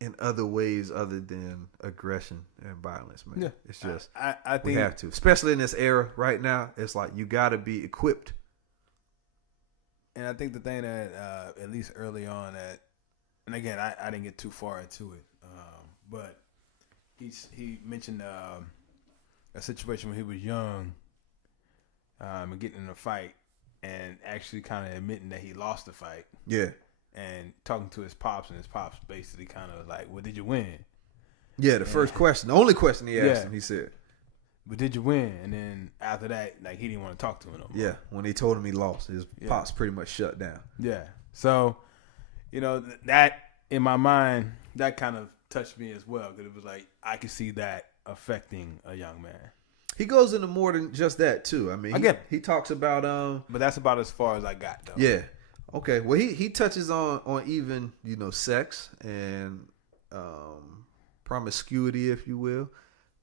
in other ways other than aggression and violence, man. Yeah. It's just I think we have to, especially in this era right now. It's like you got to be equipped. And I think the thing that at least early on and again, I didn't get too far into it, but he mentioned a situation when he was young and getting in a fight and actually kind of admitting that he lost the fight. Yeah. And talking to his pops, and his pops basically kind of was like, well, did you win? Yeah, the only question he asked him, he said, but did you win? And then after that, like, he didn't want to talk to him no more. Yeah, when he told him he lost, his pops pretty much shut down. Yeah. So, that, in my mind, that kind of touched me as well, because it was like, I could see that affecting a young man. He goes into more than just that, too. He talks about... But that's about as far as I got, though. Yeah. Okay, well, he touches on even, sex and promiscuity, if you will,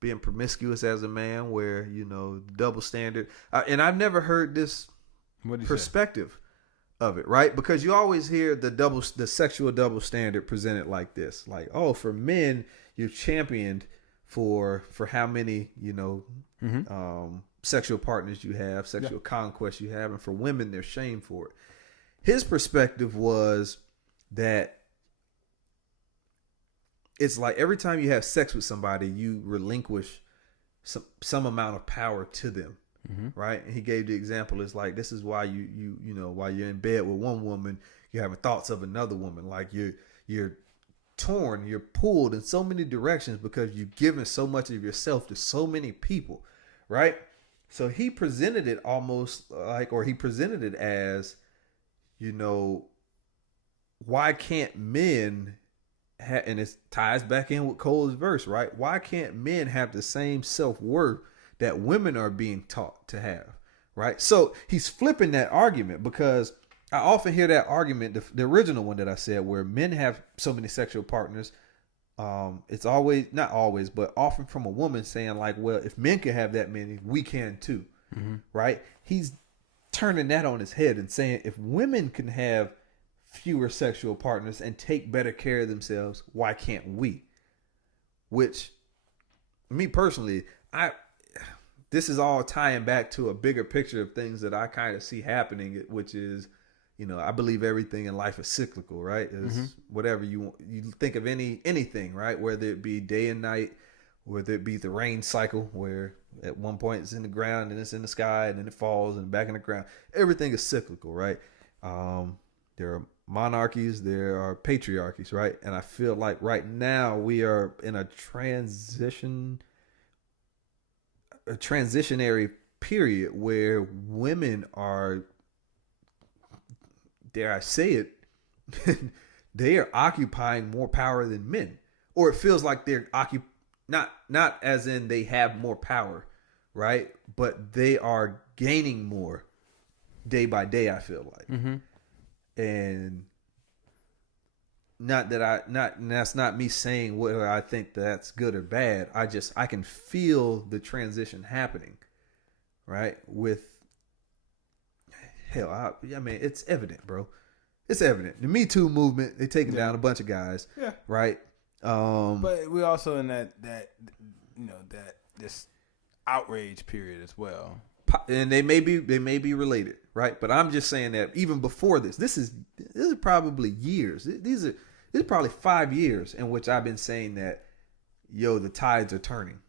being promiscuous as a man, where, double standard. And I've never heard this perspective of it, right? Because you always hear the sexual double standard presented like this, like, oh, for men you're championed for how many sexual partners you have, sexual conquest you have, and for women they're shamed for it. His perspective was that it's like every time you have sex with somebody, you relinquish some amount of power to them. Right. And he gave the example. It's like, this is why you while you're in bed with one woman, you're having thoughts of another woman. Like you're torn, you're pulled in so many directions because you've given so much of yourself to so many people. Right. So he presented it almost like, or he presented it as, why can't men and it ties back in with Cole's verse, right? Why can't men have the same self-worth that women are being taught to have, right? So he's flipping that argument, because I often hear that argument, the original one that I said, where men have so many sexual partners. It's always, not always, but often from a woman saying like, well, if men can have that many, we can too, right? He's turning that on his head and saying, if women can have fewer sexual partners and take better care of themselves, why can't we? Which, me personally, this is all tying back to a bigger picture of things that I kind of see happening, which is, I believe everything in life is cyclical, right? Is whatever you think of anything, right? Whether it be day and night, whether it be the rain cycle, where at one point it's in the ground and it's in the sky and then it falls and back in the ground. Everything is cyclical, right? There are monarchies, there are patriarchies, right? And I feel like right now we are in a transitionary period where women are, dare I say it, they are occupying more power than men. Or it feels like they're not as in they have more power, right? But they are gaining more day by day, I feel like. And that's not me saying whether I think that's good or bad. I can feel the transition happening, right? With hell, I mean, it's evident, bro. It's evident. The Me Too movement, they taking down a bunch of guys, right? But we also in that this outrage period as well. And they may be related, right? But I'm just saying that even before this is probably years. This is probably 5 years in which I've been saying that, the tides are turning,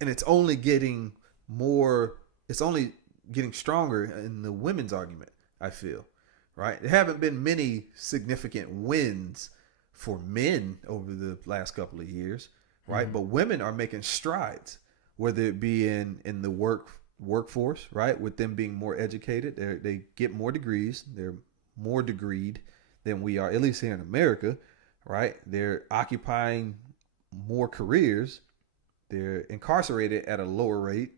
and it's only getting more. It's only getting stronger in the women's argument, I feel, right? There haven't been many significant wins for men over the last couple of years, right? But women are making strides, whether it be in the workforce, right? With them being more educated, they get more degrees, they're more degreed than we are, at least here in America, right? They're occupying more careers, they're incarcerated at a lower rate.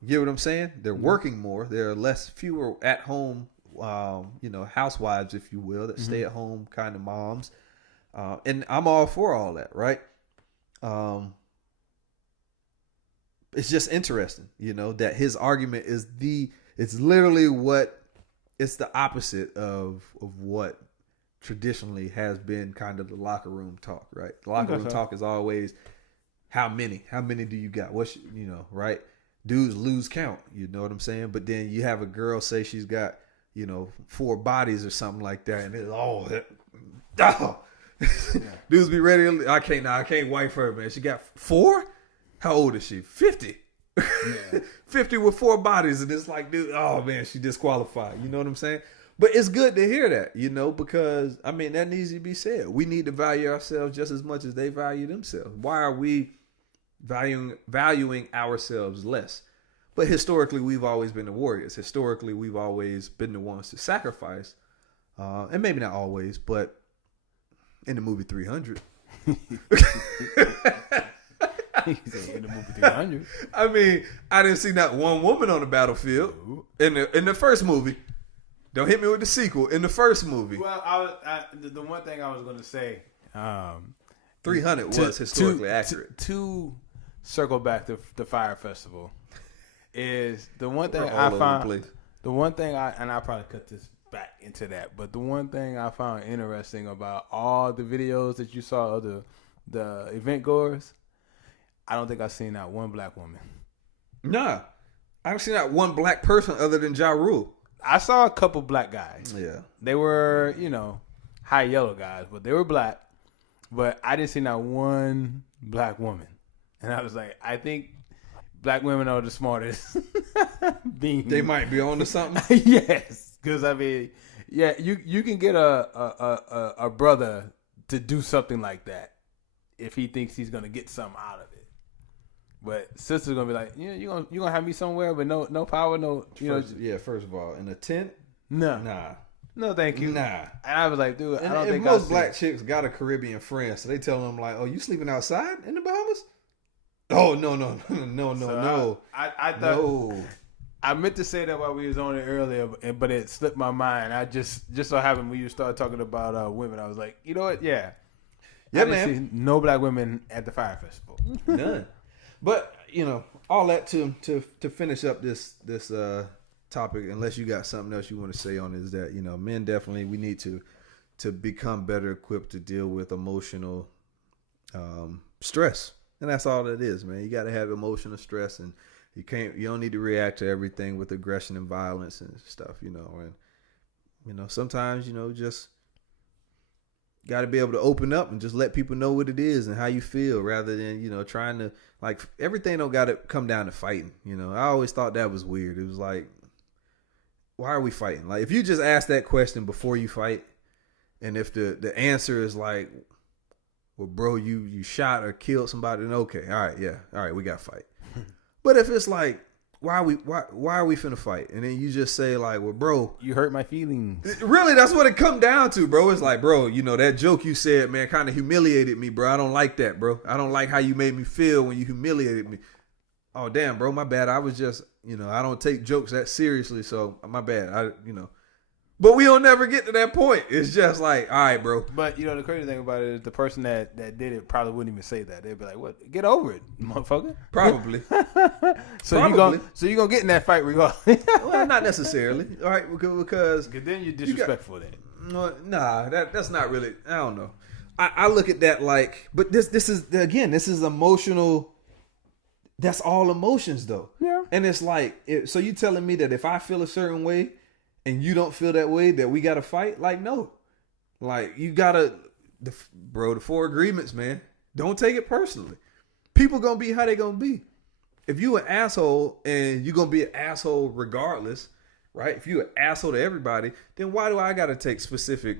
You get what I'm saying? They're working more. There are fewer at home, housewives, if you will, that stay at home kind of moms. And I'm all for all that, right? It's just interesting, that his argument is it's literally it's the opposite of what traditionally has been kind of the locker room talk, right? The locker room talk is always, how many do you got? Right? Dudes lose count, you know what I'm saying? But then you have a girl say she's got, 4 bodies or something like that, and it's dudes be ready. I can't wife her, man. She got 4? How old is she? 50. 50 with 4 bodies, and it's like, dude, oh man, she disqualified. You know what I'm saying? But it's good to hear that, because I mean that needs to be said. We need to value ourselves just as much as they value themselves. Why are we valuing ourselves less? But historically, we've always been the warriors. Historically, we've always been the ones to sacrifice, and maybe not always, but in the movie 300. In the movie 300. I mean, I didn't see not one woman on the battlefield in the first movie. Don't hit me with the sequel. In the first movie. Well, the one thing I was going to say, 300 was historically accurate. To circle back to the Fyre Festival, is the one thing The one thing I'll probably cut this back into that, but the one thing I found interesting about all the videos that you saw of the event goers, I don't think I've seen that one black woman. Nah. I haven't seen that one black person other than Ja Rule. I saw a couple black guys. Yeah. They were, high yellow guys, but they were black. But I didn't see not one black woman. And I was like, I think black women are the smartest. They might be on to something. Yes. Because, I mean, yeah, you can get a brother to do something like that if he thinks he's going to get something out of it. But sister's gonna be like, yeah, you gonna have me somewhere, but no power, no. First of all, in a tent, no, thank you, nah. And I was like, dude, I don't think most black chicks got a Caribbean friend, so they tell them like, oh, you sleeping outside in the Bahamas? Oh no. So I thought no. I meant to say that while we was on it earlier, but it slipped my mind. I just so happened when you started talking about women, I was like, you know what? Yeah, I didn't see no black women at the Fyre Festival. None. But all that to finish up this topic, unless you got something else you want to say on it, is that men definitely, we need to become better equipped to deal with emotional stress, and that's all it is, man. You got to have emotional stress, and you don't need to react to everything with aggression and violence and stuff, and sometimes just got to be able to open up and just let people know what it is and how you feel, rather than trying to, like, everything don't got to come down to fighting. I always thought that was weird. It was like, why are we fighting? Like, if you just ask that question before you fight, and if the answer is like, well, bro, you shot or killed somebody, then okay, all right, we got to fight. But if it's like, why are we finna fight? And then you just say like, well, bro, you hurt my feelings. Really, that's what it come down to, bro. It's like, bro, that joke you said, man, kind of humiliated me, bro. I don't like that, bro. I don't like how you made me feel when you humiliated me. Oh, damn, bro, my bad. I was just, I don't take jokes that seriously, so my bad. But we don't never get to that point. It's just like, all right, bro. But the crazy thing about it is the person that did it probably wouldn't even say that. They'd be like, "What? Get over it, motherfucker." Probably. So you gonna get in that fight regardless? Well, not necessarily. All right, because then you're disrespectful. Then nah, that's not really. I don't know. I look at that like, but this is emotional. That's all emotions though. Yeah. And it's like, so you telling me that if I feel a certain way, and you don't feel that way, that we got to fight? Like, no. Like, you got to, the 4 agreements, man. Don't take it personally. People going to be how they going to be. If you an asshole and you're going to be an asshole regardless, right? If you an asshole to everybody, then why do I got to take specific,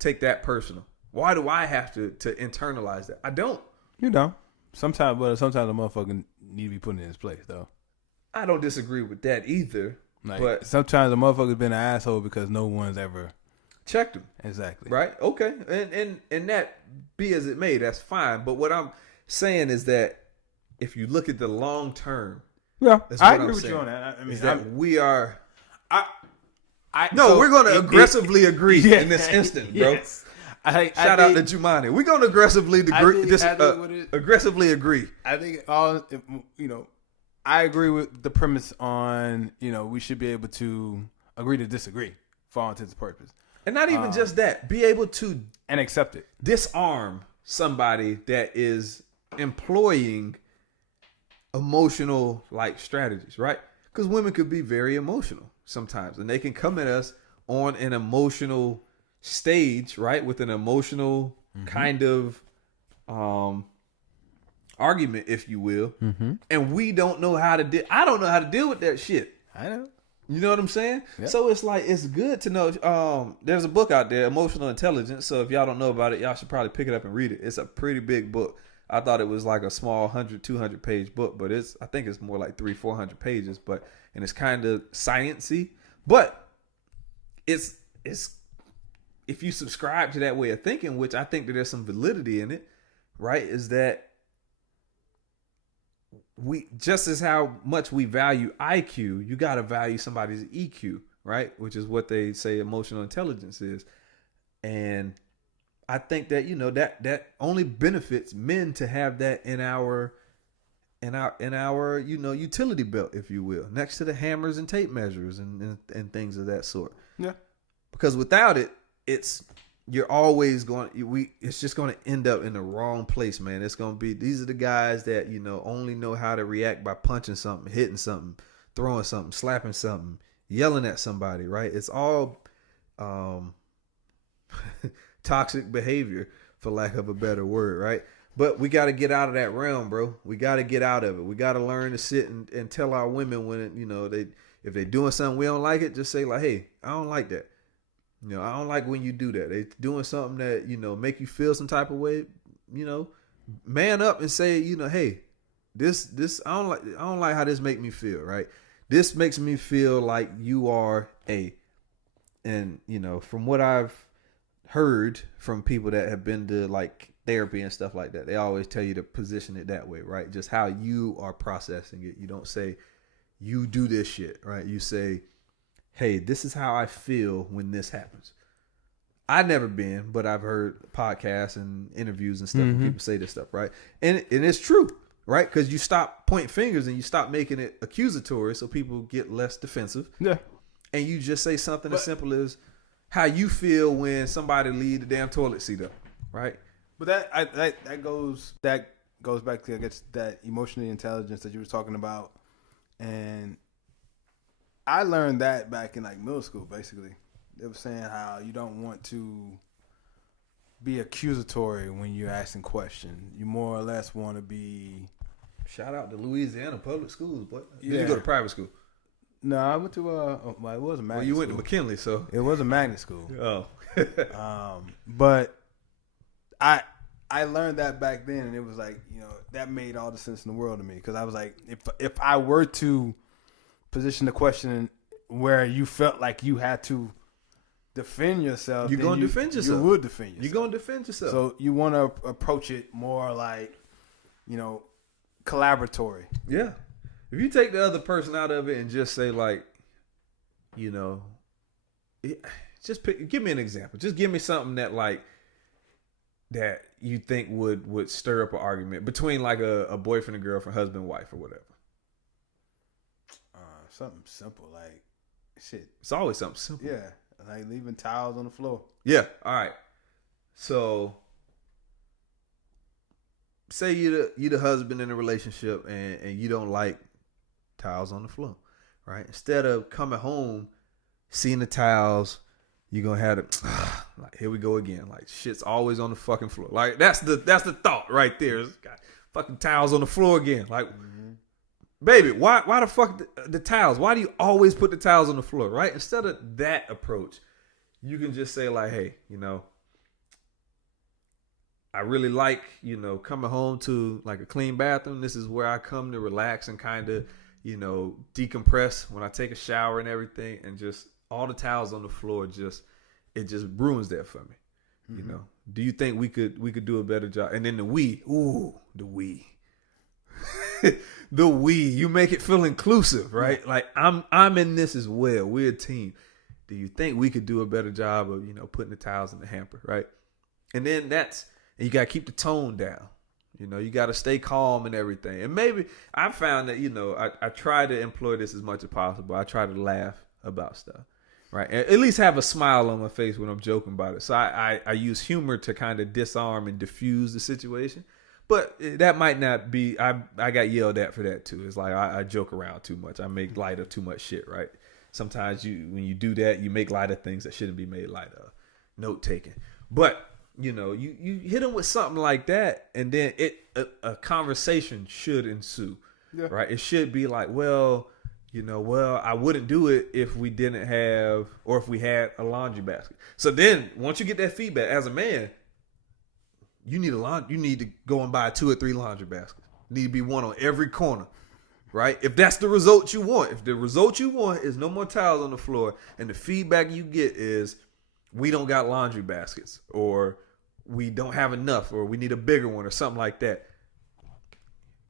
take that personal? Why do I have to internalize that? I don't. You don't. Sometimes a motherfucker need to be put in his place, though. I don't disagree with that either. Like, but sometimes a motherfucker's been an asshole because no one's ever checked him. Exactly. Right? Okay. And that be as it may, that's fine. But what I'm saying is that if you look at the long term, I agree with you on that. I mean, we are. So we're going to aggressively agree in this instant, bro. Yes. Shout out to Jumani. We're going to aggressively aggressively agree. I think I agree with the premise on, we should be able to agree to disagree for all intents and purposes. And not even just that, be able to and accept it. Disarm somebody that is employing emotional strategies, right? Because women could be very emotional sometimes, and they can come at us on an emotional stage, right? With an emotional kind of argument, if you will, and we don't know how to I don't know how to deal with that shit. I know. You know what I'm saying? Yep. So it's like, it's good to know. There's a book out there, Emotional Intelligence. So if y'all don't know about it, y'all should probably pick it up and read it. It's a pretty big book. I thought it was like a small 100, 200 page book, but I think it's more like 300-400 pages. And it's kind of sciencey, but it's if you subscribe to that way of thinking, which I think that there's some validity in it, right? Is that we, just as how much we value IQ, you got to value somebody's EQ, right? Which is what they say emotional intelligence is. And I think that, that only benefits men to have that in our in our utility belt, if you will, next to the hammers and tape measures and things of that sort. Yeah. Because without it, it's just going to end up in the wrong place, man. It's going to be, these are the guys that, only know how to react by punching something, hitting something, throwing something, slapping something, yelling at somebody, right? It's all toxic behavior, for lack of a better word, right? But we got to get out of that realm, bro. We got to get out of it. We got to learn to sit and tell our women when, if they're doing something we don't like it, just say like, hey, I don't like that. I don't like when you do that. They doing something that, make you feel some type of way, man up and say, hey, this I don't like how this make me feel, right? This makes me feel like you are and from what I've heard from people that have been to like therapy and stuff like that, they always tell you to position it that way, right? Just how you are processing it. You don't say you do this shit, right? You say, hey, this is how I feel when this happens. I've never been, but I've heard podcasts and interviews and stuff and people say this stuff, right? And it's true, right? Because you stop pointing fingers and you stop making it accusatory so people get less defensive. Yeah. And you just say something as simple as how you feel when somebody leave the damn toilet seat up, right? But that goes back to, I guess, that emotional intelligence that you were talking about. And I learned that back in like middle school, basically. They were saying how you don't want to be accusatory when you're asking questions. You more or less want to be. Shout out to Louisiana public schools, but yeah. Did you go to private school? No, I went to it was a magnet. Well, you went to McKinley, so it was a magnet school. Oh, but I learned that back then, and it was like, that made all the sense in the world to me, because I was like, if I were to position the question where you felt like you had to defend yourself, you're going to defend yourself. You would defend yourself. You're going to defend yourself. So you want to approach it more like, collaboratory. Yeah. If you take the other person out of it and just say like, just give me an example. Just give me something that like, that you think would stir up an argument between like a boyfriend and girlfriend, husband, wife, or whatever. Something simple, like shit. It's always something simple. Yeah, like leaving towels on the floor. Yeah. All right. So, say you the husband in a relationship and you don't like towels on the floor, right? Instead of coming home, seeing the towels, you're gonna have to like, here we go again. Like shit's always on the fucking floor. Like that's the thought right there. It's got fucking towels on the floor again. Like. Baby, why the fuck the towels? Why do you always put the towels on the floor, right? Instead of that approach, you can just say like, hey, I really like, coming home to like a clean bathroom. This is where I come to relax and kind of, decompress when I take a shower and everything. And just all the towels on the floor, it just ruins that for me. Do you think we could do a better job? And then the we. The we, you make it feel inclusive, right? Like I'm in this as well. We're a team. Do you think we could do a better job of, putting the towels in the hamper, right? And then you gotta keep the tone down. You gotta stay calm and everything. And maybe I found that, I try to employ this as much as possible. I try to laugh about stuff, right? At least have a smile on my face when I'm joking about it. So I use humor to kind of disarm and diffuse the situation. But that might not be, I got yelled at for that too. It's like I joke around too much. I make light of too much shit, right? Sometimes when you do that, you make light of things that shouldn't be made light of. Note taking. But, you hit them with something like that, and then a conversation should ensue, right? It should be like, well, I woun't do it if we didn't have, or if we had a laundry basket. So then once you get that feedback as a man, you need to go and buy 2 or 3 laundry baskets. Need to be one on every corner, right? If that's the result you want. If the result you want is no more towels on the floor, and the feedback you get is we don't got laundry baskets, or we don't have enough, or we need a bigger one, or something like that.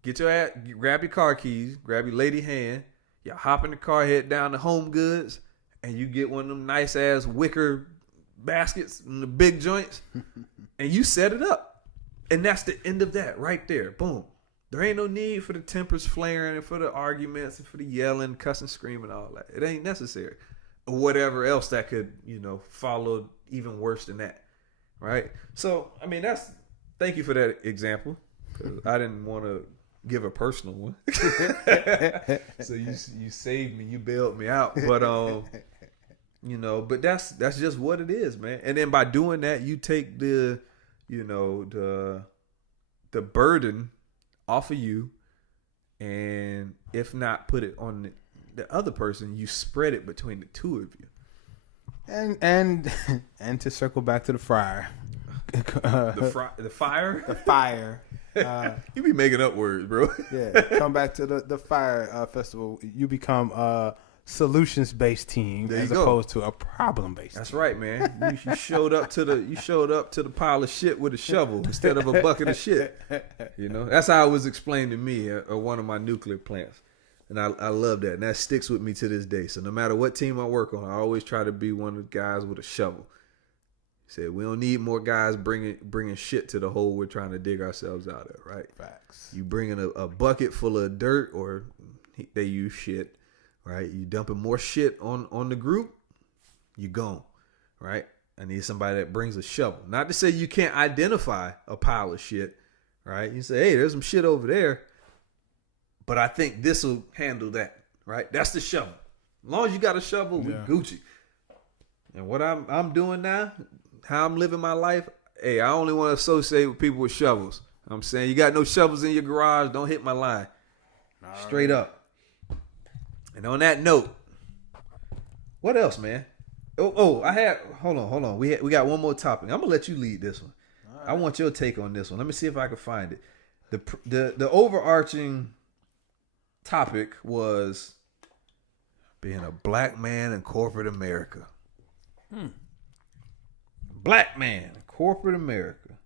Get your ass, grab your car keys, grab your lady hand, y'all hop in the car, head down to Home Goods, and you get one of them nice ass wicker baskets in the big joints, and you set it up. And that's the end of that right there. Boom. There ain't no need for the tempers flaring and for the arguments and for the yelling, cussing, screaming, all that. It ain't necessary. Or whatever else that could, follow even worse than that. Right? So, I mean, thank you for that example. 'Cause I didn't want to give a personal one. So you saved me, you bailed me out. But but that's just what it is, man. And then by doing that, you take the burden off of you, and if not put it on the other person, you spread it between the two of you. And to circle back to the Fyre, the Fyre. You be making up words, bro. Yeah, come back to the Fyre Festival. You become a solutions-based team as opposed to a problem-based. That's right, man. You showed up to the pile of shit with a shovel instead of a bucket of shit. That's how it was explained to me at one of my nuclear plants, and I love that, and that sticks with me to this day. So no matter what team I work on, I always try to be one of the guys with a shovel. He said, we don't need more guys bringing shit to the hole we're trying to dig ourselves out of, right? Facts. You bringing a bucket full of dirt, or they use shit, right? You dumping more shit on the group, you gone, right? I need somebody that brings a shovel. Not to say you can't identify a pile of shit, right? You say, hey, there's some shit over there, but I think this will handle that, right? That's the shovel. As long as you got a shovel, we Gucci. And what I'm doing now, how I'm living my life, hey, I only want to associate with people with shovels. I'm saying, you got no shovels in your garage, don't hit my line. Straight up. And on that note, what else, man? Hold on. We got one more topic. I'm gonna let you lead this one. Right. I want your take on this one. Let me see if I can find it. The overarching topic was being a black man in corporate America. Black man in corporate America.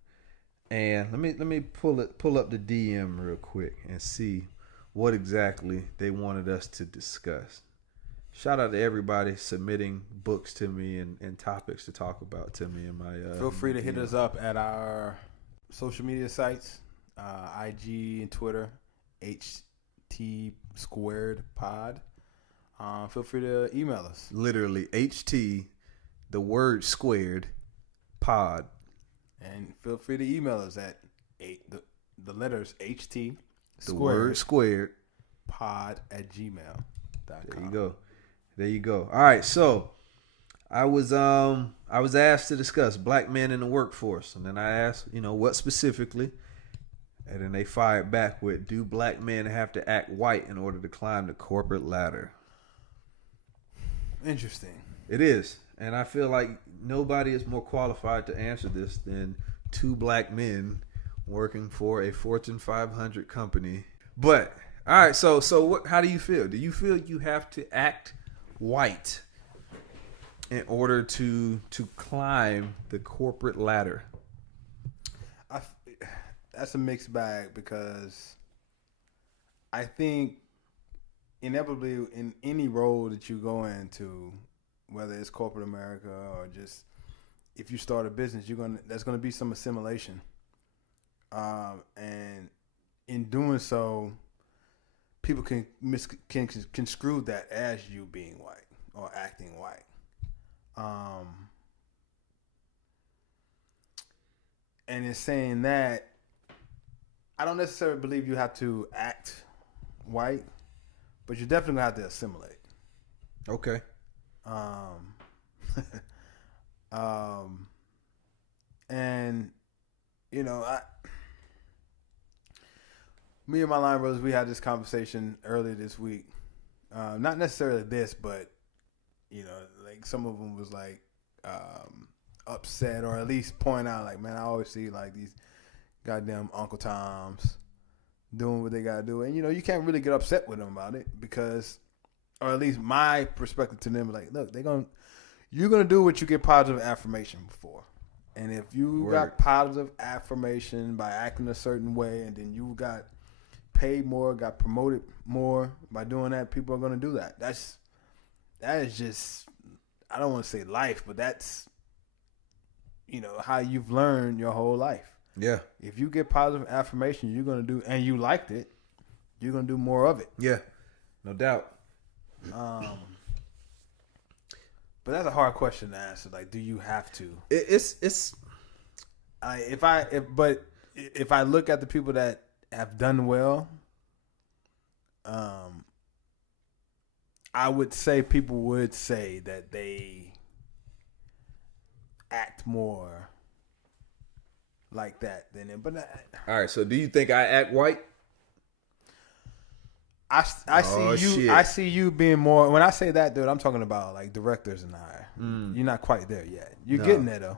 And let me pull up the DM real quick and see what exactly they wanted us to discuss. Shout out to everybody submitting books to me and topics to talk about to me in my feel free to hit us up at our social media sites, IG and Twitter, HT squared pod. Feel free to email us. Literally HT, the word squared, pod. And feel free to email us at the letters HT the word squared pod at gmail.com. There you go. All right, so I was asked to discuss black men in the workforce, and then I asked, what specifically, and then they fired back with, do black men have to act white in order to climb the corporate ladder? Interesting. It is, and I feel like nobody is more qualified to answer this than two black men working for a Fortune 500 company. But all right, so what? How do you feel? Do you feel you have to act white in order to climb the corporate ladder? That's a mixed bag, because I think inevitably in any role that you go into, whether it's corporate America or just if you start a business, there's gonna be some assimilation. And in doing so, people can construe that as you being white or acting white. And in saying that, I don't necessarily believe you have to act white, but you're definitely gonna have to assimilate. Okay. And me and my line brothers, we had this conversation earlier this week. Not necessarily this, but like some of them was like upset, or at least point out like, man, I always see like these goddamn Uncle Toms doing what they gotta do, and you can't really get upset with them about it, because, or at least my perspective to them, like, look, you're gonna do what you get positive affirmation for. And if you got positive affirmation by acting a certain way, and then you got paid more, got promoted more by doing that, people are going to do that. That is just, I don't want to say life, but that's, how you've learned your whole life. Yeah. If you get positive affirmation, you're gonna do, and you liked it, you're gonna do more of it. Yeah, no doubt. But that's a hard question to answer. Like, do you have to? It's. If I look at the people that have done well, I would say people would say that they act more like that than it. But all right. So, do you think I act white? I see you. Shit. I see you being more. When I say that, dude, I'm talking about like directors and higher. You're not quite there yet. You're getting there though.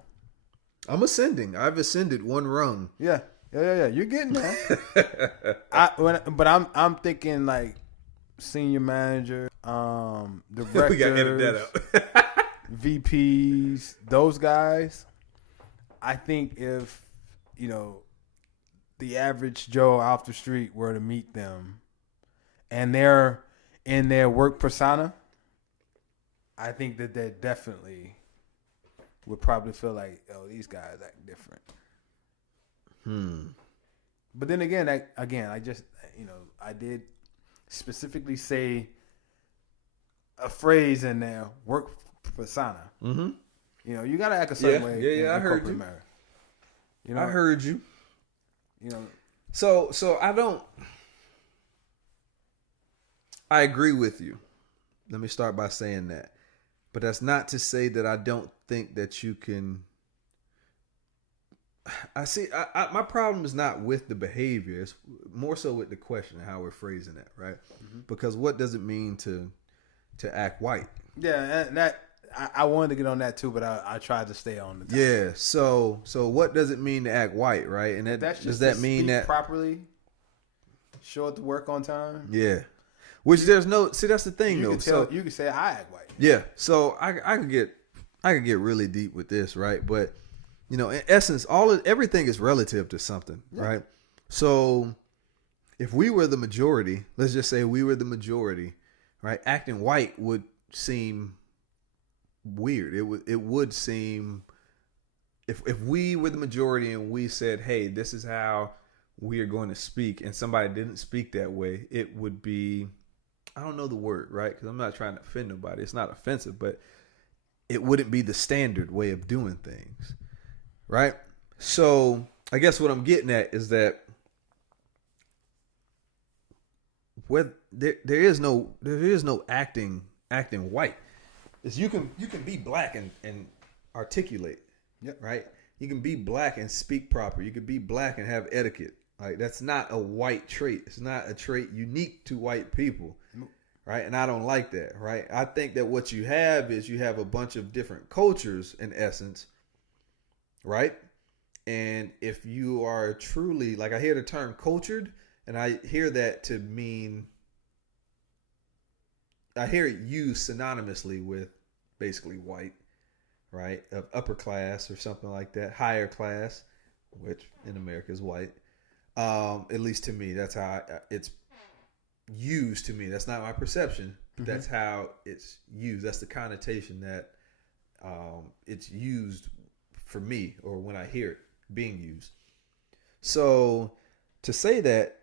I'm ascending. I've ascended one rung. Yeah. You're getting there. I'm thinking like senior manager, directors, we gotta edit that out. VPs, those guys. I think if the average Joe off the street were to meet them, and they're in their work persona, I think that they definitely would probably feel like, oh, these guys act different. But then again, I just, I did specifically say a phrase in there, work persona. Mm-hmm. You got to act a certain way. Yeah, I heard you. Marriage. I heard you. So I agree with you. Let me start by saying that. But that's not to say that I don't think that you can. My problem is not with the behavior. It's more so with the question and how we're phrasing it, right? Mm-hmm. Because what does it mean to act white? Yeah, and that I wanted to get on that too, but I tried to stay on the topic. Yeah. So what does it mean to act white, right? And does that mean that properly show up to work on time? Yeah. Which there's no. See, that's the thing though. You can say I act white. Yeah. So I could get really deep with this, right? But in essence, everything is relative to something, right? So if we were the majority, let's just say we were the majority, right? Acting white would seem weird. It would seem if we were the majority and we said, hey, this is how we are going to speak, and somebody didn't speak that way, it would be, I don't know the word, right? Because I'm not trying to offend nobody. It's not offensive, but it wouldn't be the standard way of doing things, right? So I guess what I'm getting at is that there is no acting white. It's you can be black and articulate, right? You can be black and speak proper. You can be black and have etiquette. Like that's not a white trait. It's not a trait unique to white people. Right. And I don't like that. Right. I think that what you have is you have a bunch of different cultures in essence. Right. And if you are truly, like I hear the term cultured, and I hear that to mean, I hear it used synonymously with basically white, right? Upper class or something like that. Higher class, which in America is white. At least to me, that's how it's used to me. That's not my perception. Mm-hmm. That's how it's used. That's the connotation that it's used for me, or when I hear it being used. So to say that,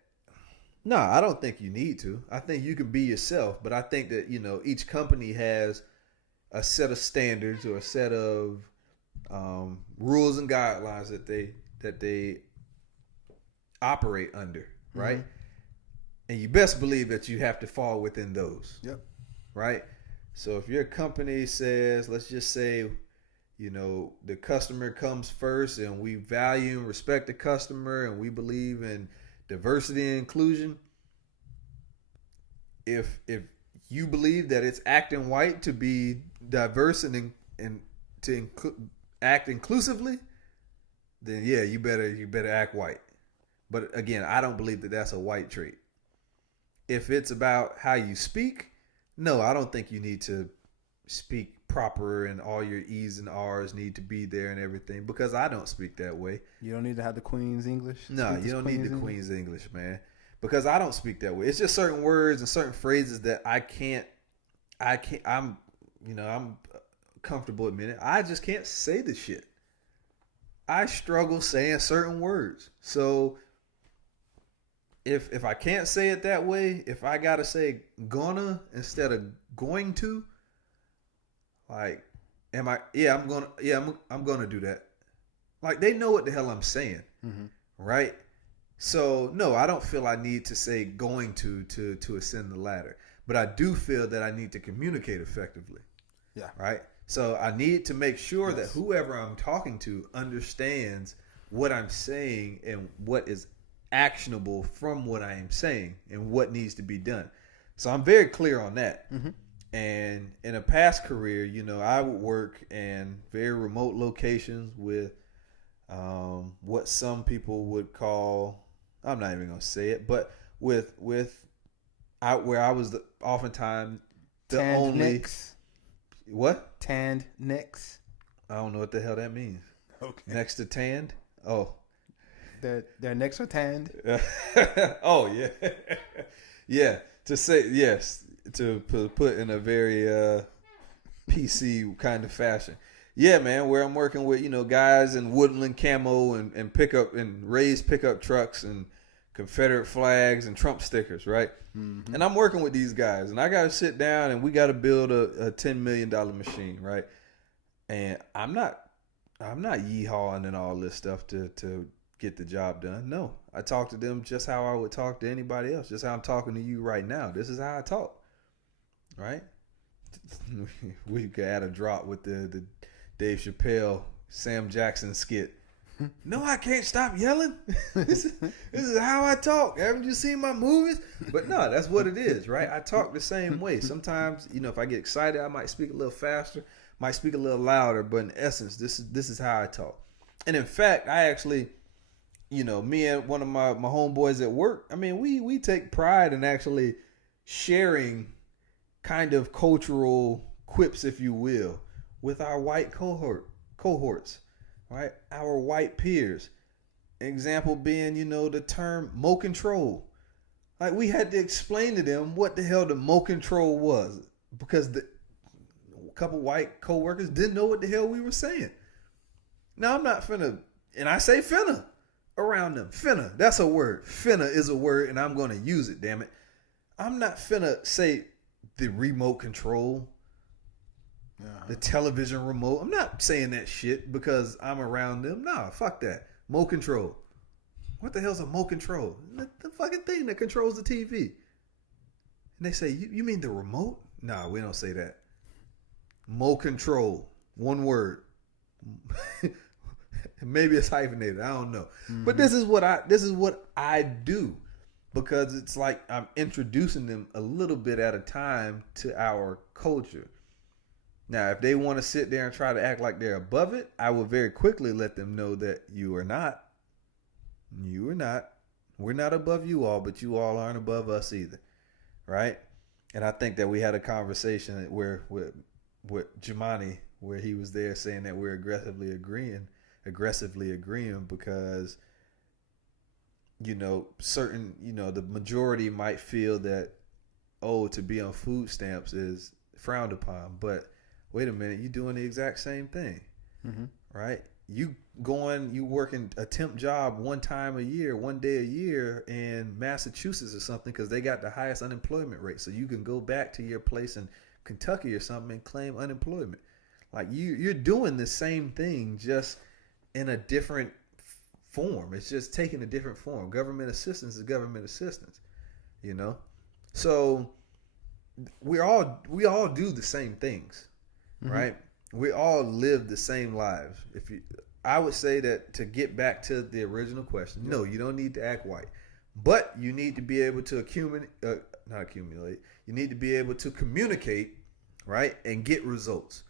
no, I don't think you need to. I think you can be yourself, but I think that each company has a set of standards or a set of rules and guidelines that they operate under, right? Mm-hmm. And you best believe that you have to fall within those. Yep. Right? So if your company says, let's just say, the customer comes first and we value and respect the customer and we believe in diversity and inclusion. If you believe that it's acting white to be diverse and to act inclusively, then yeah, you better act white. But again, I don't believe that that's a white trait. If it's about how you speak, no, I don't think you need to speak proper and all your E's and R's need to be there and everything, because I don't speak that way. You don't need to have the Queen's English? No, you don't need the Queen's English, man. Because I don't speak that way. It's just certain words and certain phrases that I'm comfortable admitting. I just can't say the shit. I struggle saying certain words. So if I can't say it that way, if I gotta say gonna instead of going to, like, I'm gonna do that. Like, they know what the hell I'm saying, right? So no, I don't feel I need to say going to ascend the ladder, but I do feel that I need to communicate effectively. Yeah. Right. So I need to make sure that whoever I'm talking to understands what I'm saying and what is actionable from what I am saying and what needs to be done. So I'm very clear on that. And in a past career, I would work in very remote locations with what some people would call, I'm not even gonna say it, but where I was oftentimes the tanned only necks. What? Tanned necks. I don't know what the hell that means. Okay. Next to tanned? Oh. Their necks are tanned. Oh yeah. Yeah. To say yes, to put in a very PC kind of fashion. Yeah, man, where I'm working with, guys in woodland camo and pickup and raised pickup trucks and Confederate flags and Trump stickers, right? And I'm working with these guys, and I got to sit down and we got to build a $10 million machine, right? And I'm not yeehawing and all this stuff to get the job done. No, I talk to them just how I would talk to anybody else, just how I'm talking to you right now. This is how I talk, right? We could add a drop with the Dave Chappelle, Sam Jackson skit. No, I can't stop yelling. This is how I talk. Haven't you seen my movies? But no, that's what it is, right? I talk the same way. Sometimes, if I get excited, I might speak a little faster, might speak a little louder, but in essence, this is how I talk. And in fact, I actually, me and one of my homeboys at work, I mean, we take pride in actually sharing kind of cultural quips, if you will, with our white cohorts. Right, our white peers. Example being, the term "mo control." Like, we had to explain to them what the hell the mo control was because a couple white coworkers didn't know what the hell we were saying. Now, I'm not finna, and I say finna around them. Finna, that's a word. Finna is a word, and I'm gonna use it. Damn it, I'm not finna say the remote control. The television remote. I'm not saying that shit because I'm around them. Nah, fuck that. Mo control. What the hell's a mo control? The fucking thing that controls the TV. And they say, you mean the remote? Nah, we don't say that. Mo control. One word. Maybe it's hyphenated. I don't know. But this is what I do because it's like I'm introducing them a little bit at a time to our culture. Now, if they want to sit there and try to act like they're above it, I will very quickly let them know that you are not. You are not. We're not above you all, but you all aren't above us either. Right? And I think that we had a conversation with Jemani where he was there saying that we're aggressively agreeing because, certain, the majority might feel that, to be on food stamps is frowned upon, but wait a minute, you're doing the exact same thing, right? You working a temp job one day a year in Massachusetts or something because they got the highest unemployment rate. So you can go back to your place in Kentucky or something and claim unemployment. Like you're doing the same thing just in a different form. It's just taking a different form. Government assistance is government assistance, So we all do the same things. Right? We all live the same lives. I would say that to get back to the original question, no, you don't need to act white, but you need to be able to not accumulate. You need to be able to communicate, right, and get results.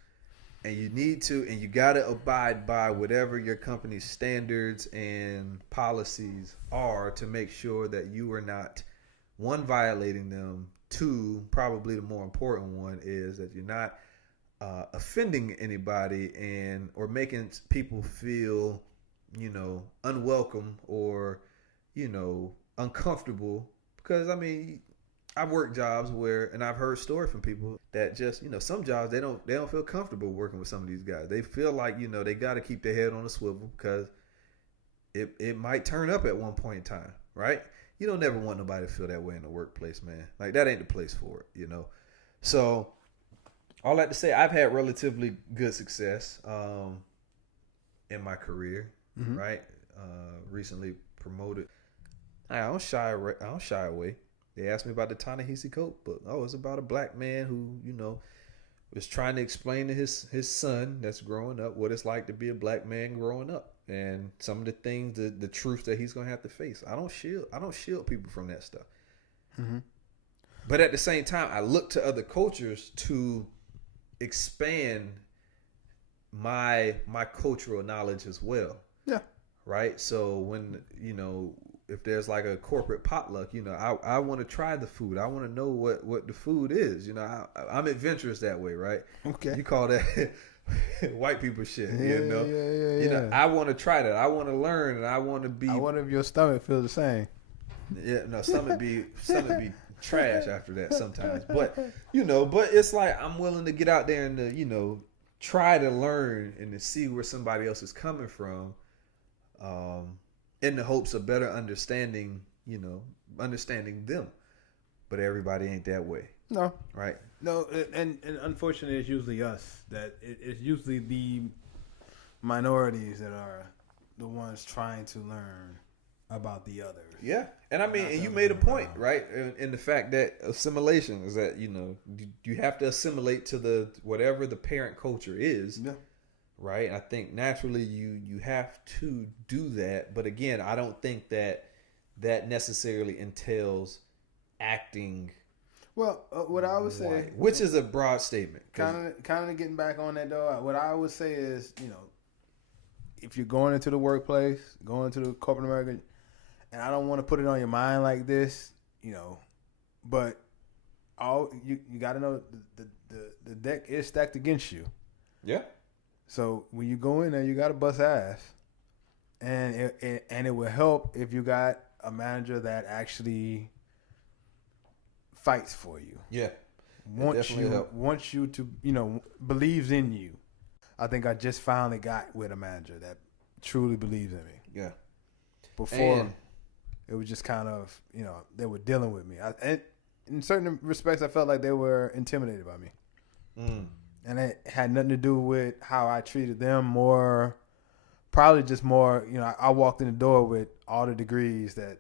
And you got to abide by whatever your company's standards and policies are to make sure that you are not, one, violating them. Two, probably the more important one is that you're not offending anybody or making people feel, unwelcome or, uncomfortable. Because, I mean, I've worked jobs where, and I've heard stories from people that just, some jobs they don't feel comfortable working with some of these guys. They feel like, they got to keep their head on a swivel because it might turn up at one point in time, right? You don't never want nobody to feel that way in the workplace, man. Like, that ain't the place for it, So, all that to say, I've had relatively good success in my career, right? Recently promoted. I don't shy away. They asked me about the Ta-Nehisi Coates book. Oh, it's about a black man who, was trying to explain to his son that's growing up what it's like to be a black man growing up. And some of the things, the truth that he's gonna have to face. I don't shield people from that stuff. Mm-hmm. But at the same time, I look to other cultures to expand my cultural knowledge as well. Yeah. Right. So when if there's like a corporate potluck, I want to try the food. I want to know what the food is. I'm adventurous that way, right? Okay. You call that white people shit. Yeah. I want to try that. I want to learn, and I want to be. I wonder if your stomach feels the same. Yeah, no, stomach be trash after that sometimes. But but it's like I'm willing to get out there and to, try to learn and to see where somebody else is coming from, in the hopes of better understanding them. But everybody ain't that way. No. Right? No, and unfortunately it's usually us that it's usually the minorities that are the ones trying to learn about the others. Yeah. And I mean, and you made a point, right? In the fact that assimilation is that, you have to assimilate to whatever the parent culture is. Yeah. Right. And I think naturally you have to do that. But again, I don't think that necessarily entails acting. Well, what I would say, which is a broad statement. Kind of getting back on that though. What I would say is, if you're going into the workplace, going into the corporate America, and I don't want to put it on your mind like this, but you got to know the deck is stacked against you. Yeah. So when you go in there, you got to bust ass, and it will help if you got a manager that actually fights for you. Yeah. Wants you to, believes in you. I think I just finally got with a manager that truly believes in me. Yeah. Before, it was just kind of, they were dealing with me. And in certain respects, I felt like they were intimidated by me. Mm. And it had nothing to do with how I treated them, probably just more, I walked in the door with all the degrees that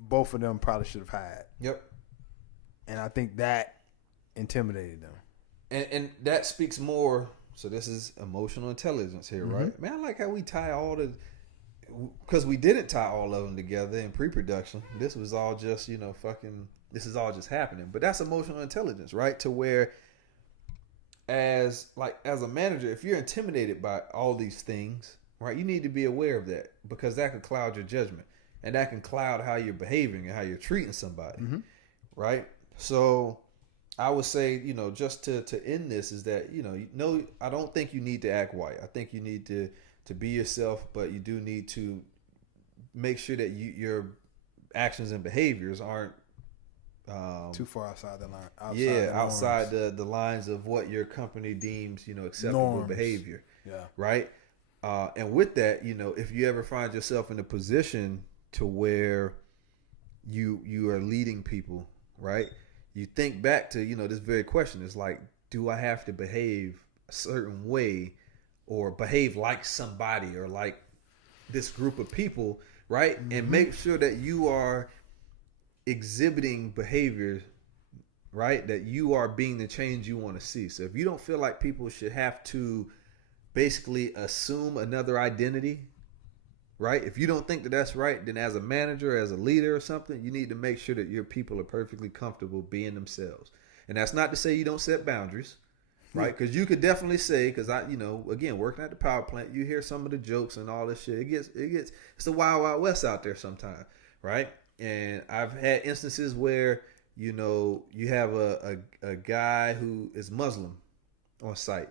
both of them probably should have had. Yep. And I think that intimidated them. And that speaks more, so this is emotional intelligence here, mm-hmm. right? Man, I like how we tie because we didn't tie all of them together in pre-production. This was all just, this is all just happening. But that's emotional intelligence, right? To where as a manager, if you're intimidated by all these things, right, you need to be aware of that because that could cloud your judgment and that can cloud how you're behaving and how you're treating somebody, mm-hmm. right? So I would say, just to end this is that, I don't think you need to act white. I think you need to be yourself, but you do need to make sure that your actions and behaviors aren't too far outside the line. Outside the lines of what your company deems, acceptable norms. Behavior. Yeah. Right. And with that, if you ever find yourself in a position to where you are leading people, right? You think back to, this very question is like, do I have to behave a certain way or behave like somebody or like this group of people, right? Mm-hmm. And make sure that you are exhibiting behavior, right? That you are being the change you want to see. So if you don't feel like people should have to basically assume another identity, right? If you don't think that that's right, then as a manager, as a leader or something, you need to make sure that your people are perfectly comfortable being themselves. And that's not to say you don't set boundaries, right? Because you could definitely say, because again, working at the power plant, you hear some of the jokes and all this shit. It's the wild, wild west out there sometimes, right? And I've had instances where, you have a guy who is Muslim on site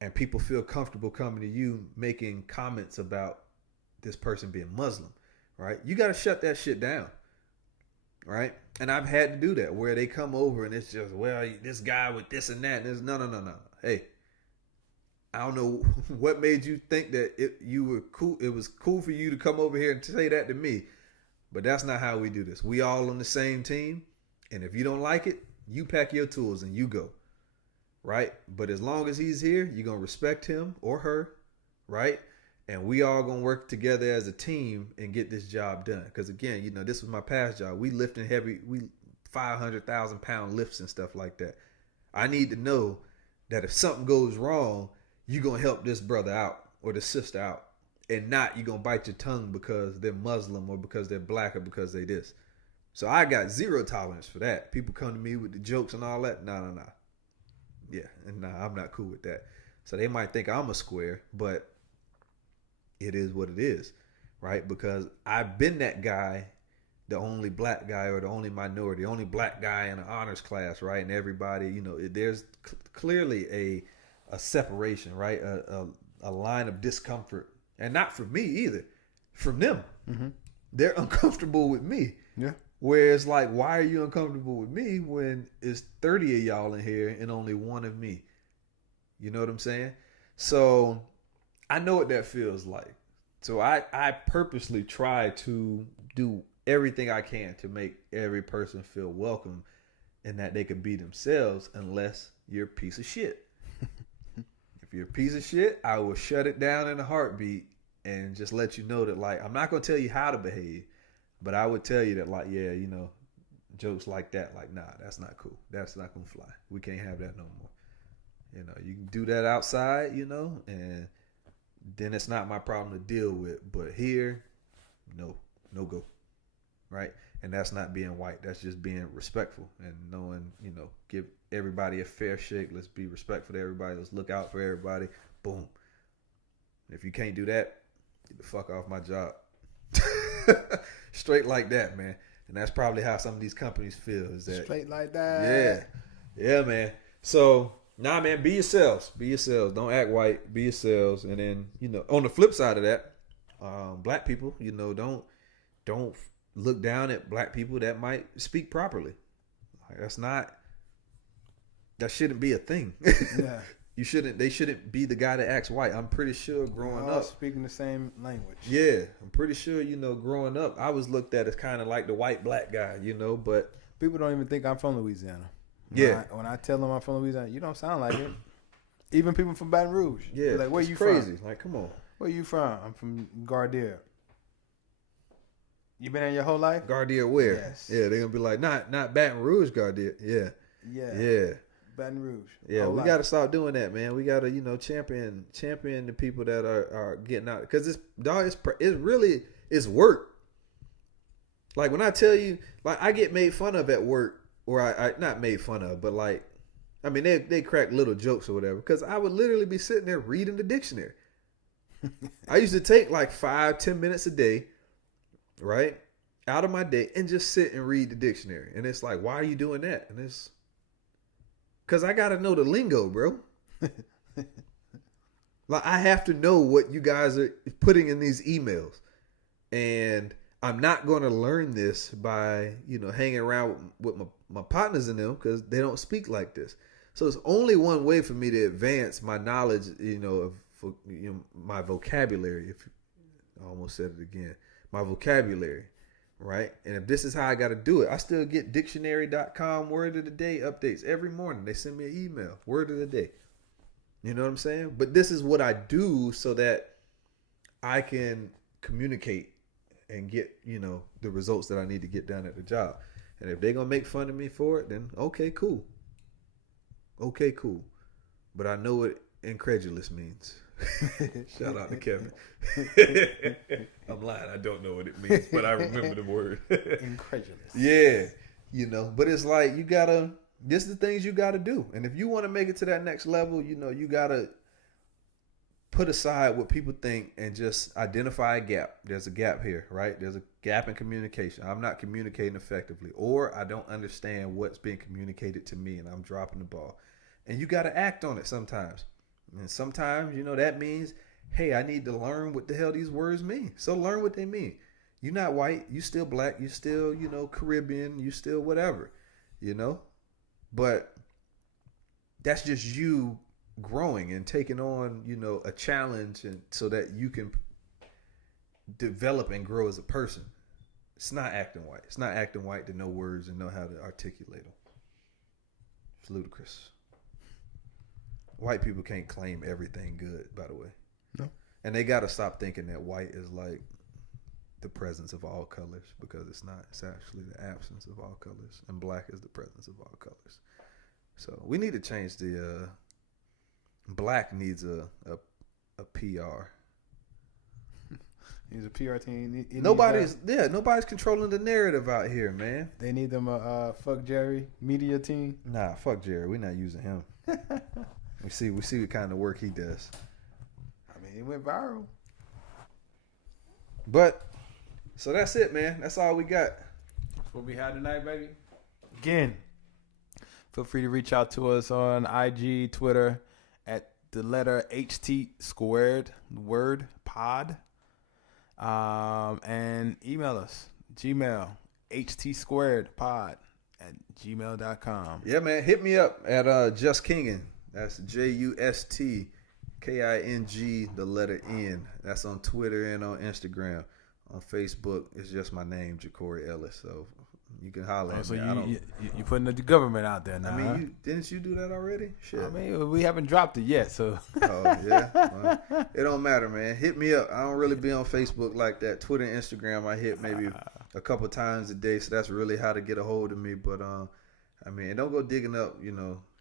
and people feel comfortable coming to you making comments about this person being Muslim, right? You got to shut that shit down. right? And I've had to do that where they come over and it's just, well, this guy with this and that. And it's no. Hey, I don't know what made you think that you were cool. It was cool for you to come over here and say that to me, but that's not how we do this. We all on the same team, and if you don't like it, you pack your tools and you go, right? But as long as he's here, you're gonna respect him or her, right? And we all gonna work together as a team and get this job done. Because again, you know, this was my past job. We lifting heavy, 500,000 pound lifts and stuff like that. I need to know that if something goes wrong, you gonna help this brother out or the sister out, and not you gonna bite your tongue because they're Muslim or because they're black or because they this. So I got zero tolerance for that. People come to me with the jokes and all that. No. Yeah, and I'm not cool with that. So they might think I'm a square, but it is what it is, right? Because I've been that guy, the only black guy or the only minority, the only black guy in an honors class, right? And everybody, you know, there's clearly a separation, right? A line of discomfort, and not from me either, from them. Mm-hmm. They're uncomfortable with me. Yeah. Where it's like, why are you uncomfortable with me when it's 30 of y'all in here and only one of me? You know what I'm saying? So I know what that feels like. So I purposely try to do everything I can to make every person feel welcome and that they can be themselves, unless you're a piece of shit. If you're a piece of shit, I will shut it down in a heartbeat and just let you know that, like, I'm not going to tell you how to behave, but I would tell you that, like, yeah, you know, jokes like that, like, nah, that's not cool. That's not going to fly. We can't have that no more. You know, you can do that outside, you know, and then it's not my problem to deal with. But here, no go, right? And that's not being white. That's just being respectful and knowing, you know, give everybody a fair shake. Let's be respectful to everybody. Let's look out for everybody. Boom. If you can't do that, get the fuck off my job. Straight like that, man. And that's probably how some of these companies feel. Is that straight like that? Yeah, man. So, nah, man, be yourselves. Be yourselves. Don't act white. Be yourselves. And then, you know, on the flip side of that, black people, you know, don't look down at black people that might speak properly. Like, that shouldn't be a thing. Yeah. They shouldn't be the guy that acts white. I'm pretty sure growing up, speaking the same language. Yeah, I'm pretty sure, you know, growing up, I was looked at as kind of like the white black guy, you know, but people don't even think I'm from Louisiana. When I tell them I'm from Louisiana, you don't sound like it. Even people from Baton Rouge. Yeah, they're like, where you crazy. from? Like, come on. Where you from? I'm from Gardere. You been there your whole life? Gardere where? Yes. Yeah, they're gonna be like, not Baton Rouge, Gardere. Yeah. Baton Rouge. Yeah, we got to stop doing that, man. We got to, you know, champion the people that are getting out, because it really is work. Like, when I tell you, like, I get made fun of at work, or I not made fun of, but like, I mean, they crack little jokes or whatever, because I would literally be sitting there reading the dictionary. I used to take like 5-10 minutes a day, right, out of my day, and just sit and read the dictionary. And it's like, why are you doing that? And it's because I got to know the lingo, bro. Like, I have to know what you guys are putting in these emails. And I'm not going to learn this by, you know, hanging around with my partners in them, because they don't speak like this. So it's only one way for me to advance my knowledge, you know, of my vocabulary. I almost said it again. My vocabulary. Right? And if this is how I got to do it, I still get dictionary.com word of the day updates every morning. They send me an email, word of the day. You know what I'm saying? But this is what I do so that I can communicate and get, you know, the results that I need to get done at the job. And if they're going to make fun of me for it, then okay, cool. Okay, cool. But I know what incredulous means. Shout out to Kevin. I'm lying. I don't know what it means, but I remember the word. Incredulous. Yeah. You know, but it's like, this is the things you got to do. And if you want to make it to that next level, you know, you got to put aside what people think and just identify a gap. There's a gap here, right? There's a gap in communication. I'm not communicating effectively, or I don't understand what's being communicated to me and I'm dropping the ball. And you got to act on it sometimes. And sometimes, you know, that means, hey, I need to learn what the hell these words mean. So learn what they mean. You're not white. You still black. You still, Caribbean. You still whatever, But that's just you growing and taking on, a challenge, and so that you can develop and grow as a person. It's not acting white. It's not acting white to know words and know how to articulate them. It's ludicrous. White people can't claim everything good, by the way. No. And they got to stop thinking that white is like the presence of all colors, because it's not. It's actually the absence of all colors, and black is the presence of all colors. So we need to change the black needs a PR. He's a PR team. Nobody's controlling the narrative out here, man. They need them a fuck Jerry media team. Nah, fuck Jerry. We're not using him. we see what kind of work he does. I mean, it went viral. But so that's it, man. That's all we got. That's what we had tonight, baby. Again, feel free to reach out to us on IG, Twitter at the letter HT² word pod. And email us, Gmail, HT²pod@gmail.com. Yeah, man. Hit me up at Just Kingin. That's JUSTKING, the letter N. That's on Twitter and on Instagram. On Facebook, it's just my name, Jacory Ellis. So you can holler at so me. You putting the government out there now. I mean, didn't you do that already? Shit. I mean, we haven't dropped it yet, so. Oh, yeah. Well, it don't matter, man. Hit me up. I don't really be on Facebook like that. Twitter and Instagram, I hit maybe a couple times a day, so that's really how to get a hold of me. But, I mean, don't go digging up,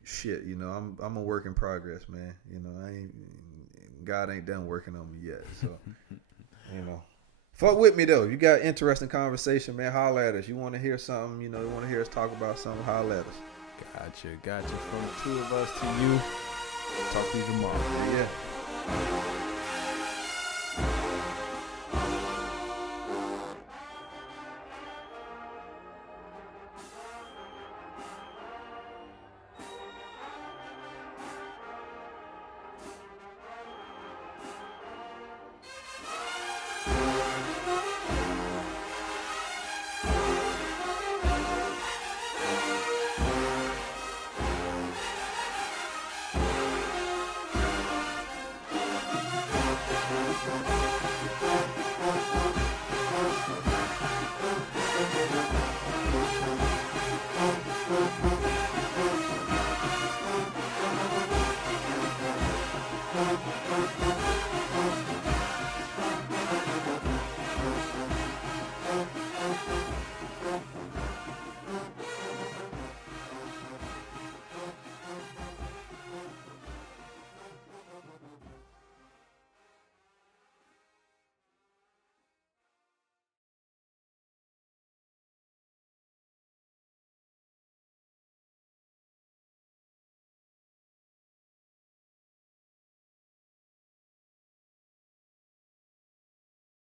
shit. I'm a work in progress, man. God ain't done working on me yet. So, fuck with me, though. You got interesting conversation, man. Holler at us. You want to hear something, you want to hear us talk about something, holler at us. Gotcha. From the two of us to you. Talk to you tomorrow. Yeah.